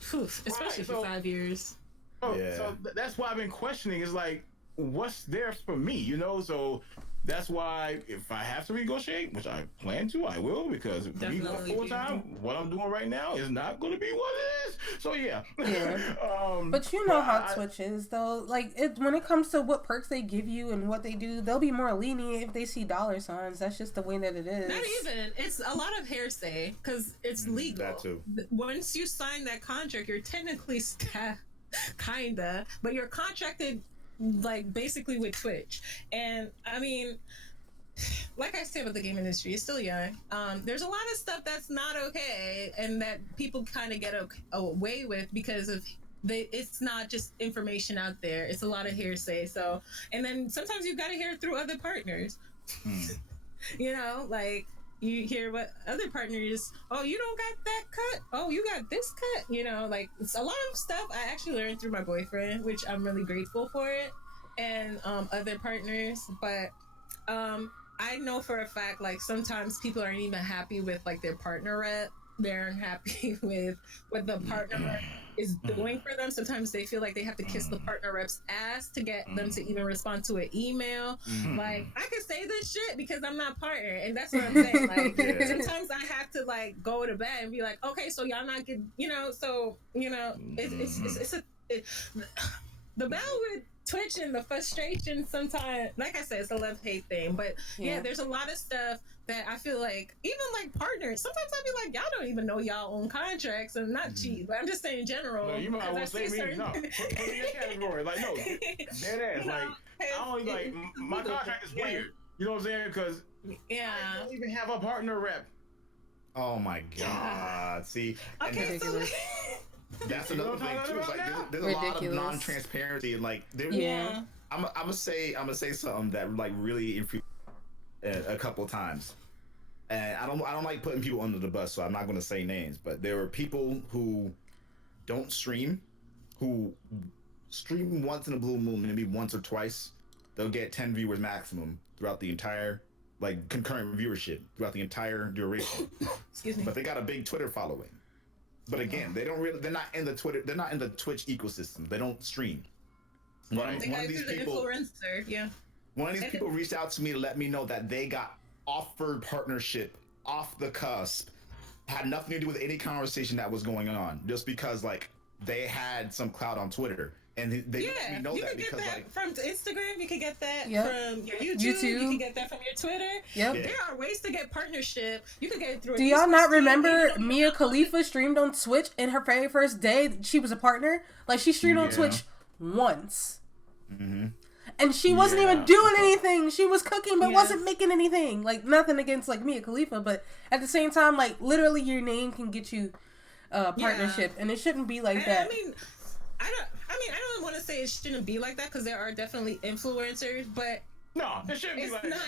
especially for 5 years. So that's why I've been questioning is like, what's there for me, So that's why if I have to negotiate, which I plan to, I will, because me going full time, what I'm doing right now is not going to be what it is. So yeah. But how Twitch is though. Like when it comes to what perks they give you and what they do, they'll be more lenient if they see dollar signs. That's just the way that it is. Not even. It's a lot of hearsay because it's legal. That too. Once you sign that contract, you're technically staff. Kinda, but you're contracted like basically with Twitch, and I mean, like I said, with the game industry, it's still young. There's a lot of stuff that's not okay, and that people kind of get away with because of it's not just information out there. It's a lot of hearsay. So, and then sometimes you got to hear it through other partners. Like. You hear what other partners, you don't got that cut. Oh, you got this cut. Like it's a lot of stuff I actually learned through my boyfriend, which I'm really grateful for it, and other partners. But I know for a fact, like sometimes people aren't even happy with like their partner rep. They're unhappy with what the partner rep is doing for them. Sometimes they feel like they have to kiss the partner rep's ass to get them to even respond to an email. Like, I can say this shit because I'm not partner, and that's what I'm saying. Like, sometimes I have to like go to bed and be like, okay, so y'all not get, the battle with Twitch and the frustration sometimes, like I said, it's a love-hate thing. But yeah, there's a lot of stuff that I feel like, even like partners, sometimes I be like, y'all don't even know y'all own contracts and not cheat. But I'm just saying in general. No, you might 'cause I well say see me. certain- No, put me in your category. Like, no, dead ass. No, Like, I don't like my contract is weird. You know what I'm saying? Because Yeah. I don't even have a partner rep. Oh my god. See, and Okay, so Ridiculous. that's another thing too. It's like there's a lot of Ridiculous. non-transparency and like there. yeah. I'm gonna say something that like really infuriated a couple of times, and I don't like putting people under the bus, so I'm not gonna say names. But there are people who don't stream, who stream once in a blue moon, maybe once or twice. They'll get 10 viewers maximum throughout the entire like concurrent viewership throughout the entire duration. Excuse me. But they got a big Twitter following. But again, they're not in the Twitch ecosystem. They don't stream. One They got of these through the people influencer, yeah. One of these people reached out to me to let me know that they got offered partnership off the cusp. Had nothing to do with any conversation that was going on, just because like they had some clout on Twitter, and they let me know you that can get because that like from Instagram. You can get that Yep. from your YouTube. YouTube. You can get that from your Twitter. Yep. Yeah. There are ways to get partnership. You can get it through. Do y'all not remember Mia Khalifa streamed on Twitch in her very first day? She was a partner. Like, she streamed on Yeah. Twitch once. Mm-hmm. And she wasn't Yeah. even doing anything. She was cooking, but Yeah. wasn't making anything. Like, nothing against, like, Mia Khalifa. But at the same time, like, literally your name can get you partnership. And it shouldn't be like And that. I don't want to say it shouldn't be like that, because there are definitely influencers, but No, it shouldn't be it's like not.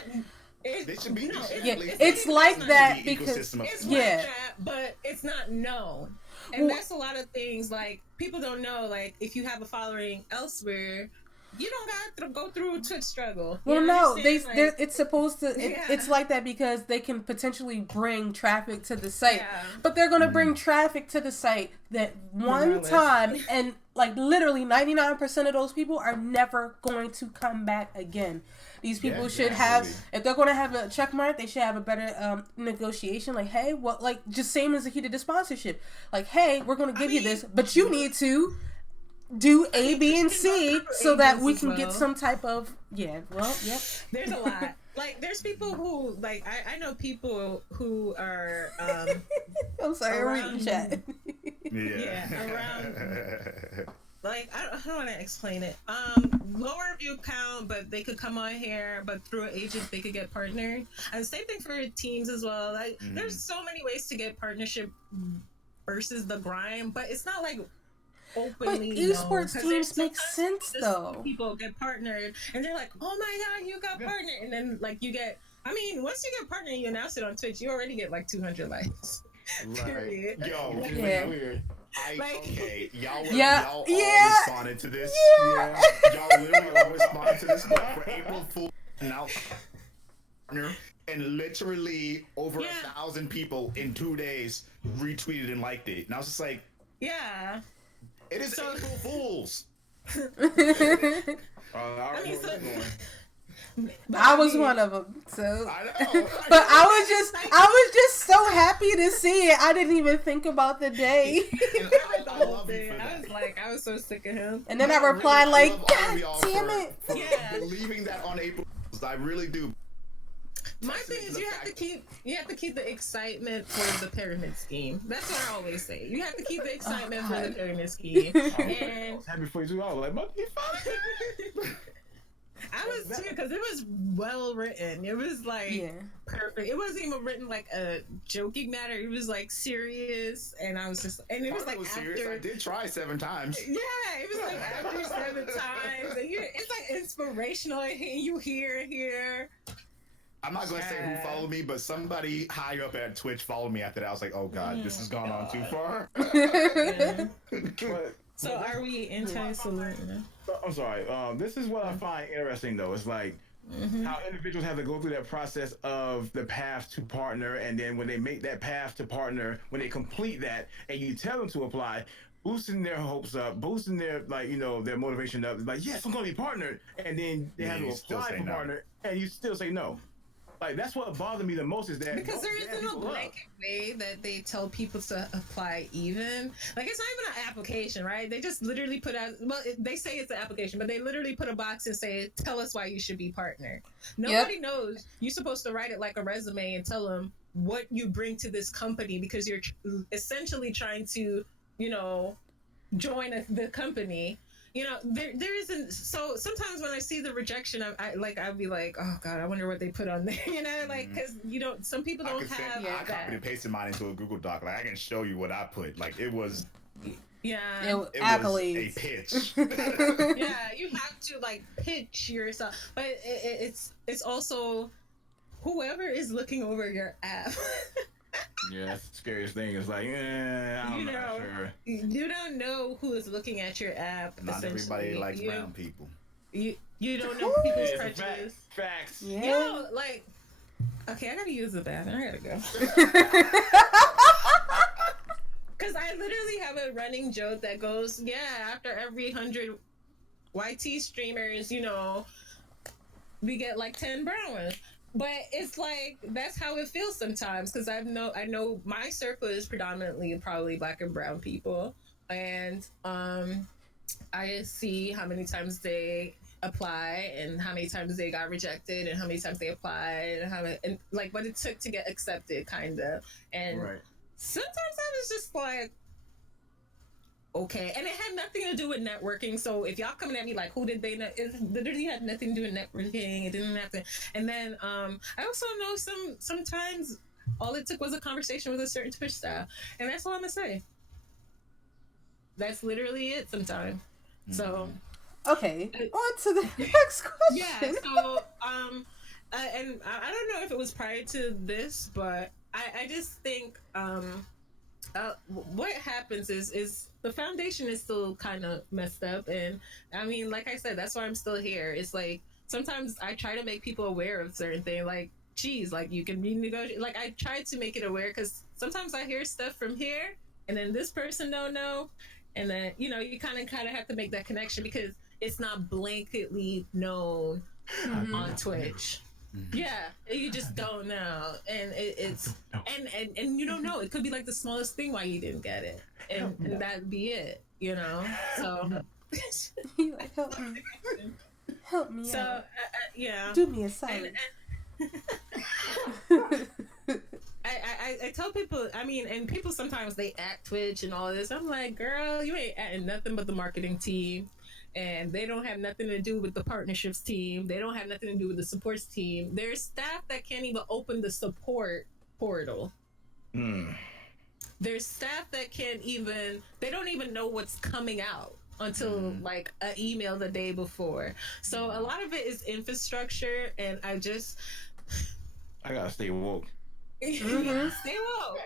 They should be. No, they should Yeah, at least it's be like in that the because- ecosystem of- It's Yeah. like that, but it's not known. And Well- that's a lot of things, like, people don't know, like, if you have a following elsewhere, you don't have to go through a Twitch struggle. You Well, know no, what I'm they saying? they're Like, it's supposed to. Yeah. It's like that because they can potentially bring traffic to the site, Yeah. but they're gonna bring traffic to the site that one Regardless. time, and like literally 99% of those people are never going to come back again. These people Yeah, should yeah, have, absolutely. if they're gonna have a check mark, they should have a better negotiation. Like, hey, what, like just same as he did the sponsorship. Like, hey, we're gonna give you this, but you need to do A, B, and C so that we can get some type of yep. there's a lot. Like, there's people who, like, I know people who are, I'm sorry, I'm Around- reading chat. like, I don't want to explain it. Lower view count, but they could come on here, but through an agent they could get partnered. And same thing for teams as well. Like, there's so many ways to get partnership versus the grind, but it's not like But openly esports known, 'cause teams there's make sometimes sense just though. people get partnered and they're like, oh my god, you got partnered, and then like you get, I mean, once you get partnered and you announce it on Twitch, you already get like 200 likes. Period. Yo, Yeah. weird. okay, y'all Yeah, all yeah, responded to this. Yeah. Y'all literally all responded to this for April Fool partner, and literally over 1,000 people in 2 days retweeted and liked it. And I was just like, Yeah. it is So- April Fools. I mean, so- I was one of them, so. I know. But I was just so happy to see it. I didn't even think about the day. And I love you for I that. was like, I was so sick of him. And then I replied I like, love all of God y'all damn for- it. for Yeah. believing that on April Fools. I really do. My Testament thing to is the you have to keep the excitement for the pyramid scheme. That's what I always say. You have to keep the excitement for the pyramid scheme. I And was happy for you too. I was like, motherfucker. I was too, because it was well written. It was like Yeah. perfect. It wasn't even written like a joking matter. It was like serious, and I was just, and it was I like was after. serious. I did try 7 times. Yeah, it was like after 7 times, and it's like inspirational. And you hear. I'm not gonna say who Yeah. followed me, but somebody high up at Twitch followed me after that. I was like, oh god, this has gone on too far. But So are we anti-salute? I'm sorry. This is what I find interesting, though. It's like how individuals have to go through that process of the path to partner, and then when they make that path to partner, when they complete that, and you tell them to apply, boosting their hopes up, boosting their their motivation up. It's like, yes, I'm gonna be partnered, and then they Yeah, have you to still apply say for no. partner, and you still say no. Like that's what bothered me the most is that Because there don't jam isn't a people up. blanket way that they tell people to apply even. Like, it's not even an application, right? They just literally put out, well, they say it's an application, but they literally put a box and say, tell us why you should be partner. Nobody knows. You're supposed to write it like a resume and tell them what you bring to this company because you're essentially trying to, join the company. There isn't. So sometimes when I see the rejection, I'll be like, oh God, I wonder what they put on there. Because some people don't have I copied that. and pasted mine into a Google Doc. Like I can show you what I put. Like it was Yeah. it Accolades. was a pitch. Yeah, you have to like pitch yourself, but it's also whoever is looking over your app. Yeah, that's the scariest thing. It's like, I'm not sure. You don't know who is looking at your app. Not everybody essentially. likes brown people. You don't know people's It's a fact. prejudice. Facts. Yeah. Okay, I gotta use the bathroom. I gotta go. Because I literally have a running joke that goes, after every 100 YT streamers, we get like 10 brown ones. But it's like, that's how it feels sometimes. Because I know my circle is predominantly probably black and brown people. And I see how many times they apply and how many times they got rejected and how many times they applied and like what it took to get accepted, kind of. And Right. sometimes I was just like, okay. And it had nothing to do with networking. So if y'all coming at me like, who did they know? It literally had nothing to do with networking. It didn't have to. And then I also know sometimes all it took was a conversation with a certain Twitch style. And that's all I'm going to say. That's literally it sometimes. So. Okay, on to the next question. Yeah, so, and I don't know if it was prior to this, but I just think, what happens is the foundation is still kind of messed up. And I mean, like I said, that's why I'm still here. It's like, sometimes I try to make people aware of certain things, like, geez, like you can renegotiate. Like I try to make it aware because sometimes I hear stuff from here and then this person don't know. And then, you kind of have to make that connection because it's not blanketly known on Twitch. Yeah, you just don't know, and it's and you don't know. It could be like the smallest thing why you didn't get it, and that'd be it. So. You like, help me So out. yeah. Do me a solid. I tell people, I mean, and people sometimes they act Twitch and all this. I'm like, girl, you ain't acting nothing but the marketing team. And they don't have nothing to do with the partnerships team. They don't have nothing to do with the supports team. There's staff that can't even open the support portal. There's staff that they don't even know what's coming out until like an email the day before. So a lot of it is infrastructure, and I gotta stay woke. Stay woke.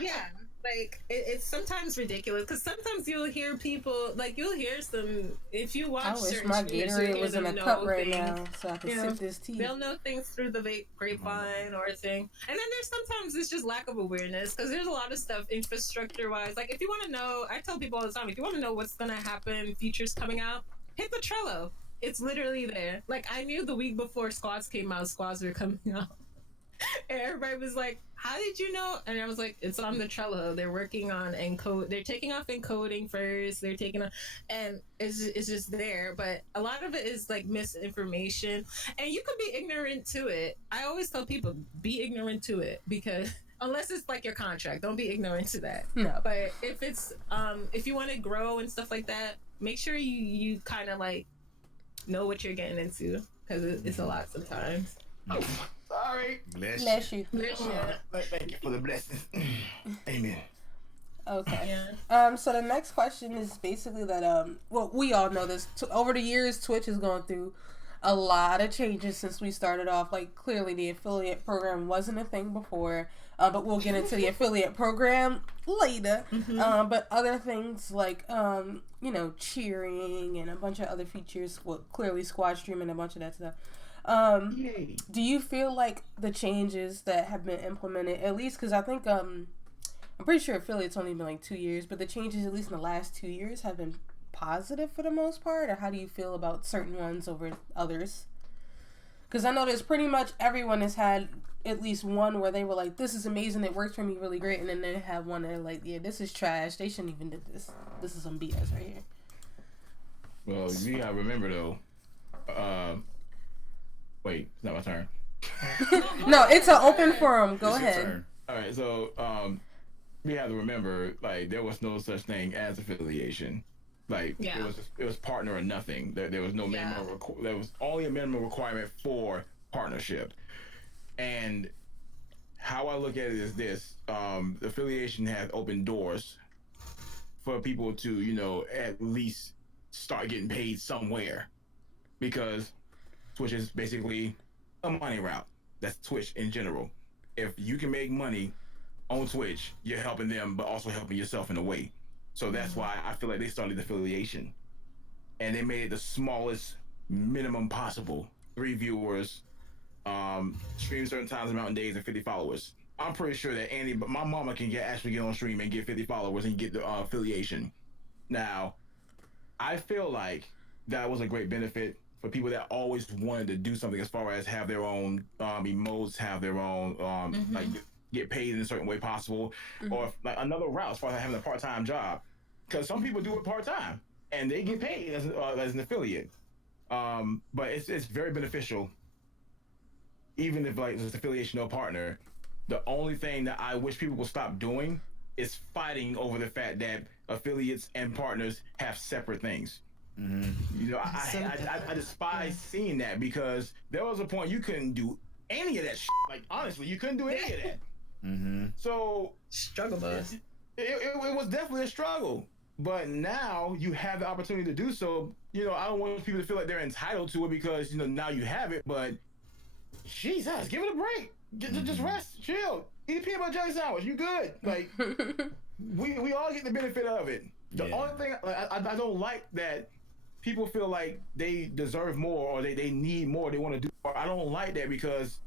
Yeah. Like it's sometimes ridiculous because sometimes you'll hear people if you watch I wish certain my streamers, Gatorade you'll was in hear a them cup know right things. now so I can sip this tea. They'll know things through the grapevine or a thing. And then there's sometimes it's just lack of awareness because there's a lot of stuff infrastructure wise. Like if you want to know, I tell people all the time, if you want to know what's gonna happen, features coming out, hit the Trello. It's literally there. Like I knew the week before squads came out, squads were coming out. And everybody was like, how did you know? And I was like, it's on the Trello. They're working on encode. They're taking off encoding first. They're taking off, and it's just there. But a lot of it is like misinformation, and you could be ignorant to it. I always tell people, be ignorant to it because unless it's like your contract, don't be ignorant to that. No. But if it's if you want to grow and stuff like that, make sure you kind of like know what you're getting into because it's a lot sometimes. Oh, sorry. Bless you. Thank you for the blessings. Amen. Okay. Yeah. So the next question is basically that well, we all know this. Over the years, Twitch has gone through a lot of changes since we started off. Like clearly, the affiliate program wasn't a thing before, but we'll get into the affiliate program later. But other things like cheering and a bunch of other features. Well, clearly squad streaming, a bunch of that stuff. Do you feel like the changes that have been implemented, at least because I think I'm pretty sure affiliates only been like 2 years, but the changes at least in the last 2 years have been positive for the most part, or how do you feel about certain ones over others? Because I know there's pretty much everyone has had at least one where they were like, this is amazing, it works for me really great, and then they have one that are like, yeah, this is trash, they shouldn't even do this. This is some BS right here. Well, you gotta remember though. Wait, it's not my turn. No, it's an open forum. Go It's your ahead. turn. All right, so we have to remember, like, there was no such thing as affiliation. Like, Yeah. it was partner or nothing. There was no minimum. There was only a minimum requirement for partnership. And how I look at it is this: affiliation has opened doors for people to, you know, at least start getting paid somewhere, because Twitch is basically a money route. That's Twitch in general. If you can make money on Twitch, you're helping them, but also helping yourself in a way. So that's why I feel like they started the affiliation, and they made it the smallest minimum possible: 3 viewers, stream certain times, amount of days, and 50 followers. I'm pretty sure that but my mama can actually get on stream and get 50 followers and get the affiliation. Now, I feel like that was a great benefit for people that always wanted to do something, as far as have their own emotes, have their own like get paid in a certain way possible, or like another route as far as having a part-time job, because some people do it part-time and they get paid as an affiliate. But it's very beneficial, even if like it's affiliation or partner. The only thing that I wish people will stop doing is fighting over the fact that affiliates and partners have separate things. You know, I despise seeing that, because there was a point you couldn't do any of that shit. Like, honestly, you couldn't do any of that. So Struggle bus. it was definitely a struggle. But now you have the opportunity to do so. You know, I don't want people to feel like they're entitled to it because, you know, now you have it. But Jesus, give it a break. Just rest, chill, eat a peanut butter jelly sandwich. You good? Like, we all get the benefit of it. The only thing I don't like that people feel like they deserve more, or they need more, they want to do more. I don't like that, because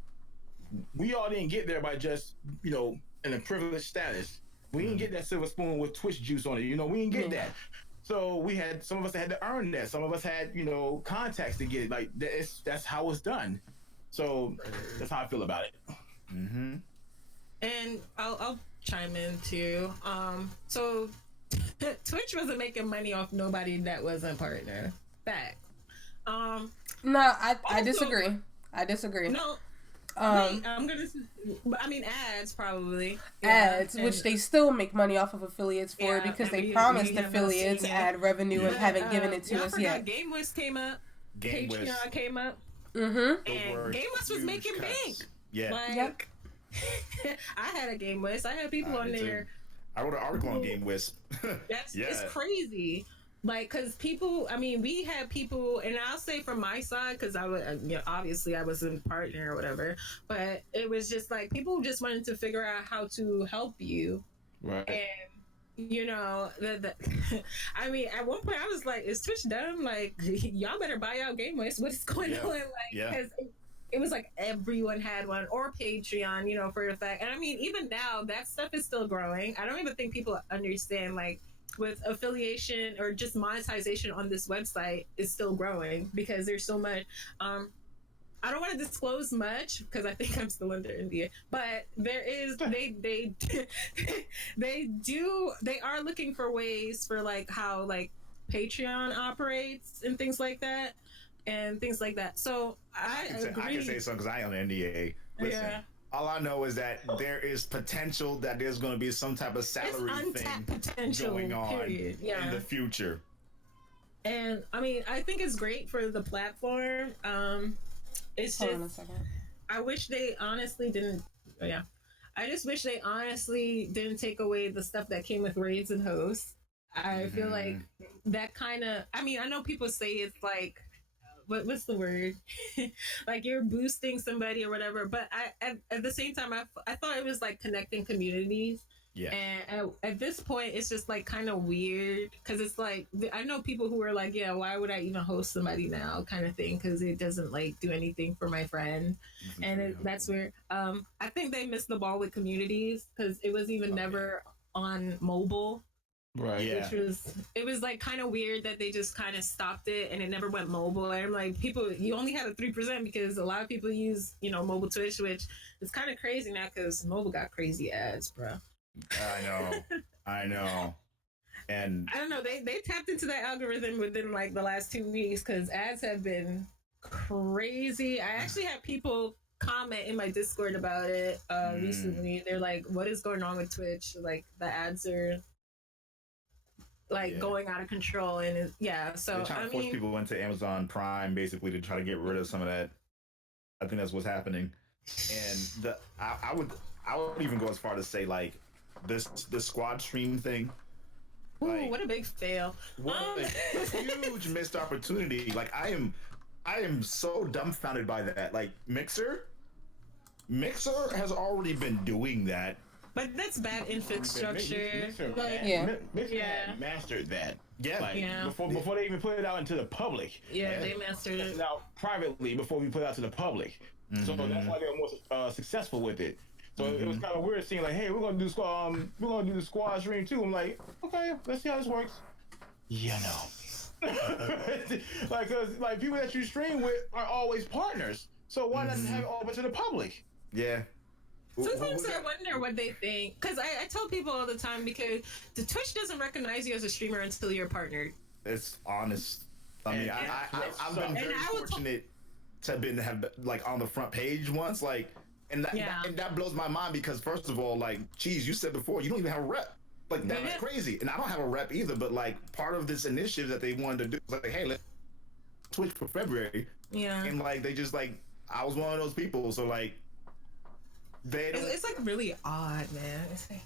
we all didn't get there by just, you know, in a privileged status. We didn't get that silver spoon with Twitch juice on it. You know, we didn't get that. So we had, some of us had to earn that. Some of us had, you know, contacts to get it. Like, that's how it's done. So that's how I feel about it. And I'll chime in too. So Twitch wasn't making money off nobody that wasn't partner. Fact. No, I disagree. I disagree. No. Wait, I'm gonna. I mean, ads probably. Ads, Yeah, which they still make money off of affiliates for, Yeah, because and they we promised have not affiliates seen it. ad revenue and haven't given it to y'all us forgot yet. GameWist came up. GameWist. Patreon came up. Mm-hmm. And were GameWist was huge making cuts. bank. Yeah. Like, Yep. I had a GameWist. I had people I on did too. there. I wrote an article on GameWist. That's Yeah. it's crazy. Like, cause people, I mean, we had people, and I'll say from my side, cause I was, you know, obviously I wasn't a partner or whatever, but it was just like people just wanted to figure out how to help you, Right. and you know, I mean, at one point I was like, "Is Twitch dumb? Like, y'all better buy out GameWist. What's going on?" Like, Yeah. cause it was like everyone had one, or Patreon, you know, for the fact. And I mean, even now that stuff is still growing. I don't even think people understand, like, with affiliation or just monetization on this website is still growing, because there's so much. I don't want to disclose much because I think I'm still under NDA, but there is they are looking for ways for like how like Patreon operates and things like that. So I agree. I can say something because I am an NDA. Listen, Yeah. all I know is that there is potential that there's going to be some type of It's salary untapped thing potential going on period. Yeah. in the future. And I mean, I think it's great for the platform. It's Hold on a just, second. I wish they honestly didn't. Oh, yeah, I just wish they honestly didn't take away the stuff that came with raids and hosts. I feel like that kind of. I mean, I know people say it's like, what's the word? Like you're boosting somebody or whatever. But at the same time, I thought it was like connecting communities. Yeah. And at this point, it's just like kind of weird because it's like I know people who are like, yeah, why would I even host somebody now, kind of thing, because it doesn't like do anything for my friend, and that's where I think they missed the ball with communities because it was even never on mobile. Right. Yeah. It was like kind of weird that they just kind of stopped it and it never went mobile. And I'm like, people, you only had a 3% because a lot of people use, mobile Twitch, which is kind of crazy now because mobile got crazy ads, bro. I know. And I don't know. They tapped into that algorithm within like the last 2 weeks because ads have been crazy. I actually had people comment in my Discord about it recently. They're like, "What is going on with Twitch? Like the ads are like going out of control." And so they're trying to force people into Amazon Prime basically to try to get rid of some of that. I think that's what's happening. And I would even go as far to say like the squad stream thing. Ooh, Like, what a big fail! what a huge missed opportunity. Like I am so dumbfounded by that. Like Mixer has already been doing that. But that's bad infrastructure. Mixer had mastered that. Yeah. Like, before they even put it out into the public. Yeah, they mastered it. Out privately before we put it out to the public. So that's why they were more successful with it. So it was kind of weird seeing like, hey, we're gonna do the squad stream too. I'm like, okay, let's see how this works. Like, cause like people that you stream with are always partners. So why not have it open to the public? Yeah. Sometimes I wonder what they think. Because I tell people all the time because the Twitch doesn't recognize you as a streamer until you're partnered. It's honest. I mean, I've been very fortunate to have like on the front page once, like, and that blows my mind because first of all, like, geez, you said before you don't even have a rep. Like that's crazy, and I don't have a rep either. But like part of this initiative that they wanted to do was like, hey, let's Twitch for February. Yeah, and like they just like I was one of those people, so like. It's like really odd, man. It's like,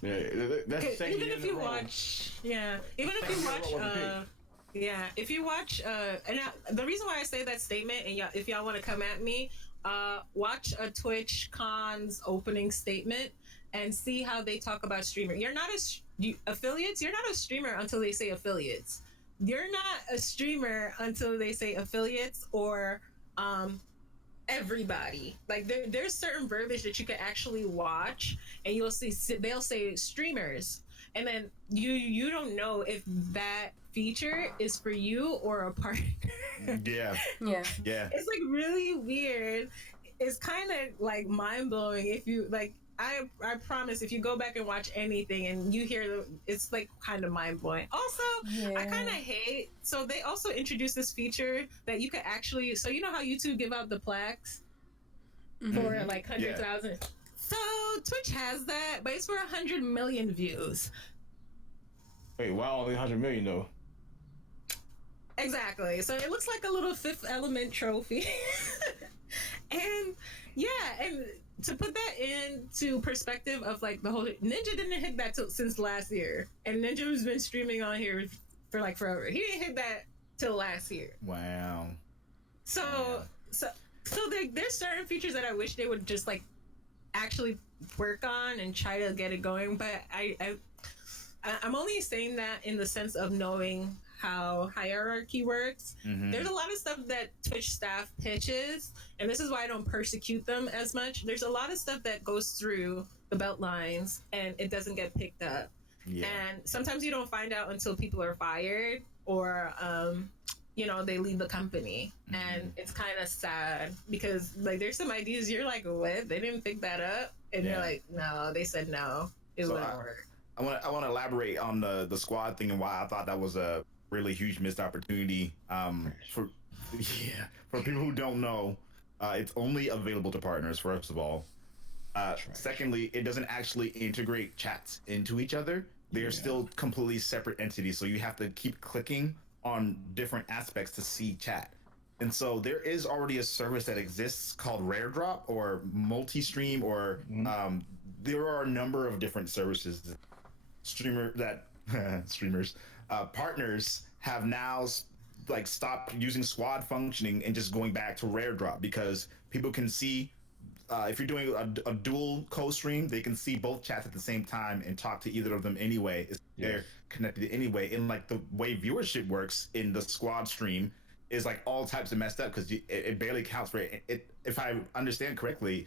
that's the even if you watch, if you watch, and the reason why I say that statement, and if y'all want to come at me, watch a Twitch Con's opening statement and see how they talk about streamer. You're not affiliates. You're not a streamer until they say affiliates. You're not a streamer until they say affiliates or everybody. Like there's certain verbiage that you can actually watch and you'll see they'll say streamers and then you don't know if that feature is for you or a partner. yeah It's like really weird. It's kind of like mind-blowing if you like I promise if you go back and watch anything and you hear it's like kind of mind-blowing. Also, I kind of hate, so they also introduced this feature that you could actually, so you know how YouTube give out the plaques for like 100,000? So Twitch has that, but it's for 100 million views. Wait, why only 100 million though? Exactly. So it looks like a little Fifth Element trophy. And to put that into perspective of like the whole Ninja didn't hit that since last year, and Ninja has been streaming on here for like forever. He didn't hit that till last year. Wow. So there's certain features that I wish they would just like actually work on and try to get it going. But I'm only saying that in the sense of knowing how hierarchy works. There's a lot of stuff that Twitch staff pitches, and this is why I don't persecute them as much. There's a lot of stuff that goes through the belt lines and it doesn't get picked up. And sometimes you don't find out until people are fired or they leave the company. And it's kind of sad because like there's some ideas you're like, what? They didn't pick that up? And you're like, no, they said no. It wouldn't work. I want to elaborate on the squad thing and why I thought that was a really huge missed opportunity. For people who don't know, it's only available to partners. First of all, secondly, it doesn't actually integrate chats into each other. They are still completely separate entities. So you have to keep clicking on different aspects to see chat. And so there is already a service that exists called Rare Drop or Multi-Stream or there are a number of different services partners have now like stopped using squad functioning and just going back to Rare Drop because people can see if you're doing a dual co-stream, they can see both chats at the same time and talk to either of them anyway. They're connected anyway. And like the way viewership works in the squad stream is like all types of messed up because it barely counts for it. If I understand correctly,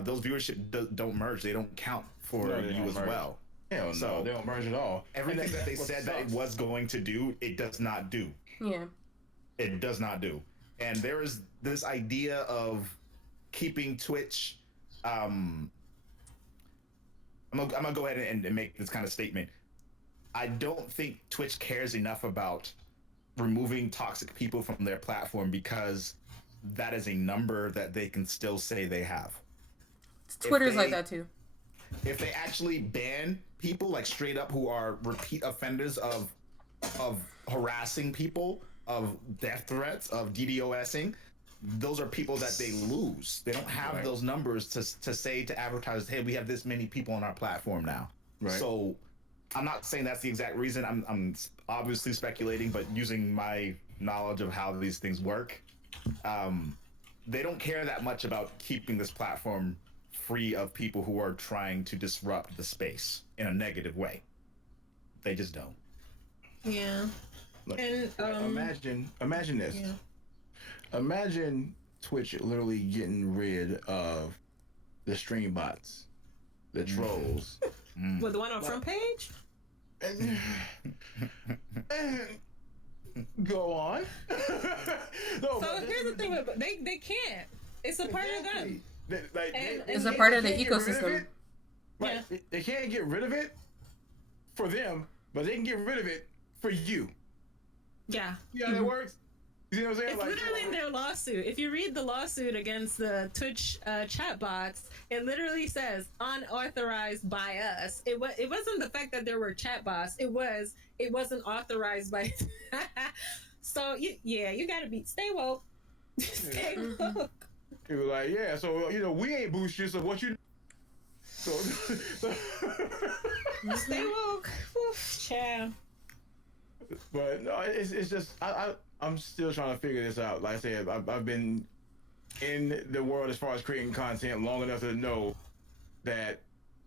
those viewership don't merge. They don't count for you as well. Hell no, So- they don't merge at all. Everything And that they what said that it sucks. was going to do, it does not do. Yeah. It does not do. And there is this idea of keeping Twitch. I'm gonna go ahead and make this kind of statement. I don't think Twitch cares enough about removing toxic people from their platform because that is a number that they can still say they have. Twitter's like they- that too. If they actually ban people like straight up who are repeat offenders of harassing people, of death threats, of DDoSing, those are people that they lose. They don't have Right. those numbers to say to advertisers, hey, we have this many people on our platform now. Right. So I'm not saying that's the exact reason. I'm obviously speculating, but using my knowledge of how these things work, they don't care that much about keeping this platform free of people who are trying to disrupt the space in a negative way. They just don't. Yeah. Look, And imagine this. yeah. Imagine Twitch literally getting rid of the stream bots, the trolls. With the one on front page? Go on. No, So but here's the thing, about they can't. It's a part of them. It's a part of the ecosystem. Right. Yeah. They can't get rid of it for them, but they can get rid of it for you. Yeah. See how that works? You see what I'm saying? It's literally in their lawsuit. If you read the lawsuit against the Twitch chatbots, it literally says unauthorized by us. It wasn't the fact that there were chatbots. It wasn't authorized by. So you gotta stay woke. Stay woke. He was like, yeah, so we ain't boost you, so what you so Stay woke. Oof, child. but no, it's just I'm still trying to figure this out. Like I said, I've been in the world as far as creating content long enough to know that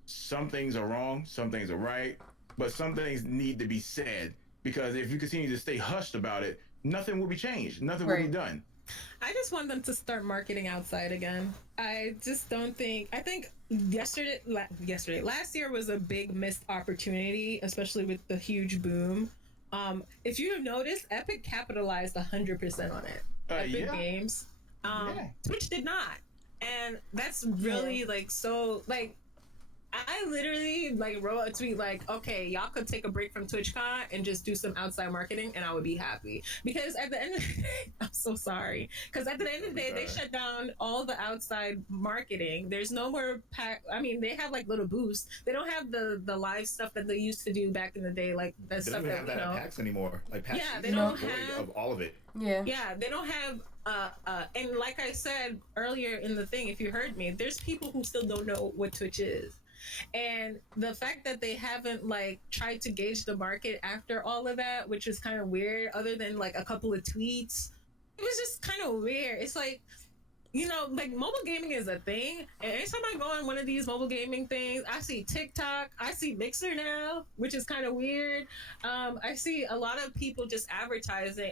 some things are wrong, some things are right, but some things need to be said, because if you continue to stay hushed about it, nothing will be changed, nothing will be Right. done. I just want them to start marketing outside again. I just don't think. I think last year was a big missed opportunity, especially with the huge boom. If you noticed, Epic capitalized 100% on it. Epic Yeah. Games. Yeah. Twitch did not, and that's really I literally wrote a tweet okay, y'all could take a break from TwitchCon and just do some outside marketing, and I would be happy. Because at the end of the day, I'm so sorry. Because at the end of the day, they shut down all the outside marketing. There's no more they have little boosts. They don't have the live stuff that they used to do back in the day, like that They stuff don't even that have we that know. at PAX anymore. Like PAX Yeah, is they don't void have- of all of it. Yeah. Yeah, they don't have and like I said earlier in the thing, if you heard me, there's people who still don't know what Twitch is. And the fact that they haven't tried to gauge the market after all of that, which is kind of weird, other than a couple of tweets, it was just kind of weird. It's mobile gaming is a thing, and anytime I go on one of these mobile gaming things, I see TikTok, I see Mixer now, which is kind of weird. I see a lot of people just advertising.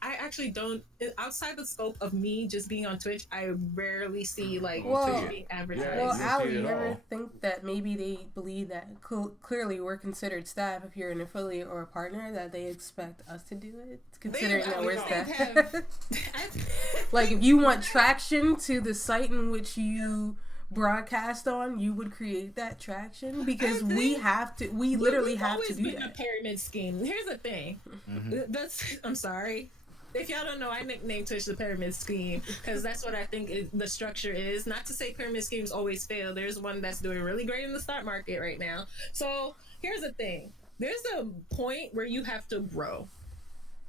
I actually don't, outside the scope of me just being on Twitch, I rarely see Well- Twitch being advertised. Well, you Allie, see it you ever all. think that maybe they believe that clearly we're considered staff if you're an affiliate or a partner, that they expect us to do it, considering that we're staff? Like, if you want traction to the site in which you broadcast on, you would create that traction, because we literally We've have always to do been a that. pyramid scheme. Here's the thing. I'm sorry. If y'all don't know, I nicknamed Twitch the pyramid scheme because that's what I think the structure is. Not to say pyramid schemes always fail. There's one that's doing really great in the stock market right now. So here's the thing. There's a point where you have to grow.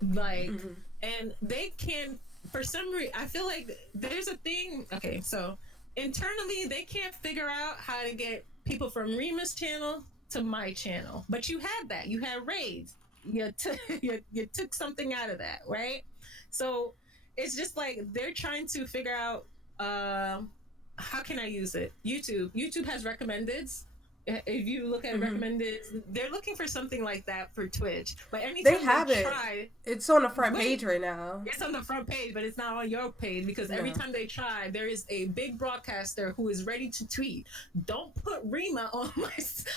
And they can, for some reason, I feel like there's a thing. Okay, so internally, they can't figure out how to get people from Rima's channel to my channel. But you had that. You had raids. You took something out of that, right? So it's just they're trying to figure out how can I use it. YouTube has recommendeds. if you look at Mhm. recommended, they're looking for something like that for Twitch. But anytime They have it. try, It's on the front Wait. page right now. it's on the front page, but it's not on your page because every No. time they try, there is a big broadcaster who is ready to tweet. Don't put Rima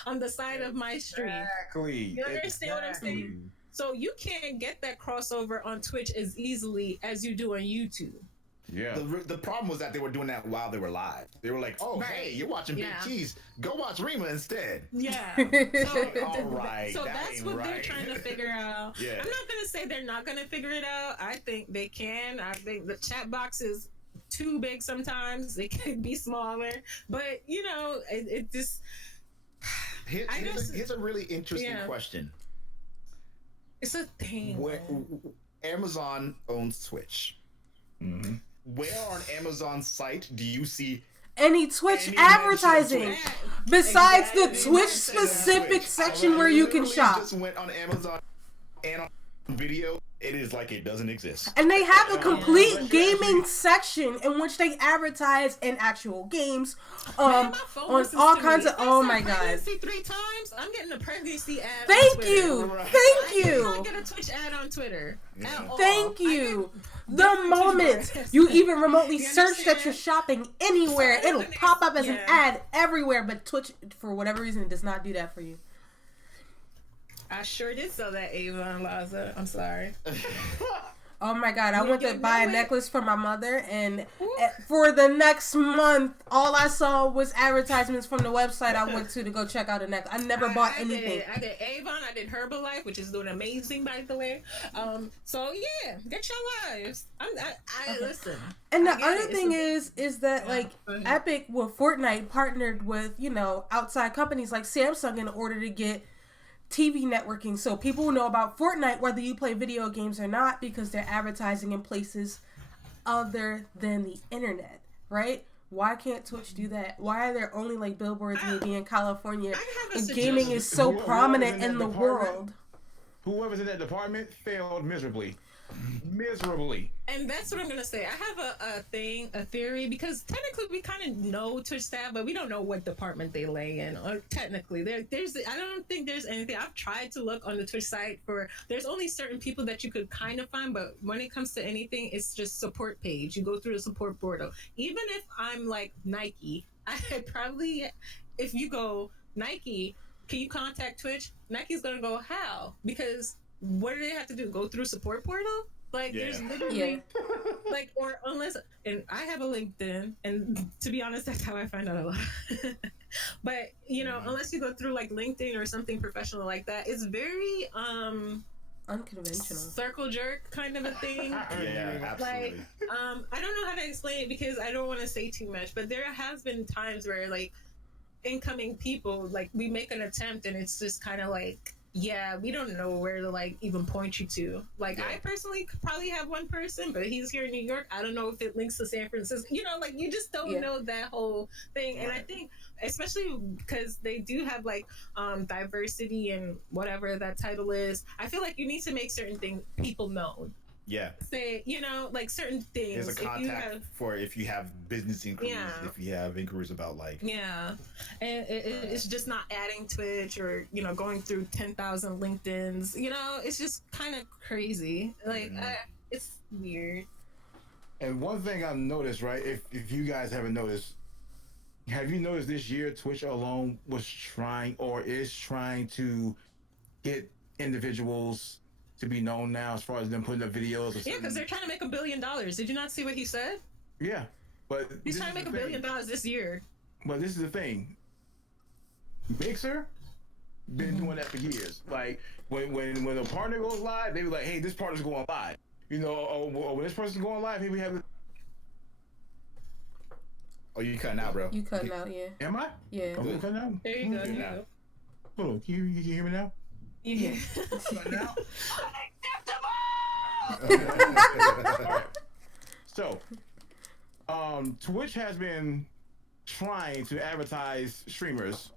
on the side of my stream. Exactly. You understand what I'm saying? So you can't get that crossover on Twitch as easily as you do on YouTube. Yeah. The problem was that they were doing that while they were live. They were like, "Oh, Right. hey, you're watching Big Yeah. Cheese. Go watch Rima instead." Yeah. All right, So that that's ain't what they're right. trying to figure out. Yeah. I'm not gonna say they're not gonna figure it out. I think they can. I think the chat box is too big sometimes. It can be smaller, but you know, it just. Here's a really interesting Yeah. question. It's a thing. Where man. Amazon owns Twitch. Mm-hmm. Where on Amazon's site do you see Any Twitch Any advertising mention of besides the Exactly. Twitch Twitch? specific I section where you can literally shop. Just went on Amazon and on video. It is like it doesn't exist. And they have a complete but you gaming actually- section in which they advertise in actual games, Man, my phone on listens all to kinds me. of. If I Oh say my god! pregnancy 3 times, I'm getting a pregnancy ad. on Thank Twitter. you, Right. thank I cannot you, get a Twitch ad on Twitter. At all. thank I you. get The different Twitch moment broadcasts. you even remotely You search that understand? you're shopping anywhere, So, it'll pop up as an yeah. ad everywhere. But Twitch, for whatever reason, does not do that for you. I sure did sell that Avon Laza. I'm sorry. Oh my god, I You went to get buy a married? necklace for my mother, and Ooh. for the next month, all I saw was advertisements from the website I went to go check out a necklace. I never bought anything. I did Avon. I did Herbalife, which is doing amazing, by the way. So yeah, get your lives. I listen. And the I get other it. It's thing a- is that Yeah, like go ahead. Epic with Fortnite partnered with, you know, outside companies like Samsung in order to get TV networking, so people know about Fortnite whether you play video games or not, because they're advertising in places other than the internet, right? Why can't Twitch do that? Why are there only like billboards maybe in California? I have a And gaming suggestion. is so Whoever's prominent in in that the department- world. Whoever's in that department failed miserably. Miserably. And that's what I'm gonna say. I have a theory, because technically we kind of know Twitch staff, but we don't know what department they lay in. Or technically, I don't think there's anything. I've tried to look on the Twitch site for. There's only certain people that you could kind of find, but when it comes to anything, it's just support page. You go through the support portal. Even if I'm like Nike, I probably, if you go Nike, can you contact Twitch? Nike's gonna go how? Because what do they have to do? Go through support portal? Like Yeah. there's literally like, or unless, and I have a LinkedIn, and to be honest, that's how I find out a lot. But you know, unless you go through like LinkedIn or something professional like that, it's very Unconventional. circle jerk kind of a thing. Yeah, absolutely. I don't know how to explain it because I don't want to say too much, but there has been times where like incoming people, like we make an attempt and it's just kind of like, yeah, we don't know where to like even point you to. Like I personally could probably have one person, but he's here in New York. I don't know if it links to San Francisco. You know, like you just don't Yeah. know that whole thing. And I think especially because they do have like diversity and whatever that title is, I feel like you need to make certain things people known. Yeah. Say, you know, like certain things. There's a if you contact have, for if you have business inquiries, Yeah. if you have inquiries about like yeah, and it's just not adding Twitch or, you know, going through 10,000 LinkedIn's. You know, it's just kind of crazy. Like, it's weird. And one thing I've noticed, right? If you guys haven't noticed, have you noticed this year Twitch alone was trying or is trying to get individuals to be known now as far as them putting up videos? Of Yeah, because certain- they're trying to make $1 billion. Did you not see what he said? yeah, but He's this trying to is make the $1 billion thing. this year. But this is the thing. Mixer been doing that for years. Like when a partner goes live, they be like, "Hey, this partner's going live." You know, or when this person's going live, here we have. oh, you cutting out, bro. You cutting out, yeah. Am I? Yeah. I'm cutting out. There you go. Yeah. There you go. Hold on, can you hear me now? Yeah. Cutting out. So, Twitch has been trying to advertise streamers,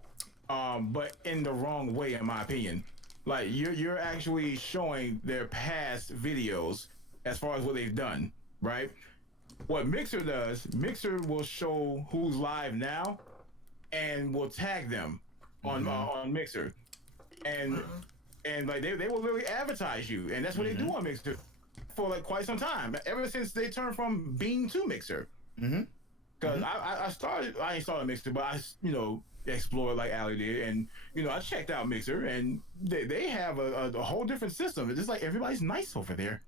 but in the wrong way, in my opinion. Like you're actually showing their past videos as far as what they've done, right? What Mixer does, Mixer will show who's live now, and will tag them. on Mixer, and like they will really advertise you, and that's what they do on Mixer for like quite some time. Ever since they turned from Bean to Mixer. Because I ain't started Mixer, but I explored like Ali did, and I checked out Mixer, and they have a whole different system. It's just like everybody's nice over there.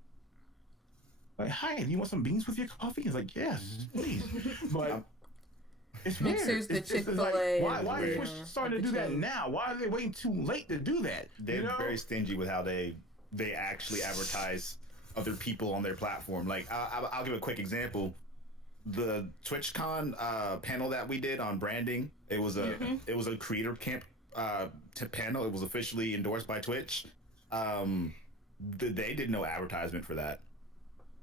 Like, hi, do you want some beans with your coffee? It's like, yes, please. But it's weird. Mixer's the It's just Chick-fil-A. like, why are Twitch starting to do that now? Why are they waiting too late to do that? They're very stingy with how they actually advertise other people on their platform. Like, I'll give a quick example. The TwitchCon panel that we did on branding, it was a creator camp panel. It was officially endorsed by Twitch. They did no advertisement for that.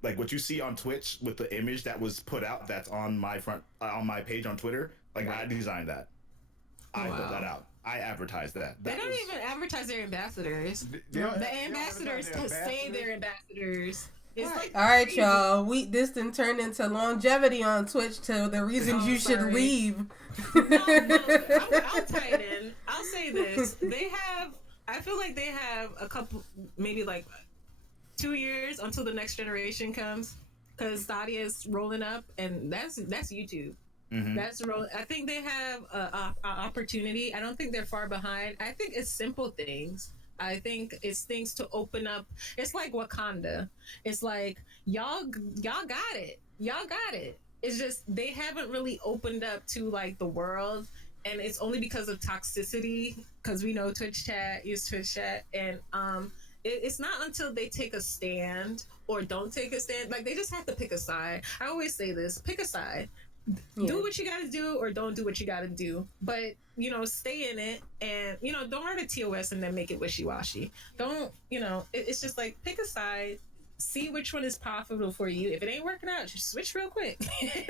Like what you see on Twitch with the image that was put out, that's on my on my page on Twitter. Like I designed that. I put that out. I advertised that. They don't even advertise their ambassadors. They The ambassadors say they're ambassadors. It's like, All right, y'all. This done turned into longevity on Twitch to the reasons you should leave. no, I'll tie it in. I'll say this: I feel like they have a couple, maybe like 2 years until the next generation comes, because Stadia is rolling up, and that's YouTube. That's rolling. I think they have a opportunity. I don't think they're far behind. I think it's simple things. I think it's things to open up. It's like Wakanda. It's like y'all got it. Y'all got it. It's just they haven't really opened up to like the world, and it's only because of toxicity. Because we know Twitch chat, use Twitch chat, and it's not until they take a stand or don't take a stand. Like they just have to pick a side. I always say this: pick a side. Yeah. Do what you gotta do or don't do what you gotta do, but stay in it, and don't write a TOS and then make it wishy-washy. Don't it's just like pick a side, see which one is profitable for you. If it ain't working out, just switch real quick.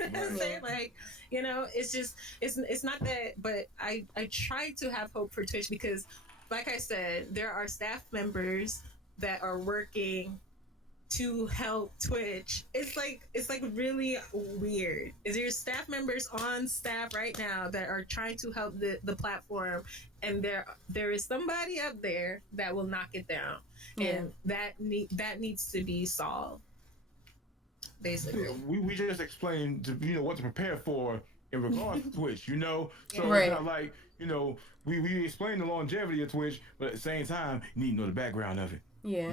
I'm saying? Like it's just it's not that, but I try to have hope for Twitch, because like I said, there are staff members that are working to help Twitch. It's like really weird. Is there staff members on staff right now that are trying to help the platform, and there is somebody up there that will knock it down, and that needs to be solved. Basically, we just explained what to prepare for in regards to Twitch. So Right. it's not like we explained the longevity of Twitch, but at the same time, you need to know the background of it. Yeah.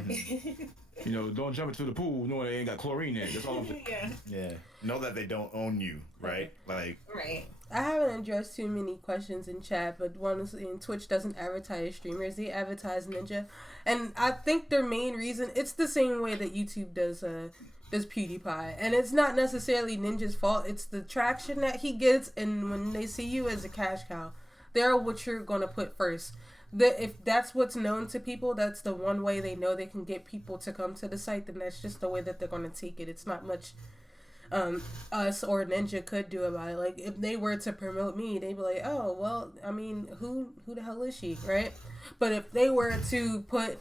Don't jump into the pool knowing they ain't got chlorine in it. That's all I'm saying. Yeah. Know that they don't own you, right? Like. right. I haven't addressed too many questions in chat, but one is in Twitch doesn't advertise streamers; they advertise Ninja, and I think their main reason, it's the same way that YouTube does PewDiePie, and it's not necessarily Ninja's fault. It's the traction that he gets, and when they see you as a cash cow, they're what you're gonna put first. If that's what's known to people, that's the one way they know they can get people to come to the site, then that's just the way that they're going to take it. It's not much us or Ninja could do about it. Like, if they were to promote me, they'd be like, oh, well, I mean, who the hell is she, right? But if they were to put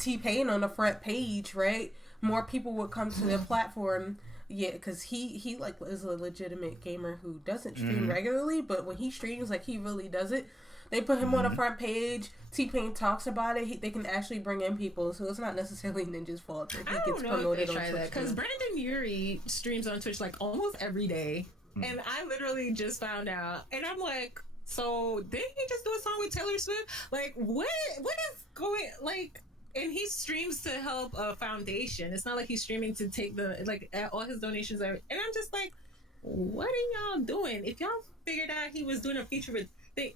T-Pain on the front page, right, more people would come to the platform. Yeah, because he like is a legitimate gamer who doesn't stream regularly, but when he streams, like, he really does it. They put him on the front page. T-Pain talks about it. They can actually bring in people, so it's not necessarily Ninja's fault that he gets promoted on Twitch. Because Brandon Urie streams on Twitch like almost every day, and I literally just found out, and I'm like, so didn't he just do a song with Taylor Swift? Like, what is going like? And he streams to help a foundation. It's not like he's streaming to take all his donations are. And I'm just like, what are y'all doing? If y'all figured out he was doing a feature with.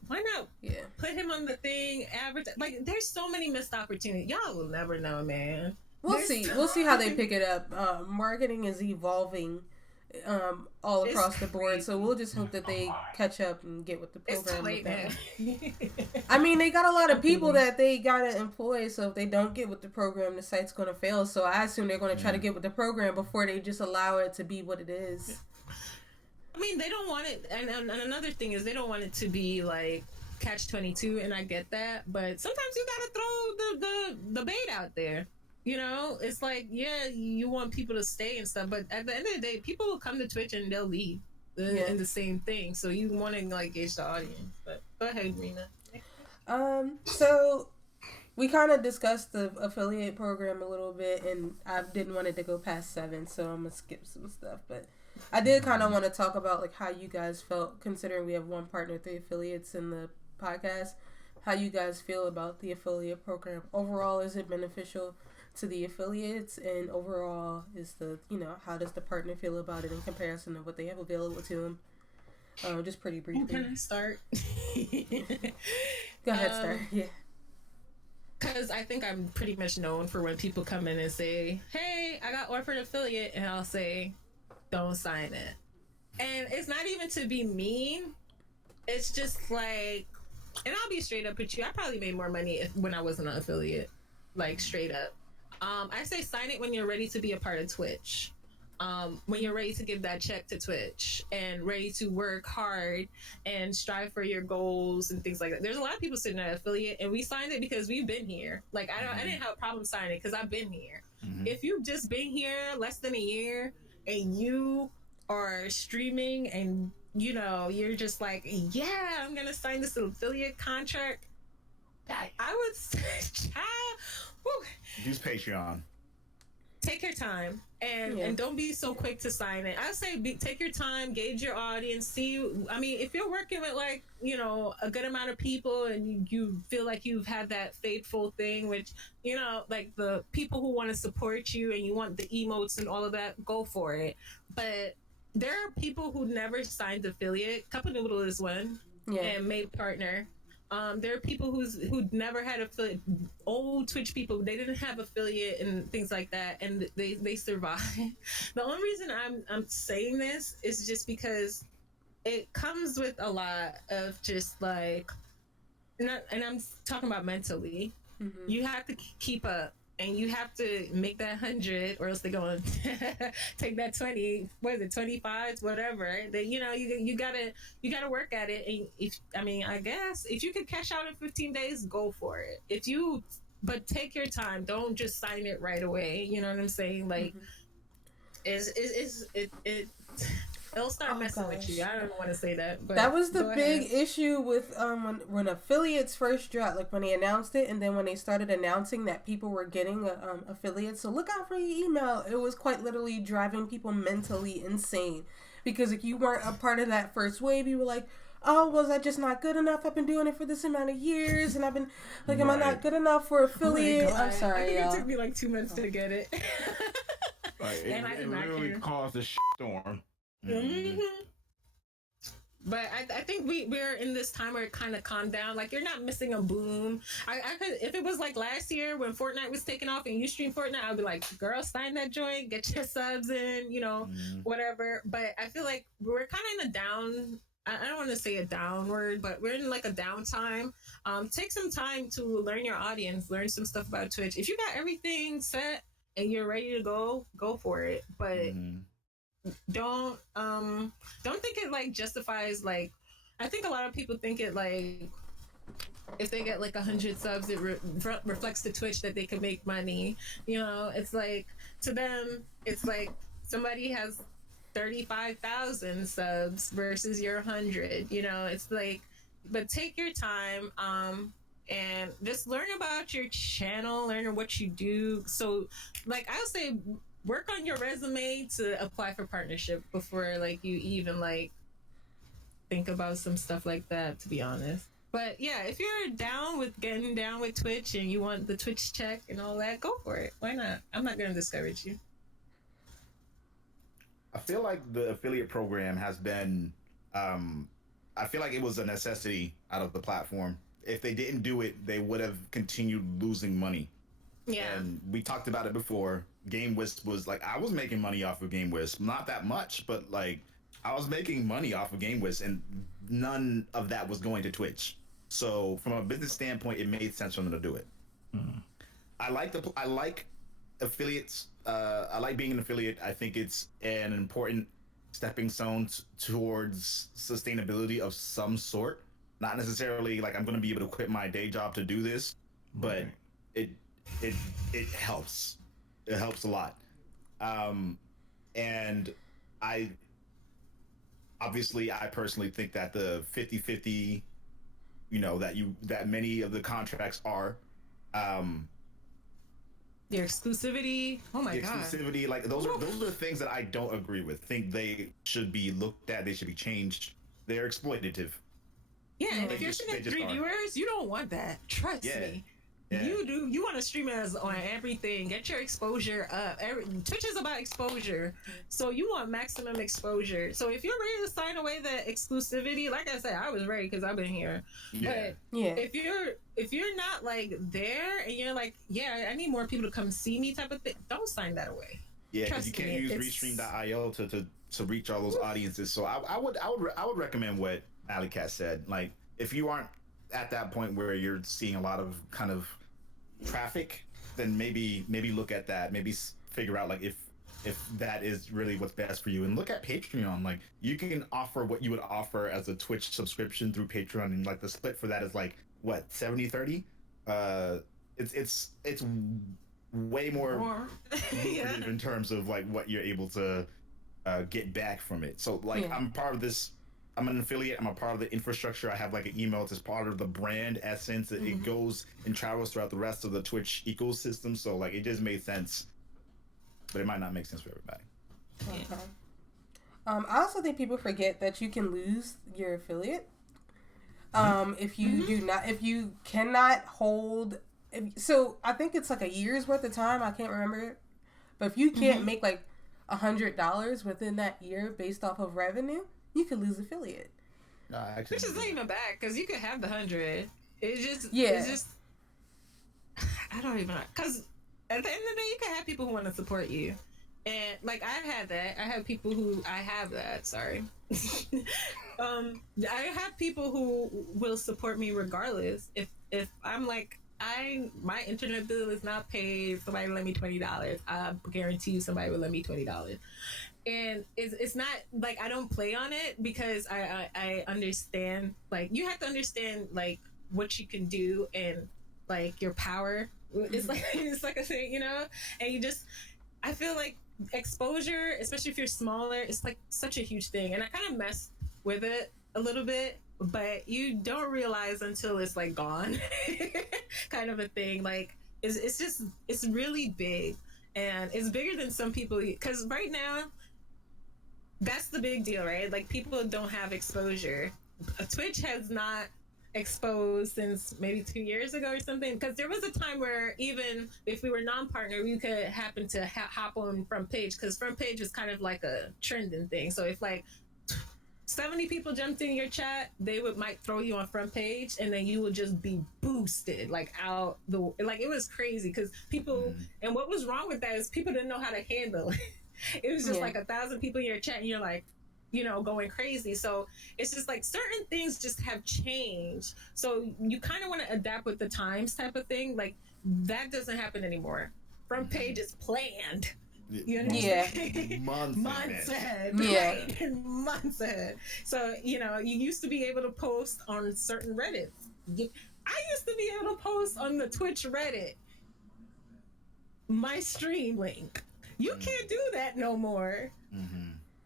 Why not put him on the thing, advertise? Like, there's so many missed opportunities. Y'all will never know, man. We'll see how they pick it up. Marketing is evolving all across the board, so we'll just hope that they catch up and get with the program. It's too late now. I mean, they got a lot of people that they gotta employ, so if they don't get with the program, the site's gonna fail. So I assume they're gonna try to get with the program before they just allow it to be what it is. I mean, they don't want it, and another thing is they don't want it to be like Catch-22, and I get that, but sometimes you gotta throw the bait out there. It's like, you want people to stay and stuff, but at the end of the day, people will come to Twitch and they'll leave in the same thing. So you want to like gauge the audience. But go ahead, Rena. So we kind of discussed the affiliate program a little bit, and I didn't want it to go past 7, so I'm gonna skip some stuff. But I did kind of want to talk about like how you guys felt, considering we have one partner, 3 affiliates in the podcast. How you guys feel about the affiliate program overall? Is it beneficial to the affiliates, and overall is the how does the partner feel about it in comparison to what they have available to them? Just pretty briefly. Can I start? Go ahead, start. Yeah. Because I think I'm pretty much known for when people come in and say, hey, I got offered affiliate, and I'll say, don't sign it. And it's not even to be mean. It's just like, and I'll be straight up with you. I probably made more money when I wasn't an affiliate, like straight up. I say sign it when you're ready to be a part of Twitch. When you're ready to give that check to Twitch and ready to work hard and strive for your goals and things like that. There's a lot of people sitting at affiliate, and we signed it because we've been here. Like I didn't have a problem signing it because I've been here. If you've just been here less than a year and you are streaming and you're just like, yeah, I'm gonna sign this affiliate contract, I would say, Use Patreon. take your time and don't be so quick to sign it. I say take your time, gauge your audience, see. I mean, if you're working with like a good amount of people and you feel like you've had that faithful thing, which like the people who want to support you and you want the emotes and all of that, go for it. But there are people who never signed affiliate. Cup of Noodle is one, and made partner. There are people who'd never had affiliate. Old Twitch people, they didn't have affiliate and things like that, and they survived. The only reason I'm saying this is just because it comes with a lot of just like, and I'm talking about mentally. You have to keep up. And you have to make that 100, or else they're going to take that 20. What is it, 25, whatever? That you gotta work at it. And I guess if you could cash out in 15 days, go for it. But take your time. Don't just sign it right away. You know what I'm saying? Like, it'll start messing with you. I don't want to say that, but that was the big issue with when affiliates first dropped, like when they announced it, and then when they started announcing that people were getting affiliates. So look out for your email. It was quite literally driving people mentally insane, because if you weren't a part of that first wave, you were like, oh, was I just not good enough? I've been doing it for this amount of years, and I've been like, am I not good enough for affiliate? I'm sorry, y'all. It took me like 2 months to get it. Like, it really caused a storm. But I think we're in this time where it kind of calmed down. Like, you're not missing a boom. I could, if it was like last year when Fortnite was taking off and you stream Fortnite, I'd be like, girl, sign that joint, get your subs in, whatever. But I feel like we're kind of in a down. I don't want to say a downward, but we're in like a downtime. Take some time to learn your audience, learn some stuff about Twitch. If you got everything set and you're ready to go for it. But don't think it like justifies, like, I think a lot of people think it like if they get like 100 subs, it reflects to Twitch that they can make money. It's like, to them, it's like somebody has 35,000 subs versus your 100. It's like, but take your time and just learn about your channel, learn what you do. So, like, I would say, work on your resume to apply for partnership before like you even like think about some stuff like that, to be honest. But yeah, if you're getting down with Twitch and you want the Twitch check and all that, go for it. Why not? I'm not going to discourage you. I feel like the affiliate program has been, I feel like it was a necessity out of the platform. If they didn't do it, they would have continued losing money. Yeah. And we talked about it before. GameWisp was like, I was making money off of GameWisp. Not that much, but like, I was making money off of GameWisp, and none of that was going to Twitch. So from a business standpoint, it made sense for them to do it. I like affiliates. I like being an affiliate. I think it's an important stepping stone towards sustainability of some sort. Not necessarily like I'm going to be able to quit my day job to do this, but it helps. It helps a lot. And I personally think that the 50-50 that many of the contracts are. Your exclusivity. Oh my The god. exclusivity, like those are the things that I don't agree with. Think they should be looked at. They should be changed. They're exploitative. Yeah, and They if you're just- sitting they at just 3 are. viewers, you don't want that. Trust Yeah. me. Yeah. You want to stream as on everything. Get your exposure up. Twitch is about exposure, so you want maximum exposure. So if you're ready to sign away the exclusivity, like I said, I was ready because I've been here. Yeah. Yeah. But if you're not like there and you're like, yeah, I need more people to come see me type of thing, don't sign that away. Yeah, because you Trust can't me, use it's- Restream.io to reach all those audiences. So I would recommend what Alley Cat said. Like, if you aren't at that point where you're seeing a lot of kind of traffic, then maybe look at that. Maybe figure out like if that is really what's best for you, and look at Patreon. Like, you can offer what you would offer as a Twitch subscription through Patreon, and like the split for that is like what 70-30. It's way more Yeah. lucrative in terms of like what you're able to get back from it. So like, Yeah. I'm part of this. I'm an affiliate. I'm a part of the infrastructure. I have like an email. It's part of the brand essence. It goes and travels throughout the rest of the Twitch ecosystem. So like, it just made sense, but it might not make sense for everybody. Okay. I also think people forget that you can lose your affiliate. If you do not, if you cannot hold, so I think it's like a year's worth of time. I can't remember, but if you can't make like $100 within that year based off of revenue, you could lose affiliate. No, actually, Which is not even bad because you could have the 100. It's just, Yeah. It's just, I don't even know. Because at the end of the day, you can have people who want to support you. And like, I've had that. I have people who, I have that, sorry. I have people who will support me regardless. If I'm like, my internet bill is not paid, somebody lend me $20. I guarantee you somebody will lend me $20. And it's not like I don't play on it because I understand, like, you have to understand like what you can do and like your power. It's like a thing, you know? And you just, I feel like exposure, especially if you're smaller, it's like such a huge thing. And I kind of mess with it a little bit, but you don't realize until it's like gone kind of a thing. Like, it's just, it's really big, and it's bigger than some people, because right now that's the big deal, right? Like, people don't have exposure. Twitch has not exposed since maybe 2 years ago or something, because there was a time where even if we were non-partner, we could happen to hop on front page, because front page is kind of like a trending thing. So if like 70 people jumped in your chat, they might throw you on front page, and then you would just be boosted like out the, like, it was crazy because people, and what was wrong with that is people didn't know how to handle it. It was just like 1,000 people in your chat, and you're like, you know, going crazy. So it's just like certain things just have changed. So you kind of want to adapt with the times type of thing. Like, that doesn't happen anymore. Front page is planned. You understand? Yeah. Months ahead. Yeah. Right? Months ahead. So, you know, you used to be able to post on certain Reddits. I used to be able to post on the Twitch Reddit my stream link. You can't do that no more.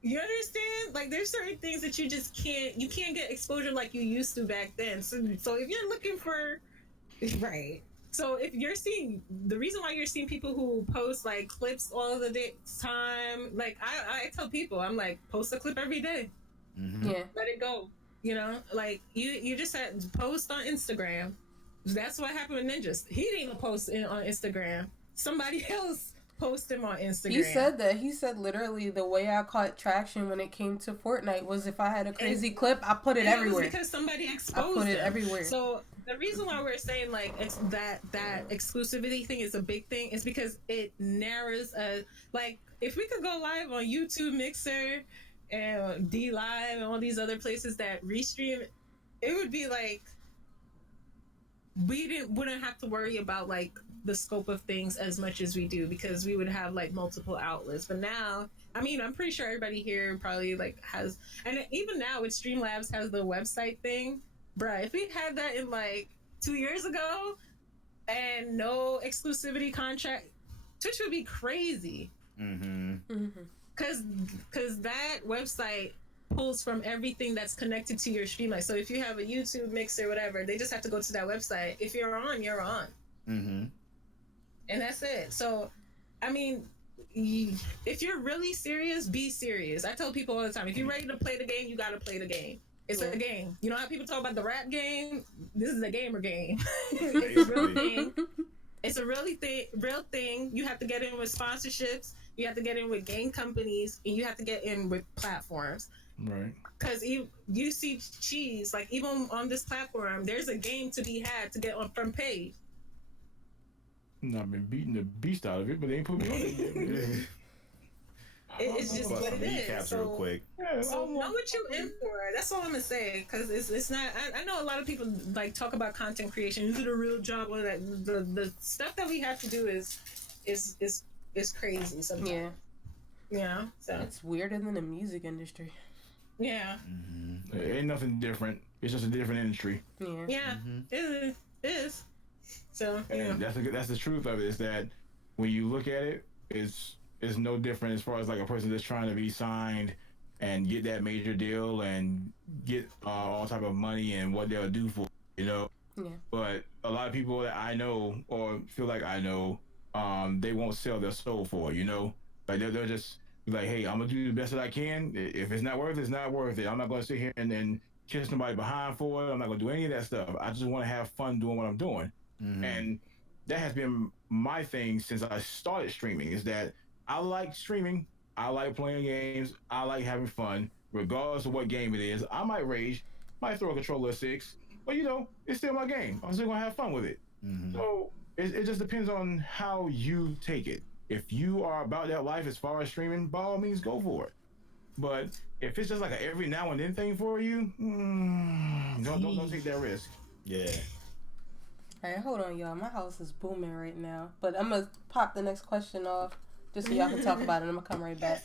You understand? Like, there's certain things that you just can't get exposure like you used to back then. So if you're looking for, right. So if you're seeing, the reason why you're seeing people who post like clips all the time, like I tell people, I'm like, post a clip every day. Yeah. Let it go. You know, like you just had to post on Instagram. That's what happened with Ninjas. He didn't even post on Instagram. Somebody else posted him on Instagram. He said that. He said literally the way I caught traction when it came to Fortnite was if I had a crazy clip, I put it everywhere. Because somebody exposed I put it them. everywhere. So the reason why we're saying like it's that exclusivity thing is a big thing is because it narrows like, if we could go live on YouTube, Mixer, and D Live and all these other places that restream, it would be like we wouldn't have to worry about like the scope of things as much as we do, because we would have like multiple outlets. But now, I mean, I'm pretty sure everybody here probably like has, and even now with Streamlabs has the website thing. Bruh, if we had that in like 2 years ago and no exclusivity contract, Twitch would be crazy. Cause that website pulls from everything that's connected to your stream. Like, so if you have a YouTube mixer, whatever, they just have to go to that website. If you're on, you're on. Mm-hmm. And that's it. So, I mean, if you're really serious, be serious. I tell people all the time, if you're ready to play the game, you gotta play the game. It's a game. You know how people talk about the rap game? This is a gamer game. It's a real thing. It's a real thing. You have to get in with sponsorships. You have to get in with game companies, and you have to get in with platforms. Right. Because you see cheese, like even on this platform, there's a game to be had to get on from paid. I've been beating the beast out of it, but they ain't put me on it yet. It's just what it Recaps is. real quick. So know what you in for. That's all I'm gonna say. Because it's not. I know a lot of people like talk about content creation. Is it a real job? Or that the stuff that we have to do is crazy sometimes. Yeah. Yeah. So It's weirder than the music industry. yeah. Mm-hmm. It ain't nothing different. It's just a different industry. Yeah. Yeah. It is. So yeah. And that's the truth of it, is that when you look at it, it's no different as far as like a person that's trying to be signed and get that major deal and get all type of money and what they'll do for, you know. Yeah. But a lot of people that I know or feel like I know, they won't sell their soul for, you know. Like they'll just be like, hey, I'm gonna do the best that I can. If it's not worth it, it's not worth it. I'm not gonna sit here and then kiss somebody behind for it. I'm not gonna do any of that stuff. I just want to have fun doing what I'm doing. Mm-hmm. And that has been my thing since I started streaming, is that I like streaming. I like playing games. I like having fun, regardless of what game it is. I might rage, might throw a controller at 6, but you know, it's still my game. I'm still gonna have fun with it. Mm-hmm. So it just depends on how you take it. If you are about that life as far as streaming, by all means, go for it. But if it's just like a every now and then thing for you, don't take that risk. Yeah. All right, hold on, y'all. My house is booming right now, but I'm gonna pop the next question off just so y'all can talk about it. I'm gonna come right back.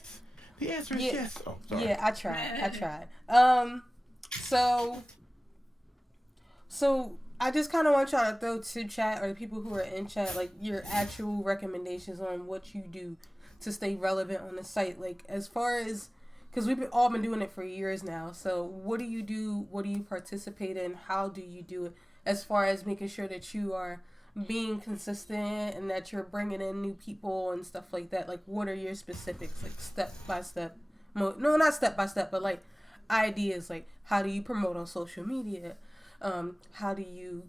The answer is Yeah. yes. Oh, sorry. Yeah, I tried. So I just kind of want y'all to throw to chat, or the people who are in chat, like your actual recommendations on what you do to stay relevant on the site. Like as far as, because we've all been doing it for years now. So what do you do? What do you participate in? How do you do it? As far as making sure that you are being consistent and that you're bringing in new people and stuff like that. Like what are your specifics, like step by step? No, not step by step, but like ideas. Like how do you promote on social media? How do you,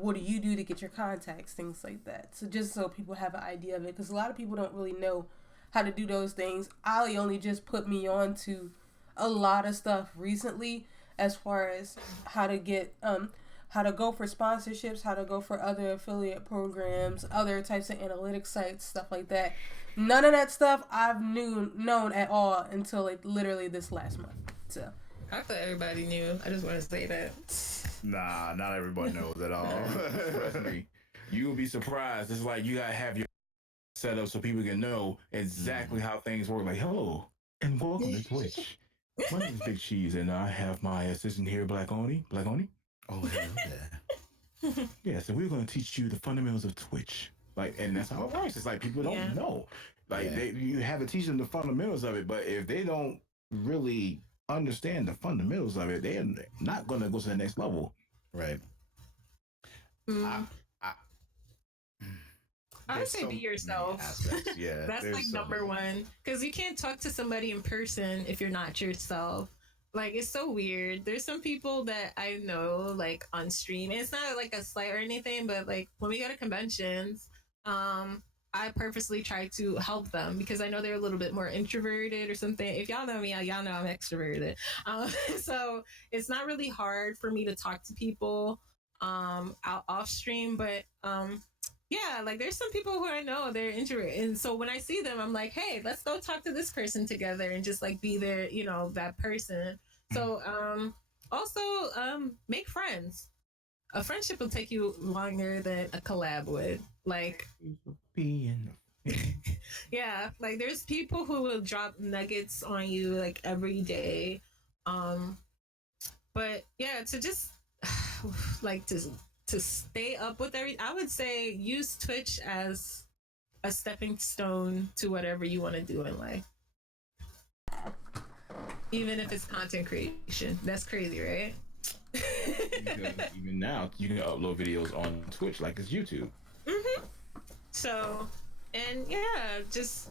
what do you do to get your contacts, things like that. So just so people have an idea of it, because a lot of people don't really know how to do those things. Ali only just put me on to a lot of stuff recently as far as how to get, how to go for sponsorships, how to go for other affiliate programs, other types of analytics sites, stuff like that. None of that stuff I've known at all until like literally this last month. So I thought everybody knew. I just want to say that. Nah, not everybody knows at all. Trust me, you will be surprised. It's like you gotta have your set up so people can know exactly how things work. Like, hello and welcome to Twitch. My name is Big Cheese, and I have my assistant here, Black Oni. Black Oni. Oh, hell yeah. Yeah, so we're going to teach you the fundamentals of Twitch. Like, and that's how it works. It's like people don't know. Like, you have to teach them the fundamentals of it, but if they don't really understand the fundamentals of it, they're not going to go to the next level. Right. I would say be yourself. Yeah. That's like number one. Because you can't talk to somebody in person if you're not yourself. Like, it's so weird. There's some people that I know, like, on stream. And it's not, like, a slight or anything, but, like, when we go to conventions, I purposely try to help them because I know they're a little bit more introverted or something. If y'all know me, y'all know I'm extroverted. So it's not really hard for me to talk to people out off stream, but yeah, like there's some people who I know they're introverted, and so when I see them, I'm like, hey, let's go talk to this person together and just like be there, that person. So also make friends. A friendship will take you longer than a collab would. Like, yeah, like there's people who will drop nuggets on you like every day. But yeah, to just like to stay up with I would say use Twitch as a stepping stone to whatever you want to do in life. even if it's content creation. That's crazy, right? Because even now, you can upload videos on Twitch like it's YouTube. So, and yeah, just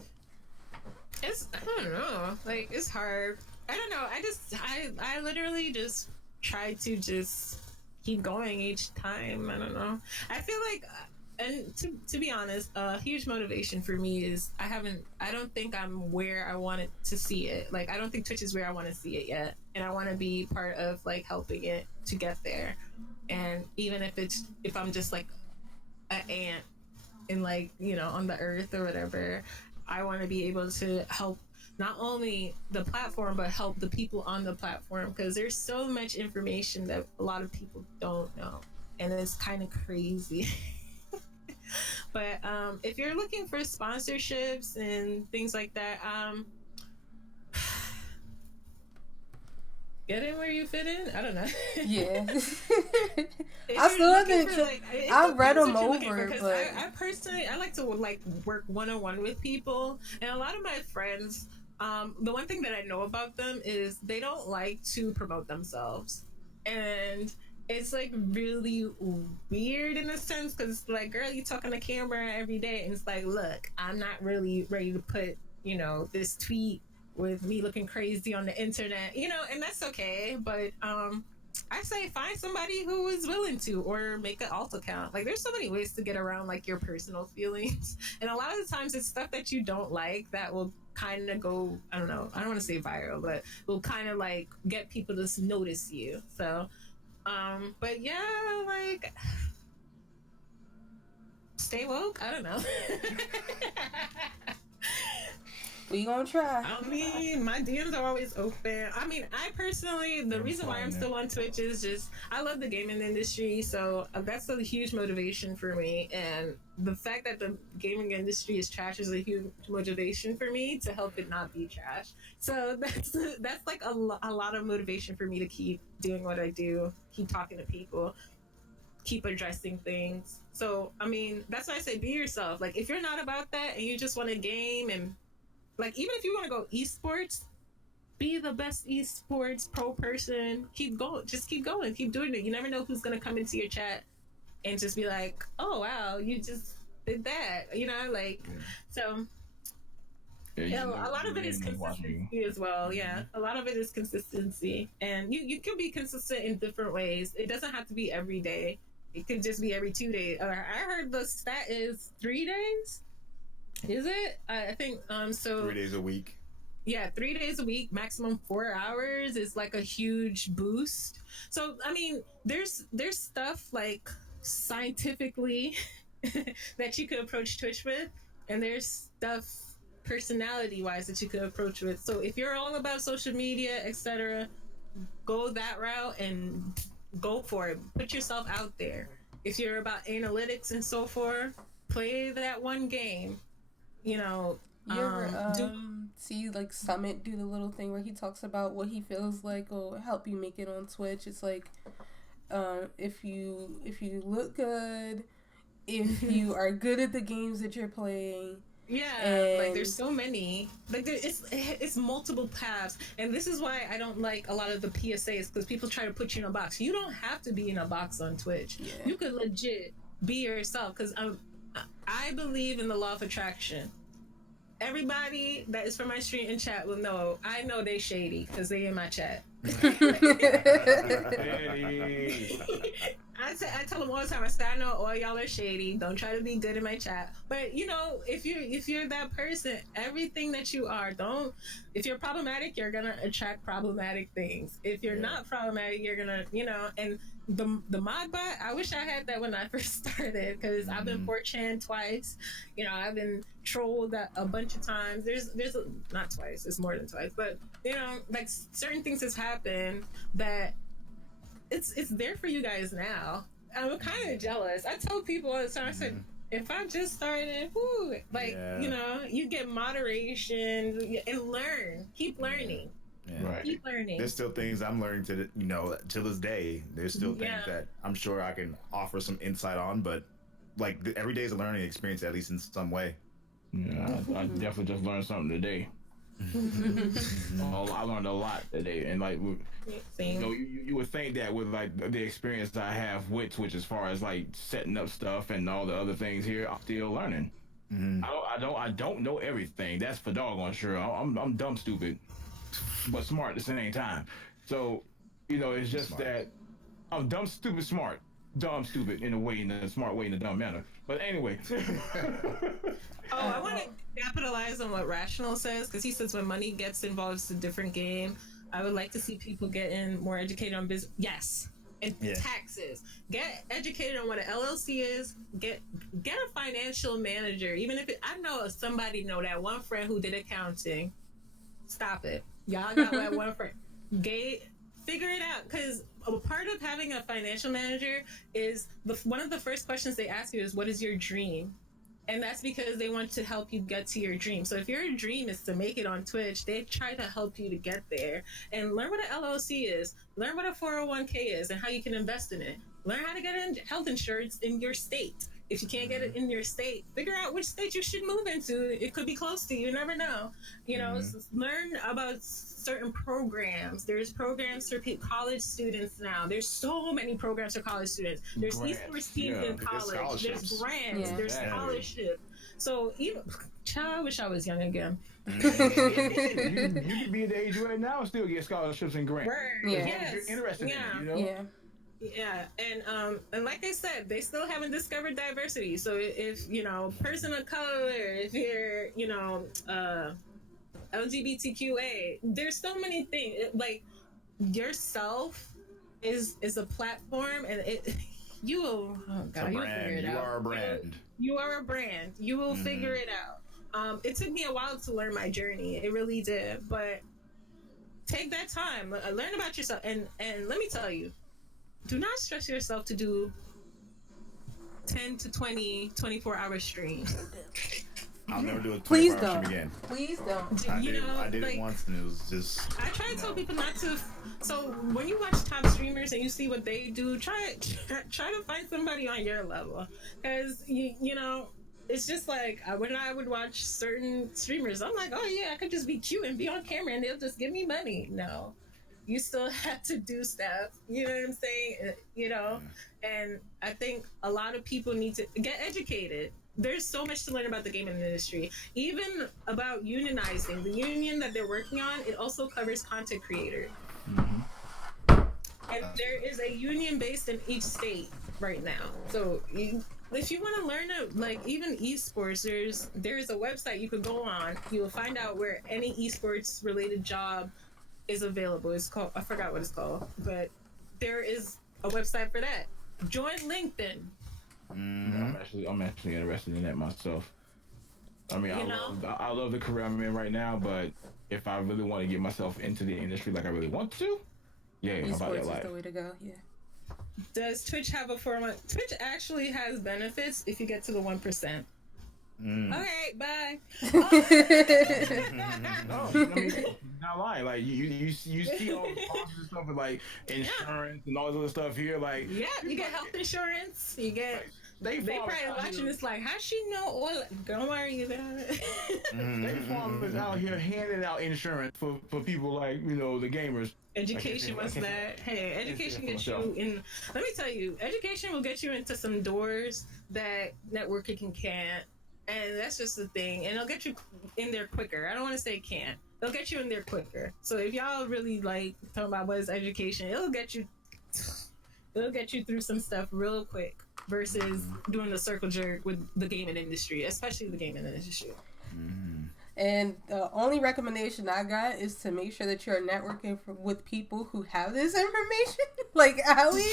it's, I don't know, like it's hard. I don't know. I literally just try to just keep going each time. I don't know. I feel like, and to be honest, a huge motivation for me is I don't think I'm where I wanted to see it. Like, I don't think Twitch is where I want to see it yet. And I want to be part of like helping it to get there. And even if I'm just like an ant in like, you know, on the earth or whatever, I want to be able to help not only the platform, but help the people on the platform. Because there's so much information that a lot of people don't know. And it's kind of crazy. But if you're looking for sponsorships and things like that, get in where you fit in. I don't know. Yeah. If I you're still looking haven't. for, like, it I read depends them what you're looking over, for, 'cause but I personally I like to like work one-on-one with people, and a lot of my friends. The one thing that I know about them is they don't like to promote themselves, and it's like really weird in a sense because like, girl, you talk on the camera every day, and it's like, look, I'm not really ready to put, you know, this tweet with me looking crazy on the internet, you know, and that's okay. But I say find somebody who is willing to, or make an alt account. Like, there's so many ways to get around like your personal feelings, and a lot of the times it's stuff that you don't like that will kind of go, I don't know, I don't want to say viral, but will kind of like get people to notice you. So but yeah, like, stay woke. I don't know. we gonna try. I mean, my DMs are always open. I mean, I personally, the reason why I'm still on Twitch is just I love the gaming industry, so that's a huge motivation for me. And the fact that the gaming industry is trash is a huge motivation for me to help it not be trash. So that's like a lot of motivation for me to keep doing what I do, keep talking to people, keep addressing things. So I mean, that's why I say be yourself. Like, if you're not about that and you just want to game, and like, even if you want to go esports, be the best esports pro person. Keep going. Just keep going. Keep doing it. You never know who's going to come into your chat and just be like, oh, wow, you just did that. You know, like, so yeah, a lot of it is consistency as well. Yeah, a lot of it is consistency. And you can be consistent in different ways. It doesn't have to be every day. It could just be every 2 days. I heard the stat is 3 days. Is it? I think so 3 days a week. Yeah, 3 days a week, maximum 4 hours is like a huge boost. So I mean, there's stuff like scientifically that you could approach Twitch with, and there's stuff personality wise that you could approach with. So if you're all about social media, etc., go that route and go for it. Put yourself out there. If you're about analytics and so forth, play that one game. You know, You ever see like Summit do the little thing where he talks about what he feels like will help you make it on Twitch? It's like if you look good, if you are good at the games that you're playing. Yeah, like there's so many. Like it's multiple paths, and this is why I don't like a lot of the PSAs, because people try to put you in a box. You don't have to be in a box on Twitch. Yeah. You could legit be yourself, because I believe in the law of attraction. Everybody that is from my stream and chat will know. I know they shady because they in my chat. I tell them all the time. I say, I know all y'all are shady. Don't try to be good in my chat. But you know, if you're that person, everything that you are, if you're problematic, you're gonna attract problematic things. If you're not problematic, you're gonna, you know. And the mod bot, I wish I had that when I first started, because I've been 4chan twice. You know, I've been trolled a bunch of times. There's not twice. It's more than twice. But you know, like certain things has happened that it's there for you guys now. I'm kind of jealous. I tell people all the time. I said, if I just started, you know, you get moderation and learn. Keep learning. Yeah. Right. Keep learning. There's still things I'm learning to, you know, to this day. There's still things that I'm sure I can offer some insight on, but like every day is a learning experience, at least in some way. Yeah, I definitely just learned something today. Well, I learned a lot today, and like, you Same. know, you would think that with like the experience I have with Twitch, as far as like setting up stuff and all the other things here, I'm still learning. I don't know everything. That's for doggone sure. I'm dumb stupid, but smart at the same time. So, you know, it's just Smart. that I'm dumb stupid smart. Dumb stupid in a way, in a smart way, in a dumb manner. But anyway. Oh, I want to capitalize on what Rational says, because he says when money gets involved, it's a different game. I would like to see people getting more educated on business. Yes. And Yeah. taxes. Get educated on what an LLC is. Get a financial manager. Even if I know somebody know that one friend who did accounting. Stop it. Y'all got that one friend. Figure it out, because a part of having a financial manager is one of the first questions they ask you is, what is your dream? And that's because they want to help you get to your dream. So if your dream is to make it on Twitch, they try to help you to get there. And learn what an LLC is. Learn what a 401k is and how you can invest in it. Learn how to get health insurance in your state. If you can't get it in your state, figure out which state you should move into. It could be close to you. You never know. You know, learn about certain programs. There's programs for college students now. There's so many programs for college students. There's Grants. esports teams Yeah, in there's college. There's scholarships. grants. Yeah. There's Yeah. scholarship. So even, child, I wish I was young again. you could be at the age you're at now and still get scholarships and grants. Word. Yeah. As long as Yes. you're interested in it, you know? Yeah. Yeah, and like I said, they still haven't discovered diversity. So if you know, person of color, if you're, you know, LGBTQA, there's so many things. Like yourself is a platform, and you will. Oh It's a God, you'll figure brand. it You out. are a brand. You are a brand. You will figure it out. It took me a while to learn my journey. It really did, but take that time, learn about yourself, and let me tell you. Do not stress yourself to do 10 to 20, 24-hour streams. I'll never do a 24 Please hour don't. stream again. Please don't. I You did, know, I did like, it once and it was just. I try to tell no. people not to. So when you watch top streamers and you see what they do, try to find somebody on your level, because you know. It's just like when I would watch certain streamers, I'm like, oh yeah, I could just be cute and be on camera and they'll just give me money. No, you still have to do stuff. You know what I'm saying? You know, and I think a lot of people need to get educated. There's so much to learn about the gaming industry, even about unionizing. The union that they're working on, it also covers content creators. And there is a union based in each state right now. So if you want to learn like even esports, there's a website you could go on. You will find out where any esports related job is available. It's called, I forgot what it's called, but there is a website for that. Join LinkedIn. I'm actually interested in that myself. I mean, You know? I love the career I'm in right now, but if I really want to get myself into the industry like I really want to, yeah, I'm about Esports that is life. the way to go. Yeah. Does Twitch have a 401? Twitch actually has benefits if you get to the 1%. Okay, bye. No, I mean, not lying. Like you see all the sponsors and stuff with like insurance and all this other stuff here. Like Yeah, you get health insurance. You get. They farmers probably out watching here- this like, how she know all? Don't worry about it. They farmers out here handing out insurance for people like, you know, the gamers. Education was that. Hey, education gets you in. Let me tell you, education will get you into some doors that networking can't. And that's just the thing. And it'll get you in there quicker. I don't want to say it can't. They'll get you in there quicker. So if y'all really like talking about what is education, it'll get you through some stuff real quick versus doing the circle jerk with the gaming industry, especially the gaming industry. And the only recommendation I got is to make sure that you're networking with people who have this information, like Ali,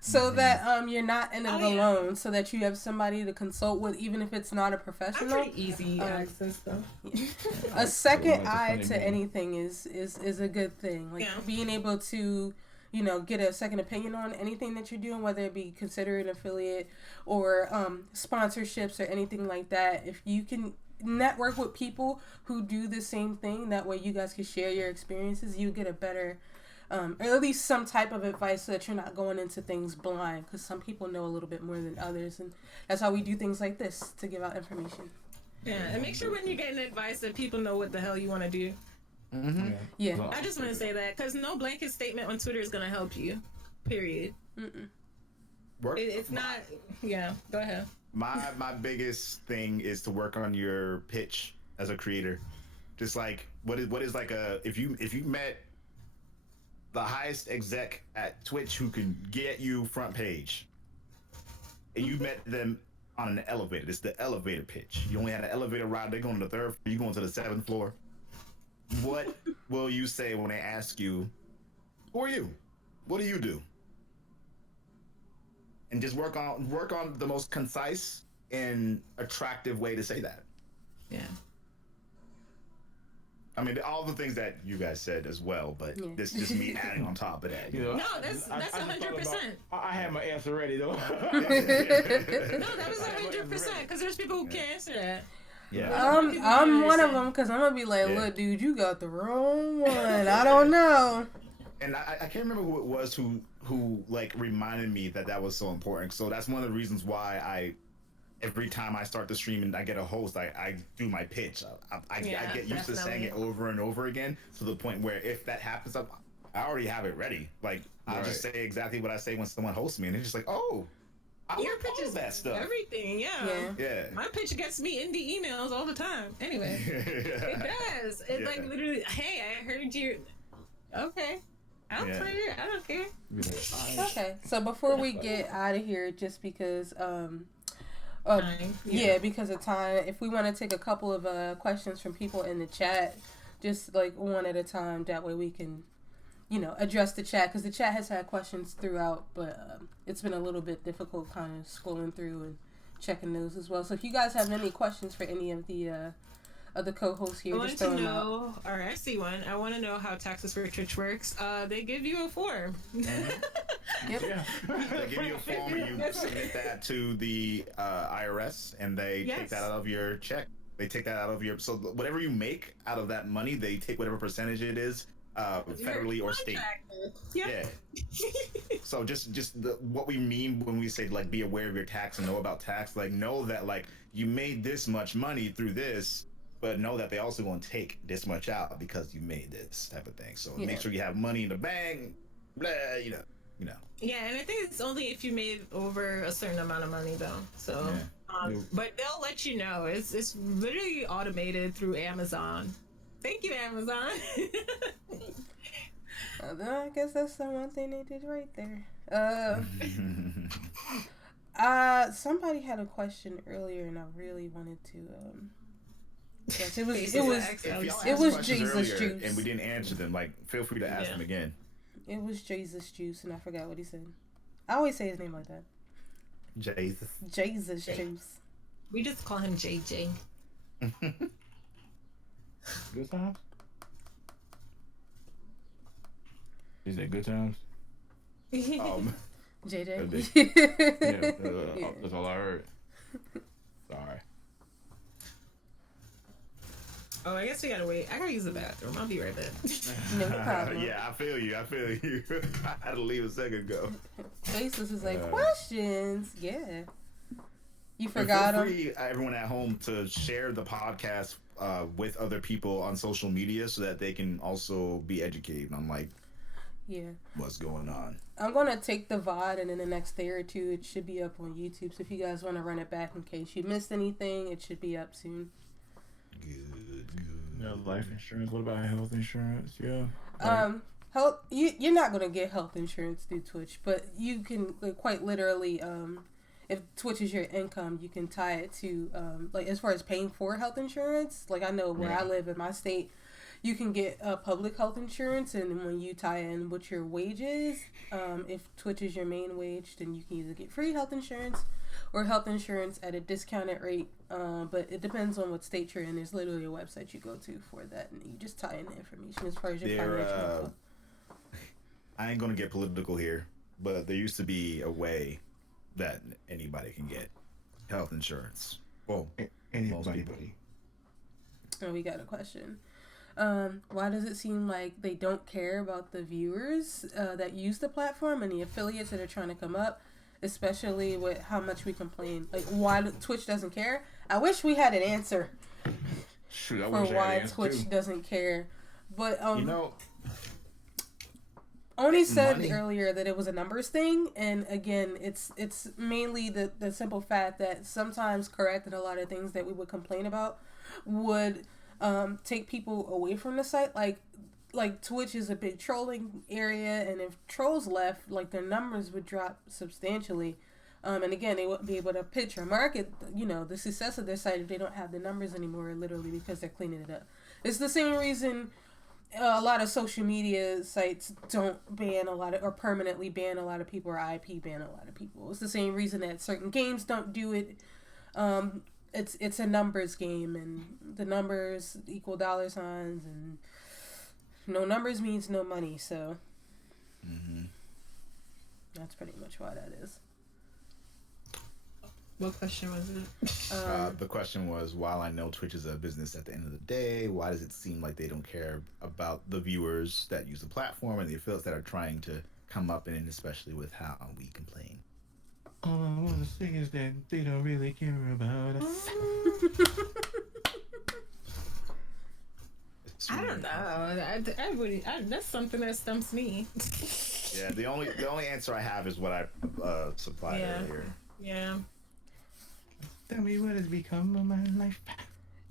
so that you're not in it alone, so that you have somebody to consult with, even if it's not a I'm professional. pretty easy accent stuff. A second That's a eye funny to name. anything is a good thing. Like Yeah. being able to, you know, get a second opinion on anything that you're doing, whether it be consider an affiliate or sponsorships or anything like that. If you can network with people who do the same thing, that way you guys can share your experiences, you get a better or at least some type of advice so that you're not going into things blind, because some people know a little bit more than others, and that's how we do things like this, to give out information. Yeah, and make sure when you're getting advice that people know what the hell you want to do. Yeah. So, I just want to say that because no blanket statement on Twitter is gonna help you. Period. Work. It's not. Yeah. Go ahead. My biggest thing is to work on your pitch as a creator. Just like what is like a if you met the highest exec at Twitch who can get you front page, and you met them on an elevator. It's the elevator pitch. You only had an elevator ride. They're going to the third floor. You going to the 7th floor. What will you say when they ask you, "Who are you? What do you do?" And just work on the most concise and attractive way to say that. Yeah. I mean, all the things that you guys said as well, but Yeah. this just me adding on top of that. you know, No, that's I just thought 100%. about- I had my answer ready though. No, that was 100% because there's people who can't answer that. Yeah. I'm one of them because I'm gonna be like, Yeah. look, dude, you got the wrong one. I don't know. And I can't remember who it was who like reminded me that was so important. So that's one of the reasons why every time I start the stream and I get a host, I do my pitch. I get used to saying it over and over again to the point where if that happens, I already have it ready. Like I'll just say exactly what I say when someone hosts me, and it's just like, oh, I Your like all pitch is that stuff. everything. Yeah. Yeah. My pitch gets me indie emails all the time. Anyway, it does. It Yeah. like literally. Hey, I heard you. Okay. I'll Yeah. play it. I don't care. Okay, so before we get out of here, just because Fine. yeah, because of time, if we want to take a couple of questions from people in the chat, just like one at a time, that way we can, address the chat, because the chat has had questions throughout, but it's been a little bit difficult kind of scrolling through and checking those as well. So if you guys have any questions for any of the co-hosts here, I just want throw to them out. know, or I see one. I want to know how taxes for Twitch works. They give you a form. Yep. They give you a form and you submit that to the IRS, and they take Yes. that out of your check. They take that out of your whatever you make out of that money, they take whatever percentage it is, federally or state. Yeah. Yeah. So just what we mean when we say like be aware of your tax and know about tax, like know that like you made this much money through this, but know that they also going to take this much out because you made this type of thing. So Yeah. make sure you have money in the bank. Blah, you know. Yeah, and I think it's only if you made over a certain amount of money, though. So, but they'll let you know. It's literally automated through Amazon. Thank you, Amazon. I guess that's the one thing they did right there. Somebody had a question earlier, and I really wanted to. Yes, it was. If y'all It asked was questions Jesus earlier Juice. and we didn't answer them, like feel free to ask Yeah. them again. It was Jesus Juice, and I forgot what he said. I always say his name like that. Jesus. Jesus Juice. We just call him JJ. Good times. Is that good times? JJ. Yeah, that's all I heard. Sorry. Oh, I guess we gotta wait. I gotta use the bathroom. I'll be right back. No problem. Yeah, I feel you. I had to leave a second ago. Faceless is like, questions. Yeah. You And forgot feel him. free, everyone at home, to share the podcast with other people on social media so that they can also be educated on like Yeah. what's going on. I'm gonna take the VOD, and in the next day or two, it should be up on YouTube. So if you guys want to run it back in case you missed anything, it should be up soon. Good. Yeah, life insurance. What about health insurance? Yeah. Health. You're not gonna get health insurance through Twitch, but you can quite literally, if Twitch is your income, you can tie it to like as far as paying for health insurance. Like I know where I live in my state, you can get public health insurance, and when you tie in what your wage is, if Twitch is your main wage, then you can either get free health insurance or health insurance at a discounted rate. But it depends on what state you're in. There's literally a website you go to for that, and you just tie in the information as far as your financial info. I ain't gonna get political here, but there used to be a way that anybody can get health insurance. Well, most people. Anybody. Oh, we got a question. Why does it seem like they don't care about the viewers that use the platform and the affiliates that are trying to come up? especially with how much we complain. Like, why Twitch doesn't care? I wish we had an answer Shoot, I for wish I had why an answer, Twitch too. doesn't care. But You know, Oni said money. earlier that it was a numbers thing, and again, it's mainly the simple fact that sometimes correct and a lot of things that we would complain about would take people away from the site. Like Twitch is a big trolling area, and if trolls left, like their numbers would drop substantially. And again, they wouldn't be able to pitch or market, the success of their site if they don't have the numbers anymore, literally because they're cleaning it up. It's the same reason a lot of social media sites don't ban a lot of, or permanently ban a lot of people, or IP ban a lot of people. It's the same reason that certain games don't do it. It's a numbers game, and the numbers equal dollar signs, and no numbers means no money. So that's pretty much why that is. What question was it? the question was, while I know Twitch is a business at the end of the day, why does it seem like they don't care about the viewers that use the platform and the affiliates that are trying to come up, and especially with how we complain? All I want to say is that they don't really care about us. I don't know. I would. That's something that stumps me. Yeah, the only answer I have is what I supplied earlier. Yeah. Tell me what has become of my life.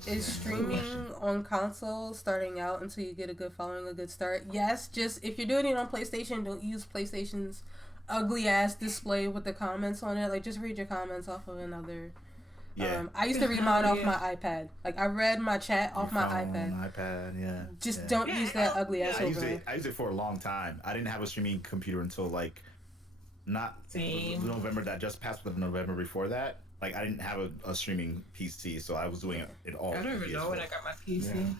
Is streaming on console starting out until you get a good following, a good start? Yes, just if you're doing it on PlayStation, don't use PlayStation's ugly ass display with the comments on it. Like, just read your comments off of another. Yeah. I used to read mine off my iPad. Like, I read my chat off my Phone, iPad. iPad, yeah. Just don't use that ugly ass I used overlay. it for a long time. I didn't have a streaming computer until like not Same. November that just passed, but the November before that. Like, I didn't have a streaming PC, so I was doing it all. I don't even know when I got my PC.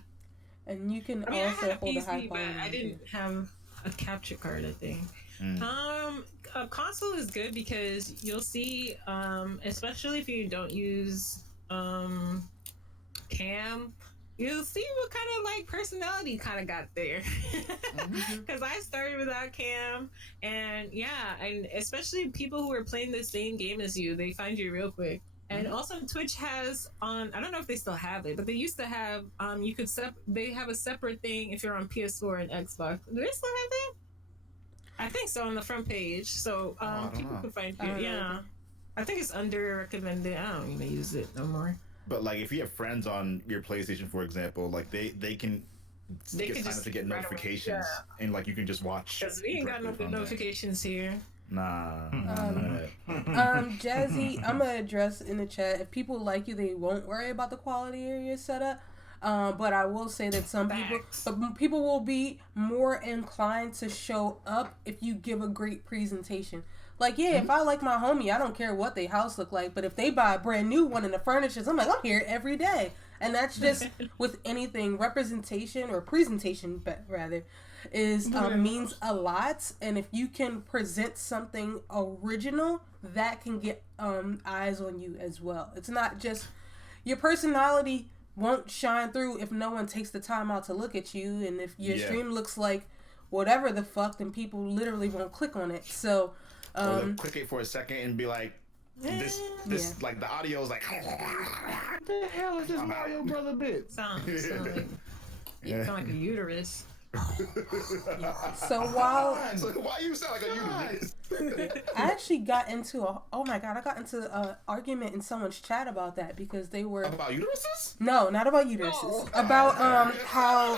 And you can I mean, I also had a hold a high PC, but quality. I didn't have a capture card, I think. Mm. A console is good because you'll see, especially if you don't use cam, you'll see what kind of like personality kind of got there. Because I started without cam, and and especially people who are playing the same game as you, they find you real quick. And also Twitch has on, I don't know if they still have it, but they used to have, you could they have a separate thing if you're on PS4 and Xbox. Do they still have that? I think so, on the front page. So people can find you. Yeah. I think it's under recommended. I don't even use it no more. But like, if you have friends on your PlayStation, for example, like they can They get can signed up just to get right away, notifications, and like you can just watch. Because we ain't got no directly good from there. notifications here. Nah. Jazzy, I'm gonna address in the chat. If people like you, they won't worry about the quality of your setup. But I will say that people will be more inclined to show up if you give a great presentation. Like, if I like my homie, I don't care what their house look like, but if they buy a brand new one in the furnitures, I'm like, I'm here every day. And that's just with anything. Representation or presentation, but rather, is means a lot. And if you can present something original, that can get eyes on you as well. It's not just your personality won't shine through if no one takes the time out to look at you, and if your stream looks like whatever the fuck, then people literally won't click on it. So or they'll click it for a second and be like, this like the audio is like, What the hell is this Mario Brother bit? Sound like a uterus. So while so why you sound like a uterus? I actually got into I got into an argument in someone's chat about that, because they were About uteruses? no, not about uteruses. About how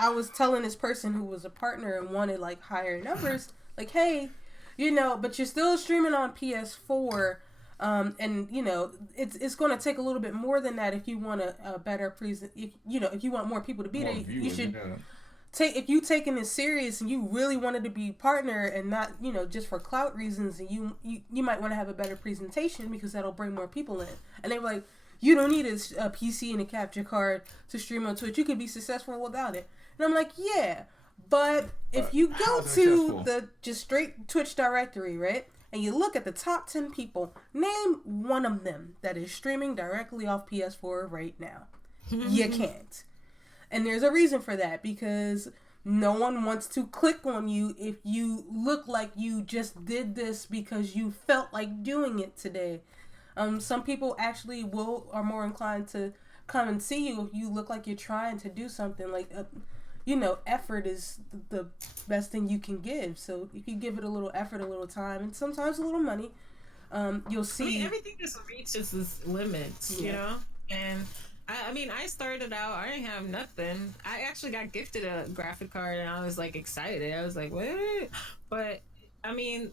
I was telling this person who was a partner and wanted like higher numbers, like, hey, but you're still streaming on PS4, and it's going to take a little bit more than that if you want a better if you want more people to be there, you should if you taking this serious and you really wanted to be partner and not just for clout reasons, and you might want to have a better presentation because that'll bring more people in. And they were like, you don't need a PC and a capture card to stream on Twitch. You could be successful without it. And I'm like, yeah, but if you go to the just straight Twitch directory, right, and you look at the top 10 people, name one of them that is streaming directly off PS4 right now. You can't. And there's a reason for that, because no one wants to click on you if you look like you just did this because you felt like doing it today. Some people actually are more inclined to come and see you if you look like you're trying to do something. Like, effort is the best thing you can give. So if you give it a little effort, a little time, and sometimes a little money, you'll see. I mean, everything just reaches its limits, you know? And I started out, I didn't have nothing. I actually got gifted a graphic card and I was like excited. I was like, what? But I mean,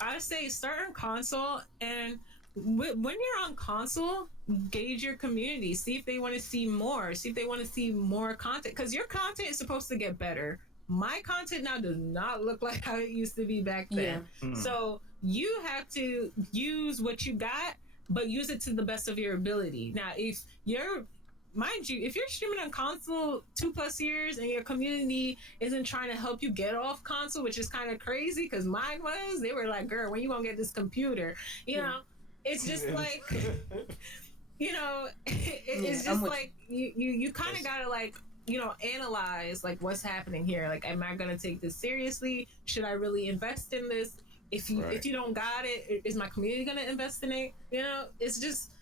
I say start on console, and when you're on console, gauge your community. See if they want to see more. See if they want to see more content, because your content is supposed to get better. My content now does not look like how it used to be back then. Yeah. So you have to use what you got, but use it to the best of your ability. Now, if you're, mind you, if you're streaming on console 2+ years and your community isn't trying to help you get off console, which is kind of crazy, because mine was, they were like, girl, when you gonna get this computer? You know, it's just like, it's just like, you kind of gotta like, analyze like what's happening here. Like, am I gonna take this seriously? Should I really invest in this? If you don't got it, is my community gonna invest in it? It's just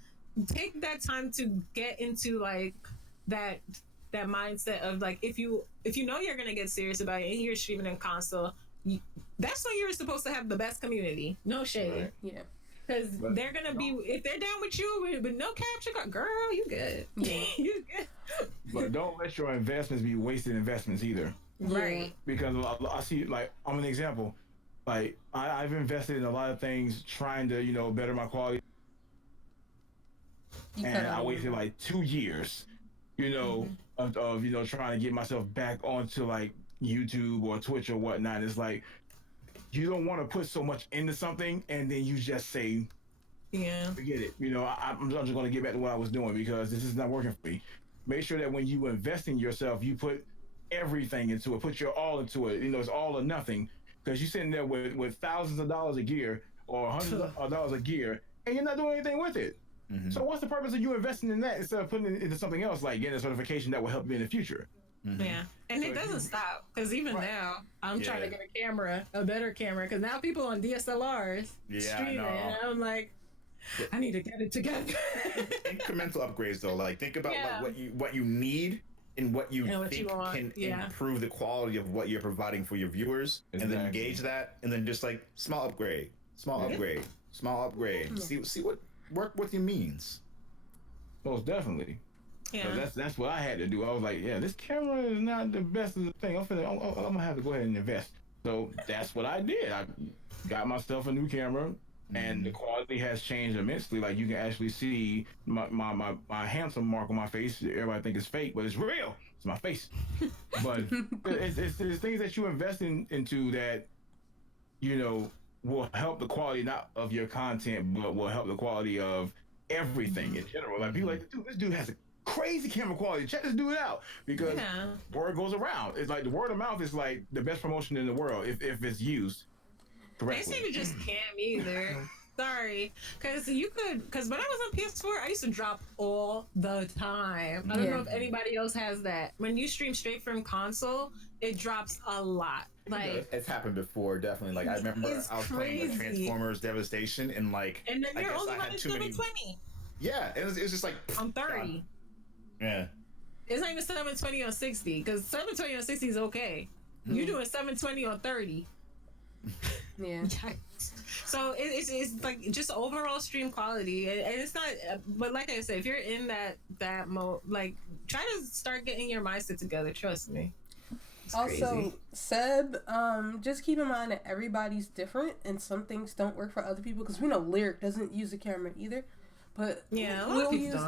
take that time to get into like that mindset of like, if you know you're gonna get serious about it and you're streaming on console, that's when you're supposed to have the best community. No shade. Right. Yeah. Because they're gonna be, if they're down with you with no capture card, girl, you good. Yeah. You good. But don't let your investments be wasted investments either. Right. Because I see, like, I'm an example. Like, I've invested in a lot of things trying to, better my quality. And I wasted like 2 years, of trying to get myself back onto like YouTube or Twitch or whatnot. It's like, you don't want to put so much into something and then you just say, forget it. I'm just going to get back to what I was doing because this is not working for me. Make sure that when you invest in yourself, you put everything into it, put your all into it. It's all or nothing, because you're sitting there with thousands of dollars of gear or hundreds of dollars of gear and you're not doing anything with it. Mm-hmm. So what's the purpose of you investing in that instead of putting it into something else, like getting a certification that will help you in the future? Mm-hmm. Yeah, and it doesn't stop, because even now I'm trying to get a better camera, because now people on DSLRs streaming, and I'm like, I need to get it together. Incremental upgrades, though, like think about like what you need and what you think can improve the quality of what you're providing for your viewers, and then gauge that, and then just like small upgrade. Mm-hmm. See what work with your means. Most definitely. Yeah, that's what I had to do. I was like, this camera is not the best of the thing. I'm gonna have to go ahead and invest. So that's what I did. I got myself a new camera, and the quality has changed immensely. Like, you can actually see my handsome mark on my face. Everybody think it's fake, but it's real. It's my face. But it's things that you invest into that, will help the quality not of your content, but will help the quality of everything in general. Like, people like, dude, this dude has a crazy camera quality. Check this dude out, because word goes around. It's like the word of mouth is like the best promotion in the world if it's used correctly. They say we just can't either. Sorry, because when I was on PS4, I used to drop all the time. I don't know if anybody else has that. When you stream straight from console, it drops a lot. Like, it's happened before, definitely. Like, I remember I was playing the Transformers Devastation, and like, and then you're only running 720. Yeah, it was just like on 30. Yeah. It's not even 720 on 60, because 720 on 60 is okay. You're doing 720 on 30. Yeah. So it's like just overall stream quality, and it's not. But like I said, if you're in that mode, like, try to start getting your mindset together. Trust me. It's also, crazy. Seb, just keep in mind that everybody's different, and some things don't work for other people. Because we know Lyric doesn't use a camera either. But we'll use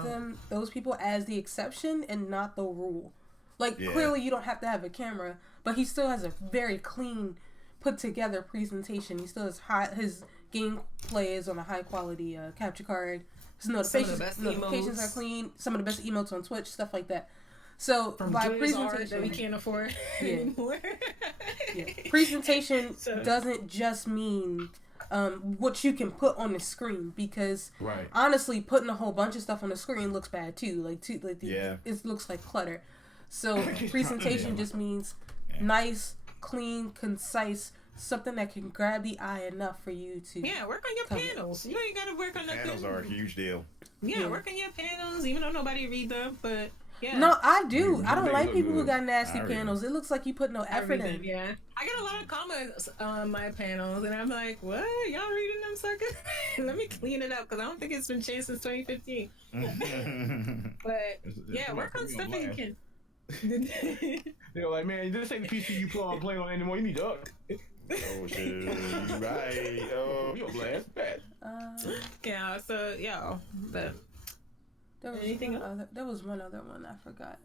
those people as the exception and not the rule. Like, clearly you don't have to have a camera, but he still has a very clean, put together presentation. He still has his gameplay is on a high quality capture card. His notifications are clean. Some of the best emotes on Twitch, stuff like that. So by presentation that we can't afford anymore. Presentation doesn't just mean what you can put on the screen, because honestly, putting a whole bunch of stuff on the screen looks bad too. It looks like clutter. So presentation just means nice, clean, concise, something that can grab the eye enough for you to. Yeah, work on your Come on. panels. You ain't gotta work on nothing. Panels are a huge deal. Yeah, work on your panels, even though nobody read them. But yeah, No, I do. They I don't like look people who good. got nasty I read panels. It looks like you put no I effort read in. them. Yeah, I get a lot of comments on my panels, and I'm like, what? Y'all reading them suckers? Let me clean it up because I don't think it's been changed since 2015. But yeah, work on stuff that you can. They're like, man, this ain't the PC you play on anymore. You need to up. Oh shit! You right. Oh, You a blast bad. Yeah, So yeah, but there was Anything one else? other. There was one other one I forgot.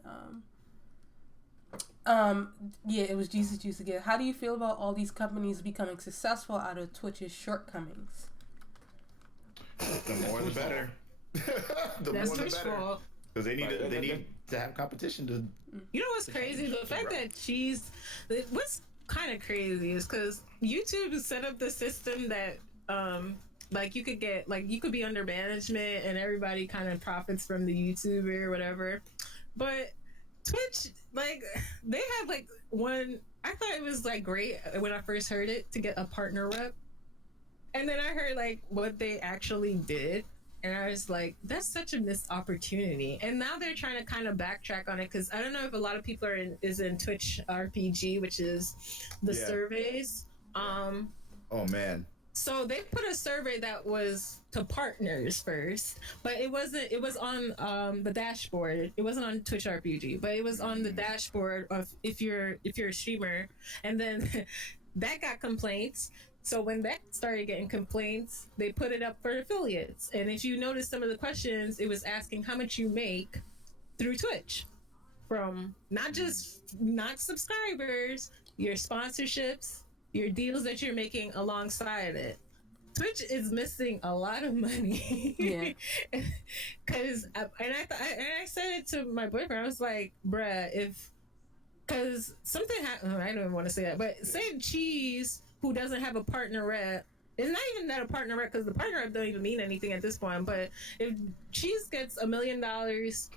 Yeah, it was Jesus Juice again. How do you feel about all these companies becoming successful out of Twitch's shortcomings? the more the better. The that's more the Twitch better. fault. Because they need to have competition to. You know what's crazy? The fact that what's kind of crazy is because YouTube set up the system that like you could get like you could be under management and everybody kind of profits from the YouTuber or whatever, but Twitch, like, they have like one. I thought it was like great when I first heard it to get a partner rep, and then I heard like what they actually did, and I was like, that's such a missed opportunity. And now they're trying to kind of backtrack on it because I don't know if a lot of people are in Twitch RPG, which is the Yeah. surveys. Oh man. So they put a survey that was to partners first, but it wasn't. It was on the dashboard. It wasn't on Twitch RPG, but it was on the dashboard of if you're a streamer, and then that got complaints. So when that started getting complaints, they put it up for affiliates. And if you notice some of the questions, it was asking how much you make through Twitch from not subscribers, your sponsorships, your deals that you're making alongside it. Twitch is missing a lot of money. Yeah. Cause I said it to my boyfriend. I was like, bruh, because something happened. I don't even want to say that, but say Cheese, who doesn't have a partner rep, it's not even that a partner rep because the partner rep don't even mean anything at this point. But if Cheese gets $1 million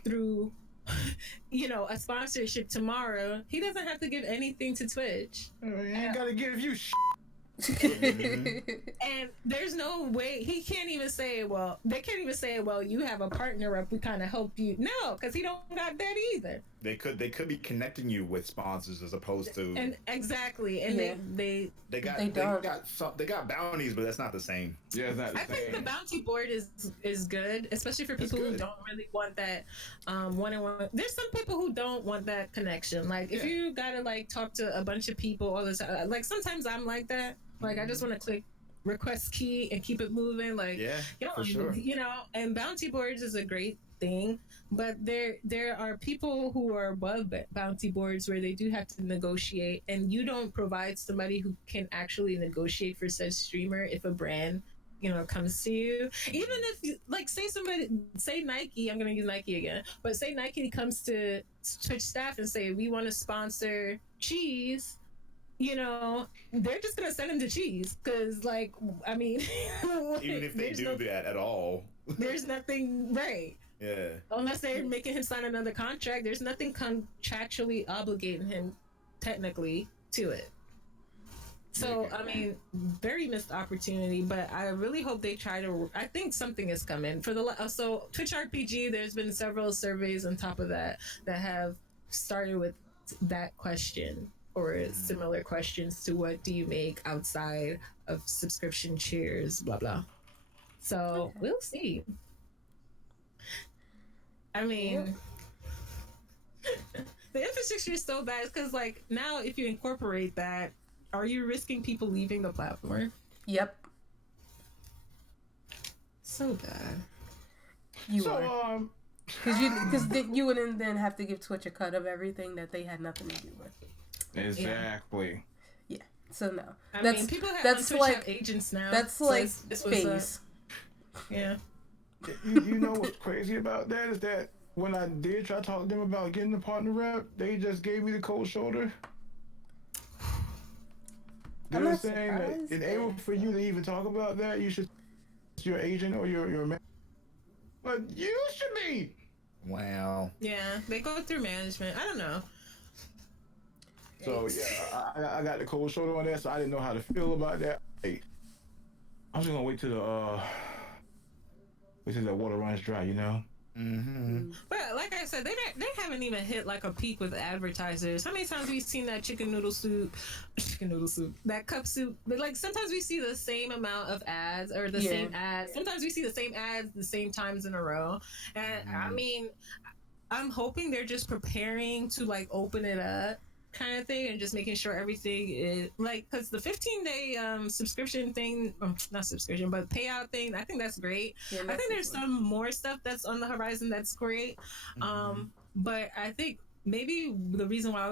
through, a sponsorship tomorrow, he doesn't have to give anything to Twitch. You ain't gotta give you And there's no way he can't even say, well, they can't even say, well, you have a partner up, we kind of help you. No, because he don't got that either. They could be connecting you with sponsors as opposed to. And exactly, and Yeah. they they got don't. they got bounties, but that's not the same. Yeah, it's not the I think the same. bounty board is good, especially for It's people who good. don't really want that one-on-one. There's some people who don't want that connection. Like if Yeah. you gotta like talk to a bunch of people all the time, like sometimes I'm like that. Like I just want to click request key and keep it moving. Like Yeah, you know, for sure. and bounty boards is a great thing, but there are people who are above bounty boards where they do have to negotiate, and you don't provide somebody who can actually negotiate for such streamer if a brand comes to you. Even if you like say Nike, I'm gonna use Nike again, but say Nike comes to Twitch staff and say we want to sponsor Cheese, they're just gonna send him to Cheese because, like, I mean, Even if they there's do that at all. there's nothing right Yeah. unless they're making him sign another contract. There's nothing contractually obligating him technically to it. So I mean, very missed opportunity. But I really hope they try to. I think something is coming for so Twitch RPG. There's been several surveys on top of that have started with that question or similar questions to what do you make outside of subscription cheers, blah blah. So we'll see. I mean, the infrastructure is so bad because, like, now if you incorporate that, are you risking people leaving the platform? Yep, So bad. you So, are. Because you would then have to give Twitch a cut of everything that they had nothing to do with. exactly. So no, I that's mean, people have that's on Twitch like have agents now. that's so like this was phase. yeah. You know what's crazy about that is that when I did try to talk to them about getting the partner rep, they just gave me the cold shoulder. They I'm were not saying that surprised, in order for you to even talk about that, you should your agent or your man. But you should be. Wow. Yeah, they go through management. I don't know. So yeah, I got the cold shoulder on that, so I didn't know how to feel about that. Hey, I'm just gonna wait till the water runs dry, you know. But like I said, they haven't even hit like a peak with advertisers. How many times we've seen that chicken noodle soup, that cup soup? But like sometimes we see the same amount of ads or the same ads. Sometimes we see the same ads the same times in a row. And I mean, I'm hoping they're just preparing to like open it up kind of thing and just making sure everything is like, because the 15-day subscription thing, not subscription but payout thing, I think that's great. I think there's some more stuff that's on the horizon that's great. But I think maybe the reason why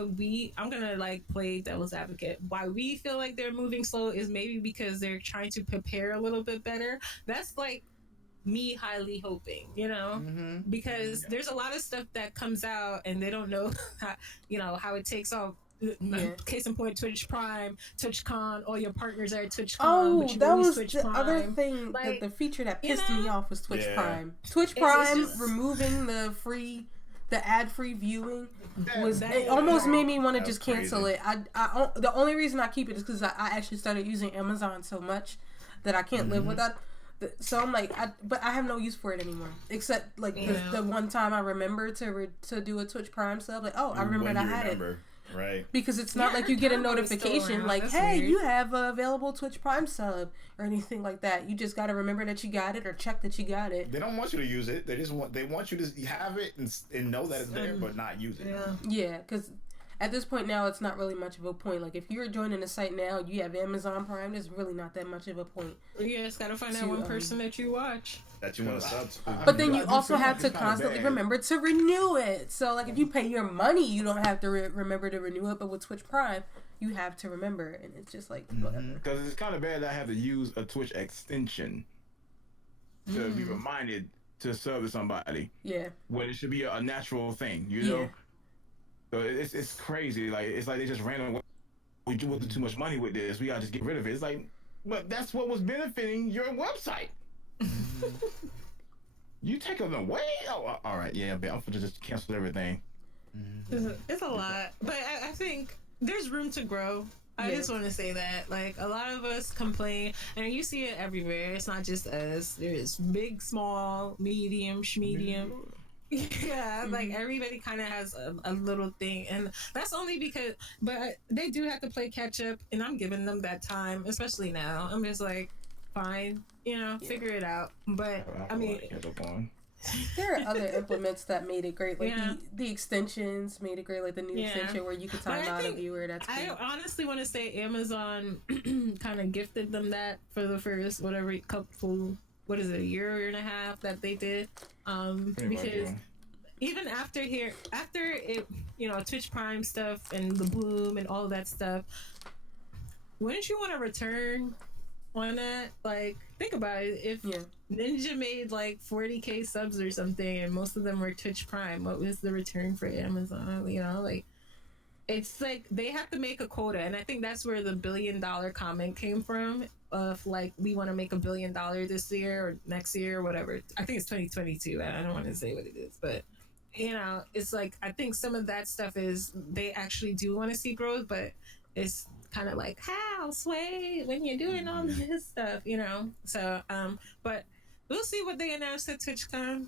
I'm gonna like play devil's advocate, why we feel like they're moving slow is maybe because they're trying to prepare a little bit better. That's like me highly hoping, you know, because there's a lot of stuff that comes out and they don't know how, you know, how it takes off. Case in point, Twitch Prime, TwitchCon, all your partners are at TwitchCon. Oh, but you that release was Twitch the Prime. other thing. Like, the feature that pissed me off was Twitch Prime. Twitch It's Prime just- removing the ad-free viewing was That it is almost wrong. made me want to That's just cancel crazy. it. The only reason I keep it is because I actually started using Amazon so much that I can't live without. So I'm like, but I have no use for it anymore. Except like the one time I remember to do a Twitch Prime sub, like I remembered I had it. Right. Because it's not like you get a Prime was still notification around. like, That's hey, weird. you have a available Twitch Prime sub or anything like that. You just got to remember that you got it or check that you got it. They don't want you to use it. They want you to have it and know that it's there, but not use it. Yeah, because at this point now, it's not really much of a point. Like, if you're joining the site now, you have Amazon Prime, there's really not that much of a point. You just gotta find that one person that you watch. That you want to sub to. But then I you do also feel have like to it's kinda constantly bad. remember to renew it. So, like, if you pay your money, you don't have to remember to renew it. But with Twitch Prime, you have to remember. And it's just like, whatever. Because it's kind of bad that I have to use a Twitch extension to be reminded to sub to somebody Yeah. when it should be a natural thing, you know? So it's crazy. Like, it's like they just ran away. We do too much money with this. We gotta just get rid of it. It's like, but that's what was benefiting your website. You take them away? Oh, all right. Yeah, but I'm gonna just cancel everything. It's a lot, but I think there's room to grow. I just want to say that, like, a lot of us complain, and you see it everywhere. It's not just us. There's big, small, medium, schmedium. Yeah, like everybody kind of has a little thing, and that's only because, but they do have to play catch up, and I'm giving them that time, especially now. I'm just like, fine, you know, figure it out. But I mean, there are other implements that made it great, like the extensions made it great, like the new extension where you could time out a viewer. That's I cool. honestly want to say Amazon kind of gifted them that for the first a year and a half that they did, because even after it, you know, Twitch Prime stuff and the Bloom and all that stuff, wouldn't you want to return on that? Like, think about it. If Ninja made like 40k subs or something and most of them were Twitch Prime, what was the return for Amazon? You know, like, it's like they have to make a quota, and I think that's where the $1 billion comment came from, of like, we want to make $1 billion this year or next year or whatever. I think it's 2022. I don't want to say what it is, but you know, it's like, I think some of that stuff is they actually do want to see growth, but it's kind of like, how, Sway, when you're doing all this stuff, you know? So, but we'll see what they announced at TwitchCon.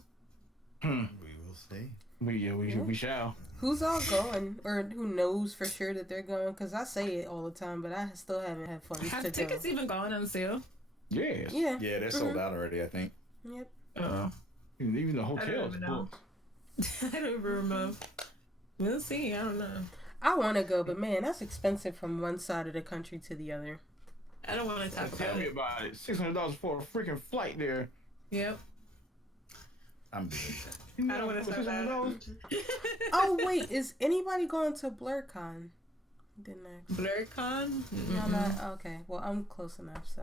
We will see. We shall. Who's all going, or who knows for sure that they're going? Because I say it all the time, but I still haven't had fun. Have tickets even gone on sale? Yes. Yeah. Yeah, they're sold out already, I think. Yep. Even the hotels. I don't even remember. We'll see. I don't know. I want to go, but man, that's expensive from one side of the country to the other. I don't want to talk Tell about me it. about it. $600 for a freaking flight there. Yep. I'm good. I don't want to talk about it. Oh wait, is anybody going to BlurCon? Didn't ask. BlurCon? No, not okay. Well, I'm close enough, so.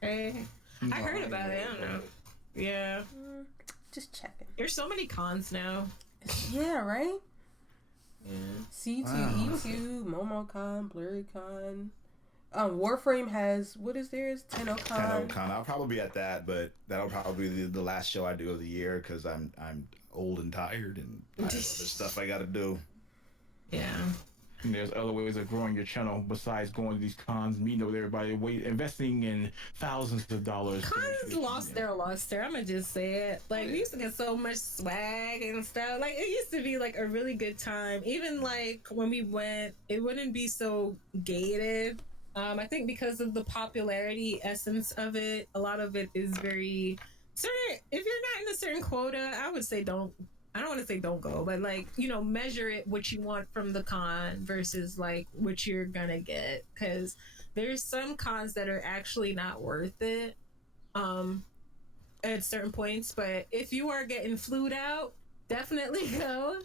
Hey, I heard about it. I don't know. Yeah. Just checking. There's so many cons now. Yeah, right? Yeah. C2E2, MomoCon, BlurryCon. Warframe has, what is theirs? TennoCon. TennoCon. I'll probably be at that, but that'll probably be the last show I do of the year because I'm old and tired and I have other stuff I got to do. Yeah. And there's other ways of growing your channel besides going to these cons, meeting with everybody, investing in thousands of dollars. Cons lost their luster. I'm gonna just say it. Like, we used to get so much swag and stuff. Like, it used to be like a really good time. Even like when we went, it wouldn't be so gated. I think because of the popularity essence of it, a lot of it is very certain. If you're not in a certain quota, I would say don't. I don't want to say don't go, but like, you know, measure it what you want from the con versus like what you're gonna get, because there's some cons that are actually not worth it at certain points. But if you are getting flued out, definitely go.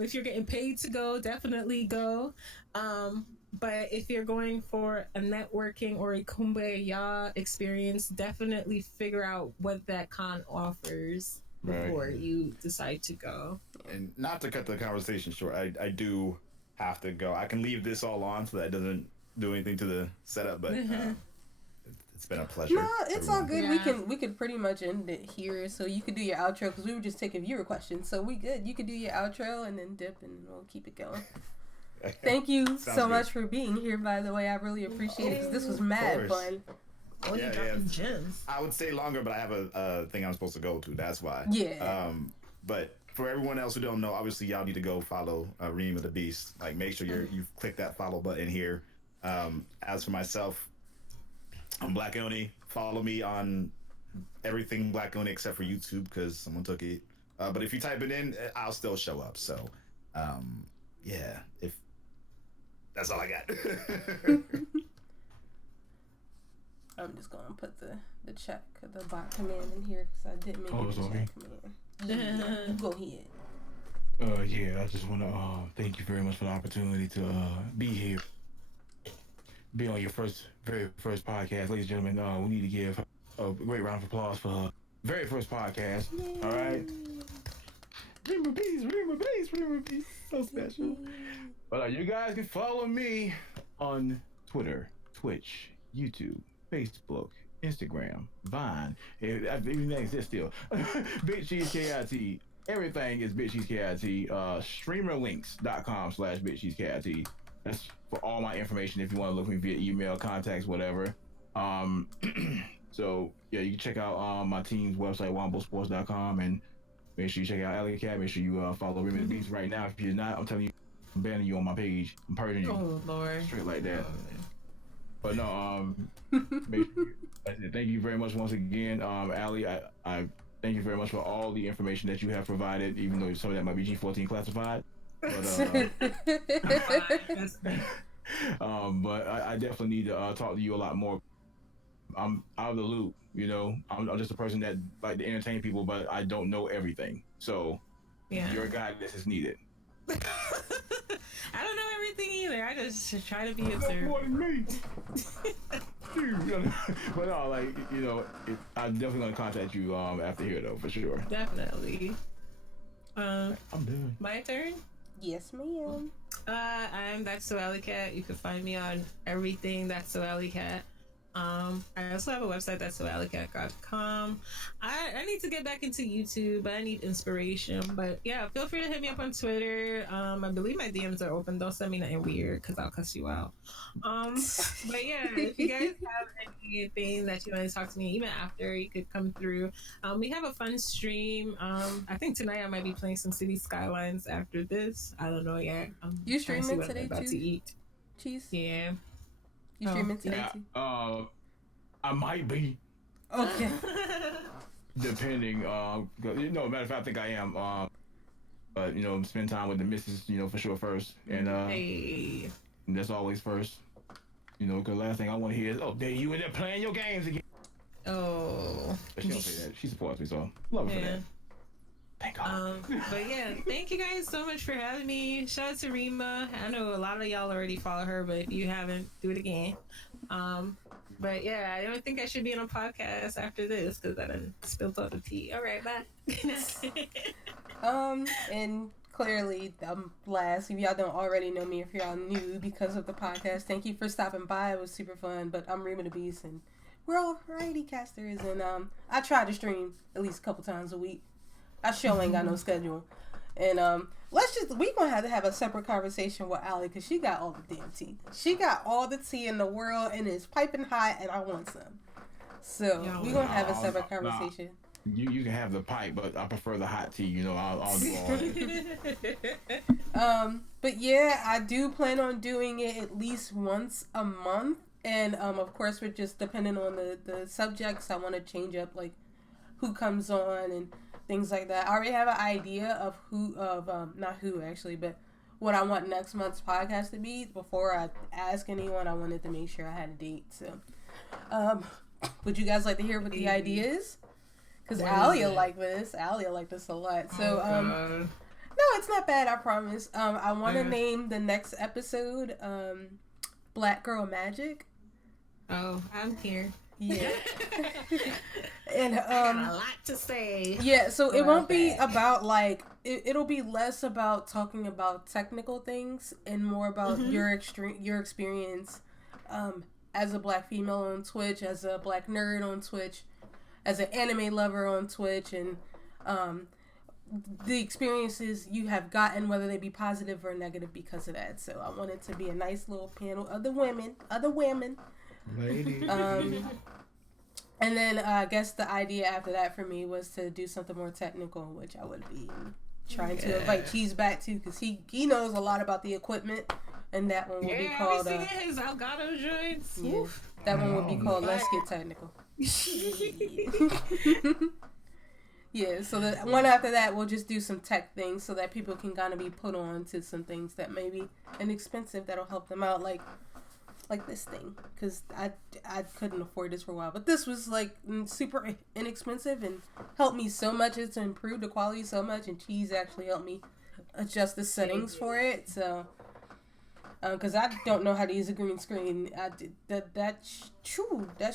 If you're getting paid to go, definitely go. But if you're going for a networking or a kumbaya experience, definitely figure out what that con offers before you decide to go. And not to cut the conversation short, I do have to go. I can leave this all on so that it doesn't do anything to the setup, but it's been a pleasure. No, it's all good. Yeah. We could pretty much end it here, so you could do your outro because we were just taking viewer questions. So we good. You could do your outro and then dip, and we'll keep it going. Thank you so good. much for being here. By the way, I really appreciate it because this was mad course. fun. Oh, you dropping gems. I would stay longer, but I have a thing I'm supposed to go to. That's why. Yeah. But for everyone else who don't know, obviously y'all need to go follow Reem of the Beast. Like, make sure you've clicked that follow button here. As for myself, I'm Black Oni. Follow me on everything Black Oni except for YouTube because someone took it. But if you type it in, I'll still show up. So, yeah. If that's all I got. I'm just gonna put the check, the bot command in here because I didn't make it it's the on check me. command. Go ahead. Yeah, I just want to thank you very much for the opportunity to be here, be on your very first podcast, ladies and gentlemen. We need to give a great round of applause for her very first podcast. Yay. All right, Reem of the Beast, so special. But you guys can follow me on Twitter, Twitch, YouTube, Facebook, Instagram, Vine. Even that exists still. Big Cheese KIT. Everything is Big Cheese KIT. Streamerlinks.com/Big Cheese KIT. That's for all my information if you want to look me via email, contacts, whatever. So yeah, you can check out my team's website, wombosports.com, and make sure you check out Alley Cat. Make sure you follow Reem of the Beast right now. If you're not, I'm telling you, I'm banning you on my page. I'm purging you. Oh, Lord. Straight like that. But no, make sure thank you very much once again, Allie. I thank you very much for all the information that you have provided, even though some of that might be G14 classified. But I definitely need to talk to you a lot more. I'm out of the loop, you know. I'm just a person that like to entertain people, but I don't know everything. So Yeah. your guidance is needed. I don't know everything either. I just try to be More observant. than me. But no, like, you know, I'm definitely gonna contact you after here though, for sure. Definitely. I'm done. My turn. Yes, ma'am. I'm That's So Alley Cat. You can find me on everything That's So Alley Cat. I also have a website, that's soalleycat.com. I need to get back into YouTube. I need inspiration, but yeah, feel free to hit me up on Twitter. I believe my DMs are open. Don't send me nothing weird because I'll cuss you out. But yeah, if you guys have anything that you want to talk to me even after, you could come through. We have a fun stream. I think tonight I might be playing some City Skylines after this. I don't know yet. You trying to see streaming what I'm today about too? to eat. Cheese? Yeah. You streaming today Yeah, too? I might be, Okay. depending. You know, matter of fact, I think I am. But you know, spend time with the missus, you know, for sure first, and Hey. that's always first. You know, because last thing I want to hear is, "Oh, there you in there playing your games again." Oh. But she don't say that. She supports me, so love her for Yeah. that. Thank God. But yeah, thank you guys so much for having me. Shout out to Rima. I know a lot of y'all already follow her, but if you haven't, do it again. But yeah, I don't think I should be on a podcast after this because I done spilled all the tea. All right, bye. And clearly, last, if y'all don't already know me, if y'all new because of the podcast, thank you for stopping by. It was super fun. But I'm Reem of the Beast, and we're all variety casters. And I try to stream at least a couple times a week. I sure ain't got no schedule. And we gonna have to have a separate conversation with Allie because she got all the damn tea. She got all the tea in the world and it's piping hot, and I want some. So we gonna have a separate conversation. You can have the pipe, but I prefer the hot tea. You know, I'll do all that. But yeah, I do plan on doing it at least once a month, and of course, we're just depending on the subjects. I want to change up like who comes on and things like that. I already have an idea of not who actually, but what I want next month's podcast to be. Before I ask anyone, I wanted to make sure I had a date. So, would you guys like to hear what the idea is? Because Alia like this. Alia like this a lot. So, no, it's not bad, I promise. I want to name the next episode Black Girl Magic. Oh, I'm here. Yeah. And I got a lot to say. Yeah, so it won't be about like it'll be less about talking about technical things and more about your experience as a Black female on Twitch, as a Black nerd on Twitch, as an anime lover on Twitch, and the experiences you have gotten, whether they be positive or negative because of that. So I want it to be a nice little panel of other women. Lady. And then I guess the idea after that for me was to do something more technical, which I would be trying to invite Cheese back to, because he knows a lot about the equipment, and that one will be called his Elgato joints. Yeah, that one would be called Let's Get Technical. Yeah, so the one after that we'll just do some tech things so that people can kind of be put on to some things that may be inexpensive that'll help them out, like this thing, because I couldn't afford this for a while, but this was like super inexpensive and helped me so much. It's improved the quality so much, and Cheese actually helped me adjust the settings for it. So because I don't know how to use a green screen, I did that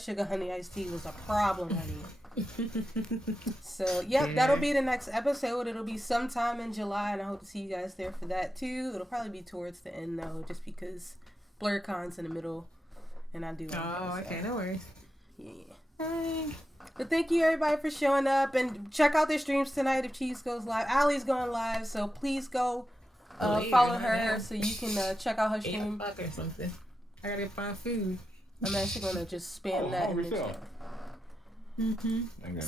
sugar honey iced tea was a problem, honey. So yep, that'll be the next episode. It'll be sometime in July, and I hope to see you guys there for that too. It'll probably be towards the end though, just because BlurCon's in the middle, and I do. Okay, no worries. Yeah. Bye. But thank you everybody for showing up, and check out their streams tonight if Cheese goes live. Allie's going live, so please go follow her so you can check out her stream. Fuck or something. I gotta find food. I'm actually gonna just spam that in the chat. I gotta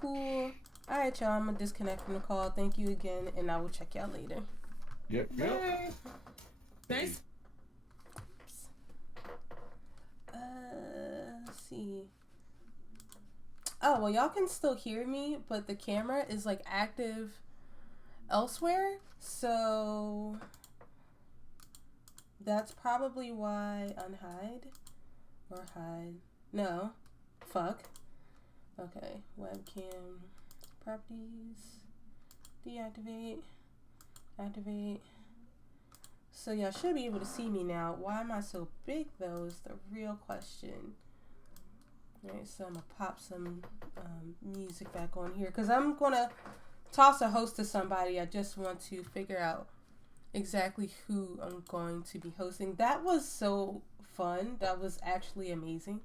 Cool. All right, y'all. I'm gonna disconnect from the call. Thank you again, and I will check y'all later. Yep. Bye. Nice. Let's see. Oh, well, y'all can still hear me, but the camera is like active elsewhere, so that's probably why unhide or hide. No, fuck. Okay, webcam properties, deactivate, activate. So y'all should be able to see me now. Why am I so big though is the real question. Alright, so I'm gonna pop some music back on here because I'm gonna toss a host to somebody. I just want to figure out exactly who I'm going to be hosting. That was so fun. That was actually amazing.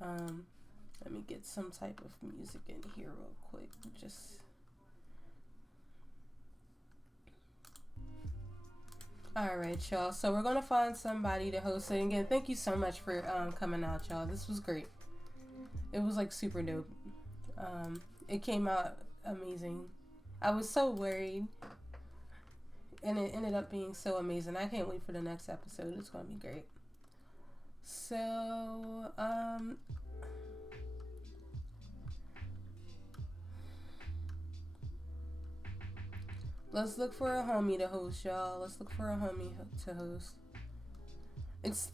Let me get some type of music in here real quick. Alright, y'all. So we're gonna find somebody to host it. Again, thank you so much for coming out, y'all. This was great. It was like super dope. It came out amazing. I was so worried, and it ended up being so amazing. I can't wait for the next episode. It's gonna be great. So, let's look for a homie to host, y'all. Let's look for a homie to host. It's